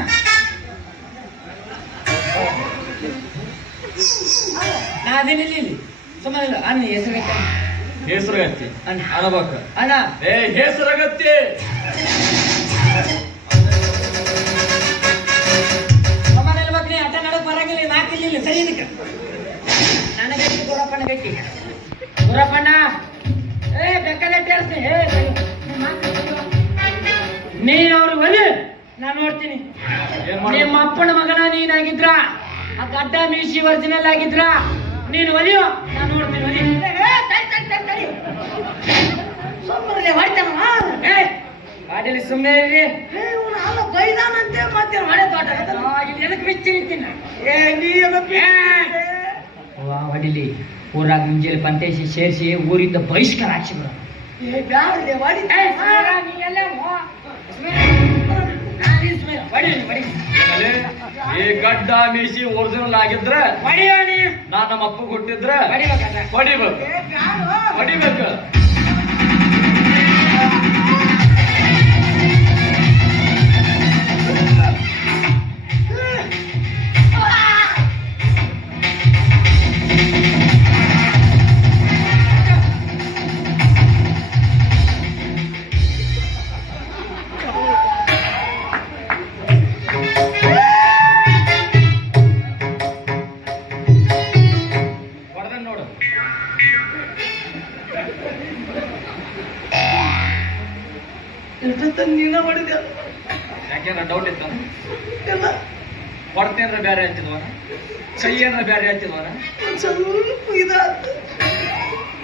ನಾ ಅದೇನಿಲ್ಲ ಇಲ್ಲಿ ಸುಮ್ಮನೆ ಅನ್ನ ಹೆಸರು ಕತ್ತಿ ಹೆಸರುಗತ್ತಿ ಅನ್ಬೇಕು. ಅಣ್ಣ ಹೆಸರುಗತ್ತಿ ಸುಮ್ಮನೆ ಇಲ್ಬೇಕ್ರಿ. ಅಟ್ಟ ನಡಕ್ ಬರಂಗಿಲ್ಲ, ನಾಕಿಲ್ಲ ಸರಿ. ಇದಕ್ಕೆ ನನಗೈತಿ ಗುರಪ್ಪಣ್ಣ ಗೈತಿ. ಗುರಪ್ಪಣ್ಣ ಬೇಕಾದ ಟೇರಿಸ್ತೀನಿ. ನೀನ್ ಅವ್ರಿಗೆ ಒಲಿ, ನಾನು ನೋಡ್ತೀನಿ. ನಿಮ್ಮ ಅಪ್ಪನ ಮಗನ ನೀನಾಗಿದ್ರ, ಆ ಗಡ್ಡ ಮೀಸಿ ಒರಿಜಿನಲ್ ಆಗಿದ್ರ, ನೀನು ಒಲಿಯೋ, ನಾನು ನೋಡ್ತೀನಿ. ಒಲಿ ಸುಮ್ಮನೆ ಹೊಡಿತಾನ. ಗಾಡಿಯಲ್ಲಿ ಸುಮ್ಮನೆ ಇರಿ. ಇವನು ಅಲ್ಲ ಬೈದಾನಂತೆ ಮತ್ತೆ ಹೊಡೆ ಪಾಠ. ಇಲ್ಲಿ ಎದಕ್ಕೆ ಬಿಚ್ಚಿ ನಿಂತೀನಿ. ನೀ ಹೊಡಿಲಿ. ಊರಾಗ ಮುಂಜಾನೆ ಪಂಚಾಯಿಸಿ ಸೇರಿಸಿ ಊರಿಂದ ಬಹಿಷ್ಕಾರ ಹಾಕಿ ಬರೋ. ಈ ಗಡ್ಡ ಮೀಸಿ ಒರಿಜಿನಲ್ ಆಗಿದ್ರ ನಾನ್ ನಮ್ಮ ಅಪ್ಪ ಕೊಟ್ಟಿದ್ರ ಹೊಡಿಬೇಕು. ನೀನ ಹೊಡಿದ್ಯ? ಯಾಕೆಂದ್ರ ಡೌಟ್ ಇತ್ತು ಎಲ್ಲ ಹೊಡ್ತೇಂದ್ರ ಬೇರೆ ಹಚ್ಚಿದ್ವನ, ಕೈ ಏನ್ರ ಬೇರೆ ಹಚ್ಚಿದ್ವನ. ಒಂದ್ ಸ್ವಲ್ಪ ಇದಾತ,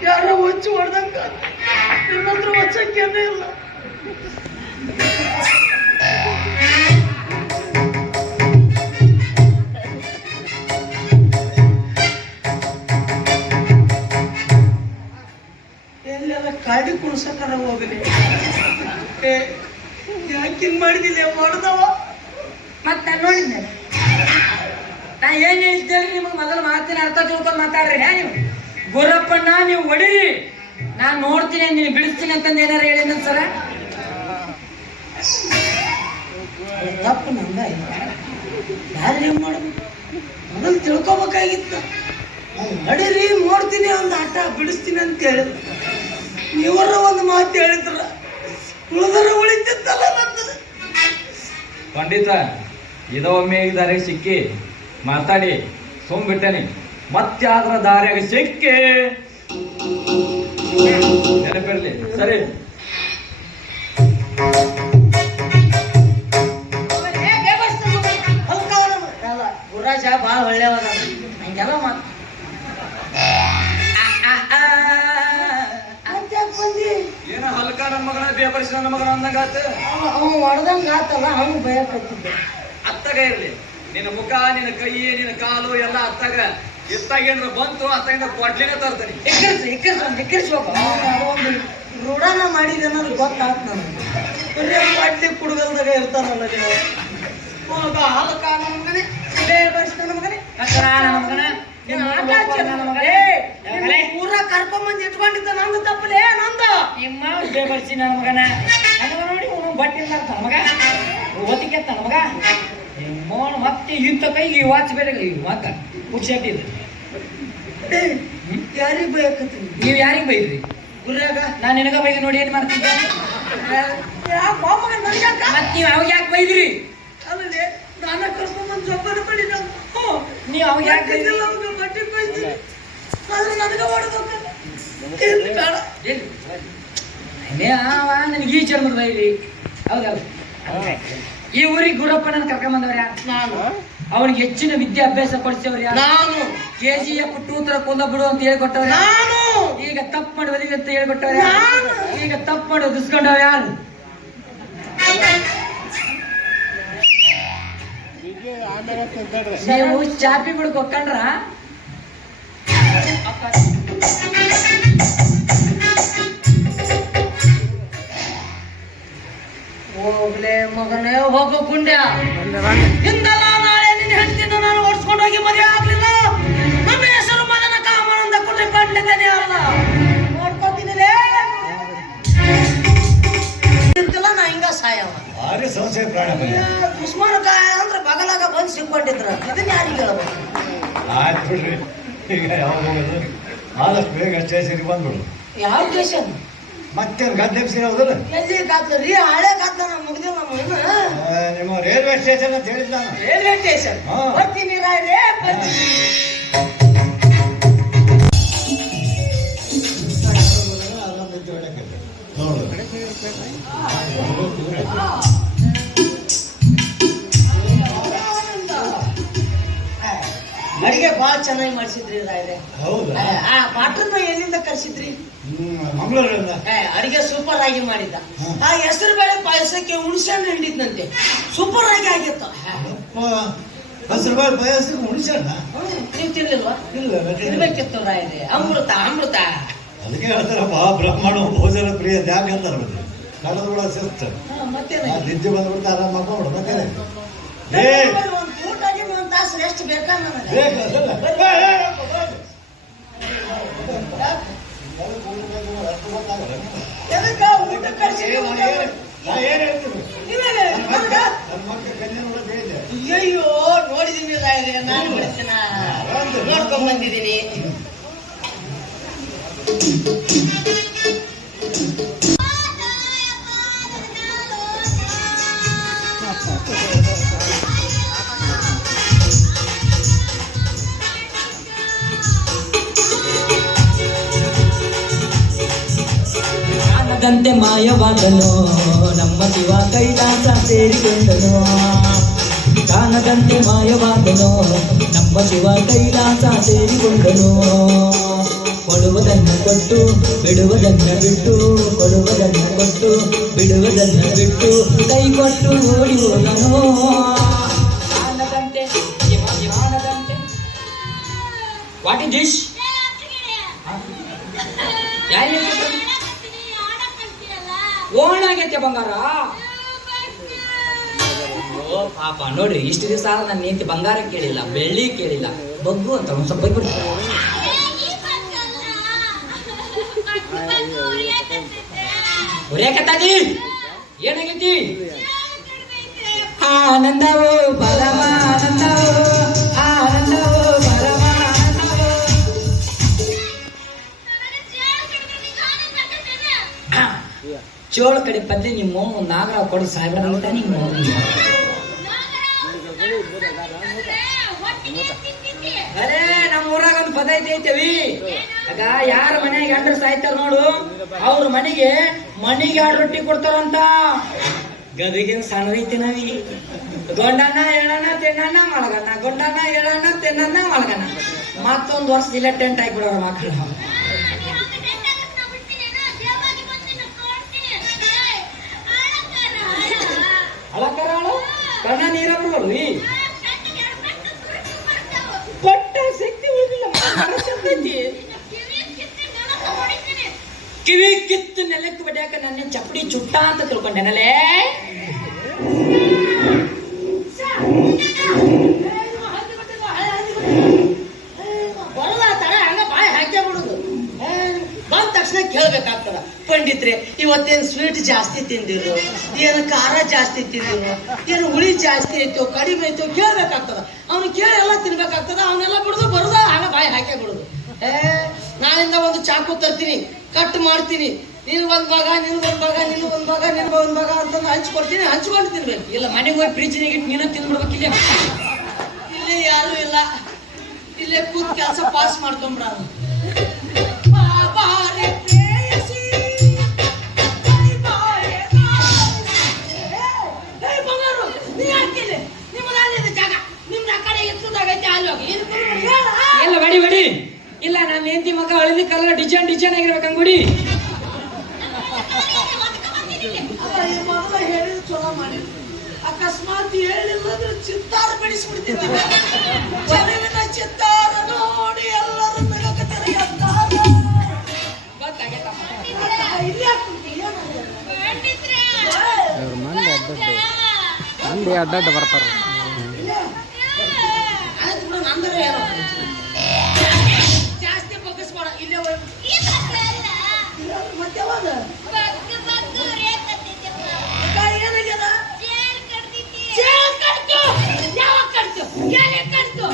ಯಾರೋ ಹೊಚ್ಚು ಹೊಡ್ದಂಗ. ನಿಮ್ಮ ಹತ್ರ ಹೊಚ್ಚಕ್ಕೇನೇ ಇಲ್ಲ. ಎಲ್ಲೆಲ್ಲ ಕಾಡಿ ಕುಣ್ಸಕ್ಕಾರ ಹೋಗಲಿ. ಯಾಕೆ ಹಿಂಗ್ ಮಾಡಿದಿಲ್ಲ ಮಾಡ್ದವ? ಮತ್ ನಾನು ನೋಡಿದ್ದೆ, ನಾ ಏನ್ ಹೇಳ್ತೇಳಿ ನಿಮಗೆ ಮೊದಲು ಮಾತಿನ ಅರ್ಥ ತಿಳ್ಕೊಂಡು ಮಾತಾಡ್ರಿ. ನೀವು ಗುರಪ್ಪಣ್ಣ ನೀವು ಹೊಡಿರಿ, ನಾನ್ ನೋಡ್ತೀನಿ ನೀನು ಬಿಡಿಸ್ತೀನಿ ಅಂತಂದು ಏನಾರ ಹೇಳಿದ ಸರ? ತಪ್ಪು ನಂದ ಯಾರು ಹೆಂಗ್ ಮಾಡೋದು ಮೊದಲು ತಿಳ್ಕೊಬೇಕಾಗಿತ್ತು. ನಡೀರಿ ನೋಡ್ತೀನಿ ಒಂದು ಆಟ ಬಿಡಿಸ್ತೀನಿ ಅಂತ ಹೇಳಿದ್ರು. ಇವರ ಒಂದು ಮಾತು ಹೇಳಿದ್ರ ಉಳಿದರ ಉಳಿತಿತ್ತಲ್ಲ ನಂದು. ಪಂಡಿತ ಇದೊಮ್ಮೆ ಈ ದಾರಿಗೆ ಸಿಕ್ಕಿ ಮಾತಾಡಿ ಬಿಟ್ಟನಿ, ಮತ್ತೆ ಆದ್ರ ದಾರ್ಯಾಗ ಸಿಕ್ಕಿ ನೆನಪಿರ್ಲಿ. ಸರಿ ಗುರಾಜ ಭಾಳ ಒಳ್ಳೆಯವದ, ಹಂಗೆಲ್ಲ ಮಾತು ಏನ ಹಲ್ಕ ನನ್ನ ಮಗನ ಬೇಬರ್ಸಿ ನನ್ನ ಮಗನ ಅಂದಂಗಾತ. ಅವನು ಹೊಡೆದಂಗ ಆತಲ್ಲ, ಹಂಗ ಭಯಪಡ್ತಿದ್ದೆ. ಅತ್ತಾಗ ಇರ್ಲಿ ನಿನ್ನ ಮುಖ, ನಿನ್ನ ಕೈ, ನಿನ್ನ ಕಾಲು ಎಲ್ಲ ಅತ್ತಾಗ. ಎತ್ತಾಗ ಏನ್ರ ಬಂತು ಅತ್ತಾಗಿಂದ ಕೊಡ್ಲಿನ ತರ್ತಾನೆ. ಎಕ್ಕರಿಸ್ಬೇಕು. ಒಂದು ರೂಢನ ಮಾಡಿದ ಅನ್ನೋದು ಗೊತ್ತಾಗ್ತ ನನಗೆ. ಬರೀ ಪಾಟ್ಲಿ ಕುಡುಗಲ್ದಾಗ ಇರ್ತಾನಲ್ಲ ನೀವು. ಹೋಗ ಹಾಲಕ ನನ್ನ ಮಗನೇ, ಬೇಬರ್ಸಿ ನನ್ನ ಮಗನೇ, ಕಚ್ಚಡ ನನ್ನ ಮಗನ, ಊರ ಕರ್ಕೊಂಬಂದು ಇಟ್ಕೊಂಡಿದ್ದ ನಂದು ತಪ್ಪಲೇ ನಂದು. ನಿಮ್ಮ ಬೇಬರ್ಸಿ ನನ್ನ ಮಗನ ನೋಡಿ ಬಟ್ಟೆ ಮಗ ಓದಿಕೆತ್ತ ಮಗ ಮೋನ್ ಮತ್ತೆ ಇಂಥ ಕೈಗೆ ವಾಚ್ ಬೇರೆ ಮಗ ಹುಚ್ಚಾಟಿ. ಯಾರಿಗೆ ಬಯಕತ್ತೀನಿ? ನೀವು ಯಾರಿಗೆ ಬೈದ್ರಿ? ಗುರ್ಯಾಗ ನಾನು ನಿನಗ ಬೈದು ನೋಡಿ ಏನ್ ಮಾಡ್ತಿದ್ದೆ? ಮತ್ ನೀವ್ ಅವಾಗ ಯಾಕೆ ಬೈದ್ರಿ? ಅಲ್ಲೇ ನಾನ ಕರ್ಕೊಂಬಂದು ಜೋಪಾನ ಮಾಡಿ ನೀವ್ ಅವಾಗ ಯಾಕೆ ಬೈದ್ರಿ? ಬಟ್ಟೆ ಬೈದ್ರಿ ಆದ್ರೆ ನನಗ ಹೊಡೆದ ನನಗೆ ಈ ಚರ್ಮದ ಬೈಲಿ. ಹೌದೌದು. ಈ ಊರಿಗೆ ಗುರಪ್ಪನ ಕರ್ಕೊಂಬಂದವ್ರ ಯಾರು? ನಾನು. ಅವನಿಗೆ ಹೆಚ್ಚಿನ ವಿದ್ಯಾಭ್ಯಾಸ ಕೊಡಿಸವ್ರು ಯಾರು? ನಾನು. KGF 2 ತರ ಕೊಂದ ಬಿಡು ಅಂತ ಹೇಳ್ಕೊಟ್ಟವ್ರ ನಾನು. ಈಗ ತಪ್ಪು ಮಾಡುವದಿ ಅಂತ ಹೇಳ್ಕೊಟ್ಟವ್ರ ನಾನು. ಈಗ ತಪ್ಪು ಮಾಡೋದು ದುಸ್ಕೊಂಡವ್ರ ಯಾರು? ನೀವು ಚಾಪಿ ಬಿಡಕ್ ಹೋಗ್ಕೊಂಡ್ರ ಹೋಗ್ಲೇ ಮಗನೇ ಹೋಗೋ ಗುಂಡ್ಯ. ಹಿಂದಲ್ಲ ನಾಳೆ ನಿನ್ನ ಹೆಂಡತಿನ ನಾನು ಓಡಿಸ್ಕೊಂಡು ಹೋಗಿ ಮದುವೆ ಆಗ್ಲಿಲ್ಲ. ನಮ್ಮ ಹೆಸರು ಮಗನ ಕಾಮಾನಂದ ಕೊಟ್ಟೆ ಕಂಡಿದ್ದೇನೆ ಅಲ್ಲ. ನೋಡ್ಕೊತೀನಿಲೇ ಇರ್ತಿಲ್ಲ ನಾ ಹಿಂಗ ಸಾಯವ. ಭಾರಿ ಸಂಶಯ ಪ್ರಾಣ ದುಶ್ಮನ ಕಾಯ ಅಂದ್ರೆ ಬಗಲಾಗ ಬಂದು ಸಿಕ್ಕೊಂಡಿದ್ರ ಇದನ್ನ ಯಾರಿಗೆ ಹೇಳ್ಬೇಕು? ಆಯ್ತು ಬಿಡ್ರಿ, ಈಗ ಯಾವಾಗ ಹೋಗೋದು? ಆದಷ್ಟು ಬೇಗ ಸ್ಟೇಷನ್ಗೆ ಬಂದ್ಬಿಡು. ಯಾವ ಸ್ಟೇಷನ್? ಮತ್ತೇನು ಗದ್ದೆ ಹೌದಲ್ಲ? ಎಲ್ಲಿ ಕಾತ್ರಿ ಹಳೆ ಕಾತ್ಲ ನಾ ಮುಗ್ದಿಲ್ಲ ನಮ್ಮ ನಿಮ್ಮ ರೈಲ್ವೆ ಸ್ಟೇಷನ್ ಅಂತ ಹೇಳಿದ್ ನಾನು. ರೈಲ್ವೆ ಸ್ಟೇಷನ್ ಹಾ. ಬರ್ತೀನಿ ರಾಯ್ರೆ ಬರ್ತೀನಿ. ನೋಡು ಅಡಿಗೆ ಬಾಳ ಚೆನ್ನಾಗಿ ಮಾಡಿಸಿದ್ರಿ ರಾಯ್ರೆ. ಹೌದಾ? ಆ ಪಾಠನ ಎಲ್ಲಿಂದ ಕರ್ಸಿದ್ರಿ? ಮಂಗಳೂರಿಂದ. ಅಡಿಗೆ ಸೂಪರ್ ಆಗಿ ಮಾಡಿದ್ದ. ಹ್ಮ್. ಆ ಹೆಸರು ಬೇಳೆ ಪಾಯಸಕ್ಕೆ ಹುಣಸೆಹಣ್ಣು ಹಿಂಡಿದ್ನಂತೆ, ಸೂಪರ್ ಆಗಿ ಆಗಿತ್ತ. ಹೆಸರು ಬಾಳ್ ಪಾಯಸಕ್ಕೆ ಹುಣಸೆಹಣ್ಣ? ನೀವು ತಿನ್ಲಿಲ್ವಾ? ಇಲ್ಲ, ತಿನ್ಬೇಕಿತ್ತು ರಾಯ್ರೆ. ಅಮೃತ ಅಮೃತ. ಅದಕ್ಕೆ ಹೇಳ್ತಾರಪ್ಪ ಬ್ರಾಹ್ಮಣ ಭೋಜನ ಪ್ರಿಯ ಅಂತ ಯಾಕೆ ಹೇಳ್ತಾರ ಬಂದ್ರೆ ಕಳೆದ ಕೂಡ ಸಿರ್ತ ಮತ್ತೇನ ನಿದ್ದೆ ಬಂದ್ಬಿಡ್ತಾ ಆರಾಮ ಮಾಡ್ಕೊಂಡು ಮತ್ತೇನೆ ಒಂದು ಊಟಕ್ಕೆ ಒಂದು ತಾಸು ರೆಸ್ಟ್ ಬೇಕಾ ನನಗೆ? ಎದಕ್ಕ ಊಟ ಕರ್ಸಿದ್ರಿ? ಅಯ್ಯೋ ನೋಡಿದೀನಿ ರಾಯ್ರೆ, ನಾನು ಬಿಡ್ತೀನ ನೋಡ್ಕೊಂಡ್ ಬಂದಿದ್ದೀನಿ. ಕಾಣದಂತೆ ಮಾಯವಾದನು ನಮ್ಮ ಶಿವ ಕೈಲಾಸ ಸೇರಿಕೊಂಡನು. ಕಾಣದಂತೆ ಮಾಯವಾದನು ನಮ್ಮ ಶಿವ ಕೈಲಾಸ ಸೇರಿಕೊಂಡನು. ಕೊಡುವುದನ್ನು ಕೊಟ್ಟು ಬಿಡುವುದನ್ನ ಬಿಟ್ಟು, ಕೊಡುವುದನ್ನ ಕೊಟ್ಟು ಬಿಡುವುದನ್ನ ಬಿಟ್ಟು, ಕೈ ಕೊಟ್ಟು ಓಡಿ ಹೋದನು. ಕಾಣದಂತೆ ಕಾಣದಂತೆ. What is this? ಯಾರು ಓಣಾಗೈತೆ ಬಂಗಾರ. ಓ ಪಾಪ ನೋಡ್ರಿ, ಇಷ್ಟು ದಿವಸ ನನ್ನ ಹೆಂಡತಿ ಬಂಗಾರ ಕೇಳಿಲ್ಲ, ಬೆಳ್ಳಿ ಕೇಳಿಲ್ಲ, ಬಗ್ಗು ಅಂತ ಒಂದ್ ಸ್ವಲ್ಪ ಬಗ್ಬಿಡ್ತಾರೆ. ಉರಿಯಾಕತ್ತಾಗಿ ಏನಾಗೈತಿ? ಆನಂದವೋ ಪರಮಾನಂದವೋ, ಆನಂದವೋ ಪರಮಾನಂದವೋ. ಚೋಳ ಕಡೆ ಪದ್ಲಿ ನಿಮ್ಮ ನಾಗರಾವ್ ಕೊಡು ಸಾಹೇಬ್ರ ಅಂತ ನಿಮ್ಮ ಅರೇ ನಮ್ಮ ಊರಾಗ ಒಂದು ಪದ ಐತೇವಿ. ಆಗ ಯಾರ ಮನೆಗೆ ಗಂಡರು ಸಾಯ್ತಾರ ನೋಡು, ಅವ್ರ ಮನೆಗೆ 2 ರೊಟ್ಟಿ ಕೊಡ್ತಾರಂತ. ಗದಗಿನ ಸಣ್ಣದೈತಿ ನಾವಿ. ಗೊಂಡನ್ನ ಎಳಣ್ಣ ತಿನ್ನಣ್ಣ ಮಲಗಣ್ಣ, ಗೊಂಡನ್ನ ಎಳಣ್ಣ ತಿನ್ನಣ್ಣ ಮಲಗಣ್ಣ. ಮತ್ತೊಂದು ವರ್ಷ ಇಲ್ಲ ಟೆಂಟ್ ಹಾಕ್ಬಿಡೋರ ಮಕ್ಕಳು. ಅಳಕರಾಳು ಕಣ್ಣ ನೀರ ಬಿಡುವಲ್ವಿ. ಪಟ್ಟ ಶಕ್ತಿ ಉಳಿದಿಲ್ಲ, ಕಿವಿ ಕಿತ್ತು ನೆಲಕ್ಕೆ ಬಡಿಯಾಕ ನನ್ನ ಚಪ್ಪಡಿ ಚುಟ್ಟ ಅಂತ ತಿಳ್ಕೊಂಡೆನಲ್ಲೇ. ಬಂದ ತಕ್ಷಣ ಕೇಳ್ಬೇಕಾಗ್ತದ, ಪಂಡಿತ್ರೆ ಇವತ್ತೇನು ಸ್ವೀಟ್ ಜಾಸ್ತಿ ತಿಂದಿರು, ಏನು ಖಾರ ಜಾಸ್ತಿ ತಿಂದಿರು, ಏನು ಹುಳಿ ಜಾಸ್ತಿ ಐತೋ ಕಡಿಮೆ ಐತೋ ಕೇಳ್ಬೇಕಾಗ್ತದ. ಅವ್ನು ಕೇಳಿ ಎಲ್ಲ ತಿನ್ಬೇಕಾಗ್ತದ. ಅವನ್ನೆಲ್ಲ ಬಿಡುದು ಬರುದ ಆಗ ಬಾಯಿ ಹಾಕೇ ಬಿಡುದು. ನಾನಿಂದ ಒಂದು ಚಾಕು ತರ್ತೀನಿ, ಕಟ್ ಮಾಡ್ತೀನಿ, ನೀನು ಒಂದ್ ಭಾಗ, ನೀನು ಒಂದ್ ಭಾಗ, ನೀನು ಒಂದ್ ಭಾಗ, ನೀನು ಒಂದ್ ಭಾಗ ಅಂತಂದು ಹಂಚ್ಕೊಡ್ತೀನಿ, ಹಂಚ್ಕೊಂಡು ತಿನ್ಬೇಕು. ಇಲ್ಲ ಮನೆಗೆ ಹೋಗಿ ಫ್ರಿಜ್ನಾಗ ಇಟ್ಟು ನೀನು ತಿಂದ್ಬಿಡ್ಬೇಕಿಲ್ಲ. ಇಲ್ಲಿ ಯಾರು ಇಲ್ಲ, ಇಲ್ಲೇ ಕೂತ್ ಕೆಲಸ ಪಾಸ್ ಮಾಡ್ಕೊಂಡ್ಬಿಡ. ಎಲ್ಲ ಬಡಿ ಬಡಿ. ಇಲ್ಲ ನಾನು ಹೆಂಡತಿ ಮಗ ಹಳದಿ ಕಲರ್ ಡಿಸೈನ್ ಆಗಿರ್ಬೇಕಂಗುಡಿ. ಹೇಳಿದ್ ಚಲೋ ಮಾಡಿ, ಅಕಸ್ಮಾತ್ ಹೇಳಿಲ್ಲಂದ್ರೆ ಚಿತ್ತಾರ ಬೆಳೆಸ್ಬಿಡ್ತೀನಿ. ಚೆಲುವಿನ ಚಿತ್ತಾರ ನೋಡಿ ಎಲ್ಲರೂ ಬೆಳಕತ್ತಾರೆ. ಮಂದಿ ಅಡ್ಡಡ್ಡ ಬರ್ತಾರ. ಜಾಸ್ತಿ ಬಗ್ಗಿಸ್ಬೇಡ, ಇಲ್ಲೇ ಮತ್ತೆ ಏನಾಗ್ಯದ? ಯಾವಾಗ ಕಟ್ತು?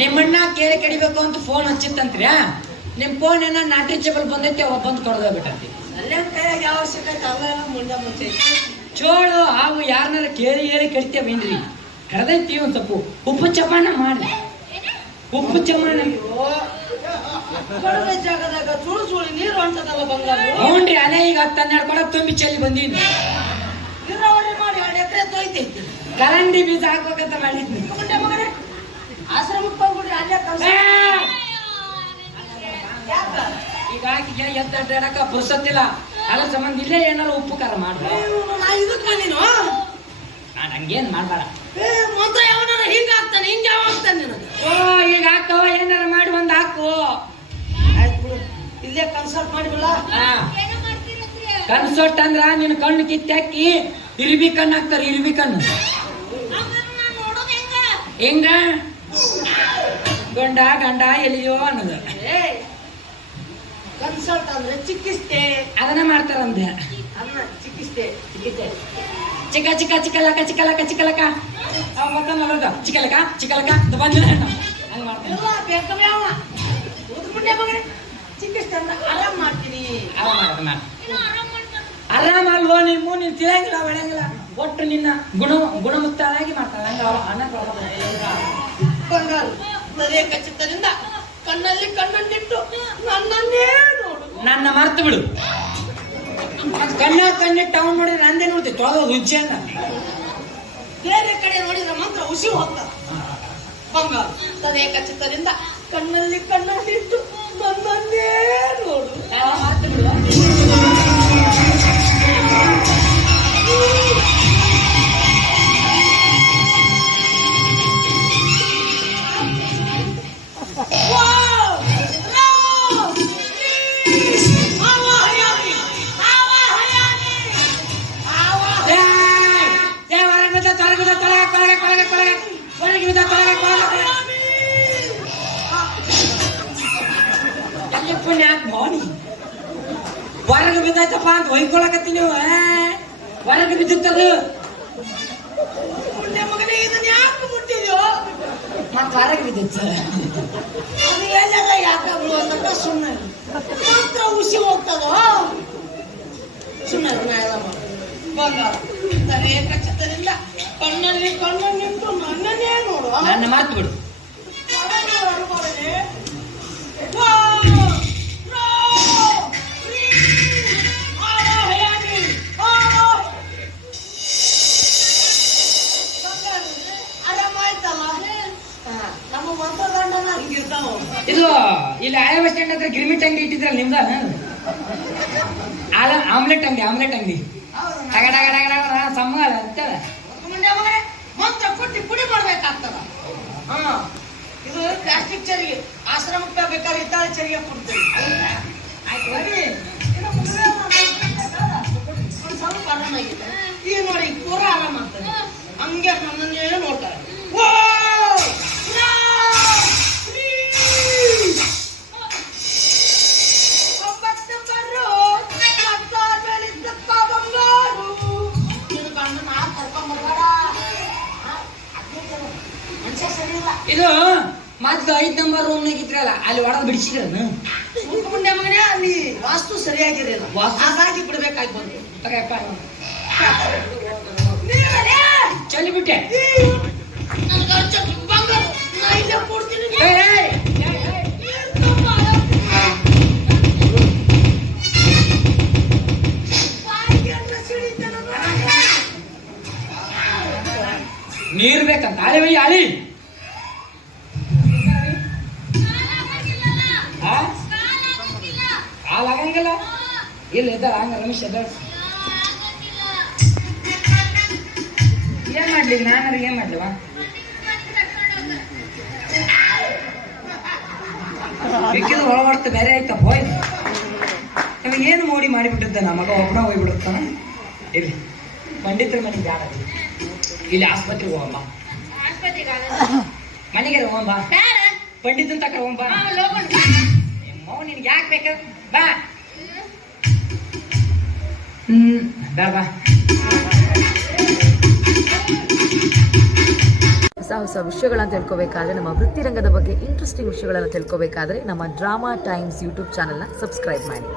ನಿಮ್ಮಣ್ಣ ಕೇಳಿ ಕಡಿಬೇಕು ಅಂತ ಫೋನ್ ಹಚ್ಚಿತ್ತಂತ್ರಿ. ನಿಮ್ ಫೋನ್ ಏನೋ ನಾಟ್ ರೀಚಬಲ್ ಬಂದೈತಿ, ಅವ ಬಂದು ಕಡ್ದೋಗ್ಬಿಟ್ಟಂತಿ. ಅಲ್ಲೇ ಕೈಯಾಗ ಯಾವ ಸಿಕ್ಕೈತೆ ಅವೆಲ್ಲ ಮುಂದೆ ಮುಂಚೆ ಚೋಳು ಹಾವು ಯಾರನ್ನಾರ ಕೇಳಿ ಹೇಳಿ ಕಡಿತೇವೇನ್ರಿ? ಕಡ್ದೈತಿ ಒಂದ್ ಸ್ವಲ್ಪ ಉಪ್ಪು ಚಪಾನ ಮಾಡಿ. ಉಪ್ಪು ಚಪಾನ ಕಡಿಮೆ ಜಾಗದಾಗ ಸುಳು ಸುಳಿ ನೀರು ಹೊಂಟದಲ್ಲ ಬಂಗಾರ. ಹ್ಞೂನ್ರಿ, ಅದೇ ಈಗ 10-12 ಕೊಡ ತುಂಬಿ ಚೆಲ್ಲಿ ಬಂದೀನಿ. ನೀರಾವರಿ ಮಾಡಿ 2 ಎಕರೆ ತೊಯ್ತೈತಿ. ಕರಂಡಿ ಬೀಜ ಹಾಕ್ಬೇಕಂತ ಮಾಡಿದ್ನಿ. ಮಗನೇ ಆಶ್ರಮಕ್ಕೆ ಹೋಗ್ಬಿಡ್ರಿ, ಅಲ್ಲೇ ಕಲ್ಸ. ಈಗ ಆಕಿಗೆ ಎದ್ದ ಅಡ್ಡಾಡಕ ಪುರ್ಸತ್ತಿಲ್ಲ, ಅದ್ರ ಸಂಬಂಧ ಇಲ್ಲೇ ಏನಾರು ಉಪ್ಪು ಖಾರ ಮಾಡ್ಬ. ನಾ ಇದಕ್ ಬಂದಿನ ನಾನು ಹಂಗೇನ್ ಮಾಡ್ಬೇಡ. ಮಂತ್ರ ಯಾವನಾರ ಹಿಂಗ ಆಗ್ತಾನೆ, ಹಿಂಗ ಯಾವ ಆಗ್ತಾನೆ ನಿನಗೆ? ಓ ಈಗ ಹಾಕವ, ಏನಾರ ಮಾಡಿ ಒಂದ್ ಹಾಕು. ಆಯ್ತು ಬಿಡು, ಇಲ್ಲೇ ಕನ್ಸಲ್ಟ್ ಮಾಡಿಬಿಡ. ಕನ್ಸೋಟ್ ಅಂದ್ರ ನಿನ್ ಕಣ್ಣು ಕಿತ್ತಾಕಿ ಇರ್ಬಿ ಕಣ್ಣು ಹಾಕ್ತಾರ. ಇರ್ಬಿ ಕಣ್ಣು ಹೆಂಗ ಗಂಡ ಗಂಡ ಎಲ್ಲಿಯೋ ಅನ್ನೋದು. ಕನ್ಸಲ್ಟ್ ಅಂದ್ರೆ ಚಿಕಿತ್ಸೆ, ಅದನ್ನ ಮಾಡ್ತಾರಂದೆ. ಅದನ್ನ ಚಿಕಿತ್ಸೆ ಚಿಕ್ಕ ಚಿಕ್ಕ ಚಿಕ್ಕಲಕ ಚಿಕ್ಕಲಕ ಚಿಕ್ಕಲಕ ಮತ್ತೊಂದು ಚಿಕ್ಕಲಕ ಚಿಕ್ಕಲಕ ಬಂದಿಲ್ಲ ಹಂಗ ಮಾಡ್ತಾನೆ. ಎಲ್ಲ ಬೇಕವೇ ಅವ ಉದ್ಮುಂಡೆ ಮಗನೇ. ಚಿಕಿತ್ಸೆ ಅಂದ್ರೆ ಆರಾಮ್ ಮಾಡ್ತೀನಿ. ಆರಾಮ ಅಲ್ವೋ ನೀವು, ನೀನ್ ತಿಳಿಯಂಗಿಲ್ಲ ಬೆಳೆಯಂಗಿಲ್ಲ. ಒಟ್ಟು ನಿನ್ನ ಗುಣಮುಕ್ತರಾಗಿ ಮಾಡ್ತಾಳೆ. ಹಂಗ ಅನ್ನ ಬಂಗಾರು ಹೃದಯ ಖಚಿತದಿಂದ ಕಣ್ಣಲ್ಲಿ ಕಣ್ಣನ್ನಿಟ್ಟು ನನ್ನನ್ನೇ ನೋಡು. ನನ್ನ ಮರ್ತು ಬಿಡು. ಕಣ್ಣಿಟ್ಟು ಅವ್ನು ನೋಡಿದ್ರೆ ನಂದೇ ನೋಡ್ತೀವಿ ತೊಳೆದು ರುಚಿ ಅನ್ನ. ಬೇರೆ ಕಡೆ ನೋಡಿದ್ರೆ ಮಾತ್ರ ಹುಸಿ ಹೋಗ್ತಾರ. ಬಂಗಾರು ಹೃದಯ ಖಚಿತದಿಂದ ಕಣ್ಣಲ್ಲಿ ಕಣ್ಣನ್ನಿಟ್ಟು ನನ್ನನ್ನೇ ನೋಡು. ಮರ್ತು ಬಿಡು. ಪುಣ್ಯ ಯಾಕೆ ಮೋನಿ ಹೊರಗೆ ಬಿದ್ದಾಯ್ತಪ್ಪ ಅಂತ ಹೊಯ್ಕೊಳಕತ್ತಿ ನೀವು ಹೊರಗೆ ಬಿದ್ದಿತ್ತದು ಪುಣ್ಯ ಮಗನೇ ಇದನ್ನ ಯಾಕೆ ಮುಟ್ಟಿದ್ಯೋ ಮತ್ತೆ ಹೊರಗೆ ಬಿದ್ದಿತ್ತು ಅದು ಎಲ್ಲಾಗ ಯಾಕಾಗ್ಲು ಅಂತ ಸುಮ್ಮನೆ ಮಾತ್ರ ಉಸಿ ಹೋಗ್ತದೋ ಸುಮ್ಮನೆ ಬಂಗಾರ ತಲೆ ಕಚ್ಚತಲಿಲ್ಲ ಕಣ್ಣಲ್ಲಿ ಕಣ್ಣನ್ನಿಟ್ಟು ನನ್ನನ್ನೇ ನೋಡು ನನ್ನ ಮಾತು ಬಿಡು ಆರಾಮಾಯ್ತಲ್ಲ ನಮ್ಮ ಮಂತ್ರದಂಡನ ಹಿಂಗಿರ್ತಾವ ಇದು ಇಲ್ಲಿ ಆಯ ಬಸ್ ಸ್ಟ್ಯಾಂಡ್ ಹತ್ರ ಗಿರ್ಮಿಟ್ ಅಂಗಡಿ ಇಟ್ಟಿದ್ರಲ್ಲ ನಿಮ್ದ ಆಮ್ಲೆಟ್ ಅಂಗಡಿ ಟಗ ಟಗ ಟಗ ಟಗ ಸಮ್ಮಗಾಲ ಅಂತ ಮುಂದೆ ಮಗನೇ ಮಂತ್ರ ಕೊಟ್ಟು ಪುಡಿ ಮಾಡ್ಬೇಕಾಗ್ತದ ಇದು ಪ್ಲಾಸ್ಟಿಕ್ ಚರಿಗೆ ಆಶ್ರಮಕ್ಕೆ ಬೇಕಾದ್ರೆ ಇತ್ತಾಳೆ ಚರಿಗೆ ಕೊಡ್ತೀವಿ ಆಯ್ತು ನೋಡಿ ಸ್ವಲ್ಪ ಆರಾಮಾಗಿದೆ ಈಗ ನೋಡಿ ಪೂರ ಆರಾಮ ಆಗ್ತದೆ ಹಂಗೆ ನನ್ನನ್ನೇ ನೋಡ್ತಾರೆ ಇದು ಮೊದ್ಲು 5 ನಂಬರ್ ರೂಮ್ನಾಗ ಇದ್ರಲ್ಲ ಅಲ್ಲಿ ಒಳಗೆ ಬಿಡಿಸಿದ್ರ ಮುಂದೆ ಮಗನೇ ಅಲ್ಲಿ ವಾಸ್ತು ಸರಿಯಾಗಿರಲಿಲ್ಲ ಹಾಗಾಗಿ ಬಿಡ್ಬೇಕಾಗಿ ಬಂತು ಚಲಿ ಬಿಟ್ಟೆ ಬಂಗಾರ ನಾ ಇಲ್ಲೇ ಕೊಡ್ತೀನಿ ನೀರ್ ಬೇಕಂತ ಆಳಿ ಬೈ ಆಳಿ ಹಾಲಾಗಂಗಿಲ್ಲ ಇಲ್ಲ ಇದ್ದಾರ ಹಂಗ ರಮೇಶ್ ಎದ್ದಾಳ ಏನ್ ಮಾಡ್ಲಿ ನಾನಾರ ಏನ್ ಮಾಡ್ಲಿವ ಬೇಕಿದ್ರೆ ಒಳಬಡ್ತ ಬೇರೆ ಆಯ್ತಪ್ಪ ಹೋಯ್ತು ನಮಗೆ ಏನು ಮೋಡಿ ಮಾಡಿಬಿಟ್ಟಿದ್ದ ನಮಗ ಒಬ್ಬನ ಹೋಗ್ಬಿಡುತ್ತಾನ ಇಲ್ಲಿ ಪಂಡಿತರ ಮನೆಗೆ ಜಾಡ ಇಲ್ಲಿ ಆಸ್ಪತ್ರೆಗೆ ಹೋಗಮ್ಮ ಮನೆಗೆ ಹೋಗಮ್ಮ ಪಂಡಿತನ್ ತಕ ಹೋಗಮ್ಮ ಮೌ ನಿನ್ಗೆ ಯಾಕೆ ಬೇಕ ಬಾ ಬಾ ಬಾ ಹೊಸ ಹೊಸ ವಿಷಯಗಳನ್ನು ತಿಳ್ಕೊಬೇಕಾದ್ರೆ ನಮ್ಮ ವೃತ್ತಿರಂಗದ ಬಗ್ಗೆ ಇಂಟ್ರೆಸ್ಟಿಂಗ್ ವಿಷಯಗಳನ್ನು ತಿಳ್ಕೊಬೇಕಾದ್ರೆ ನಮ್ಮ ಡ್ರಾಮಾ ಟೈಮ್ಸ್ ಯೂಟ್ಯೂಬ್ ಚಾನಲ್ನ ಸಬ್ಸ್ಕ್ರೈಬ್ ಮಾಡಿ.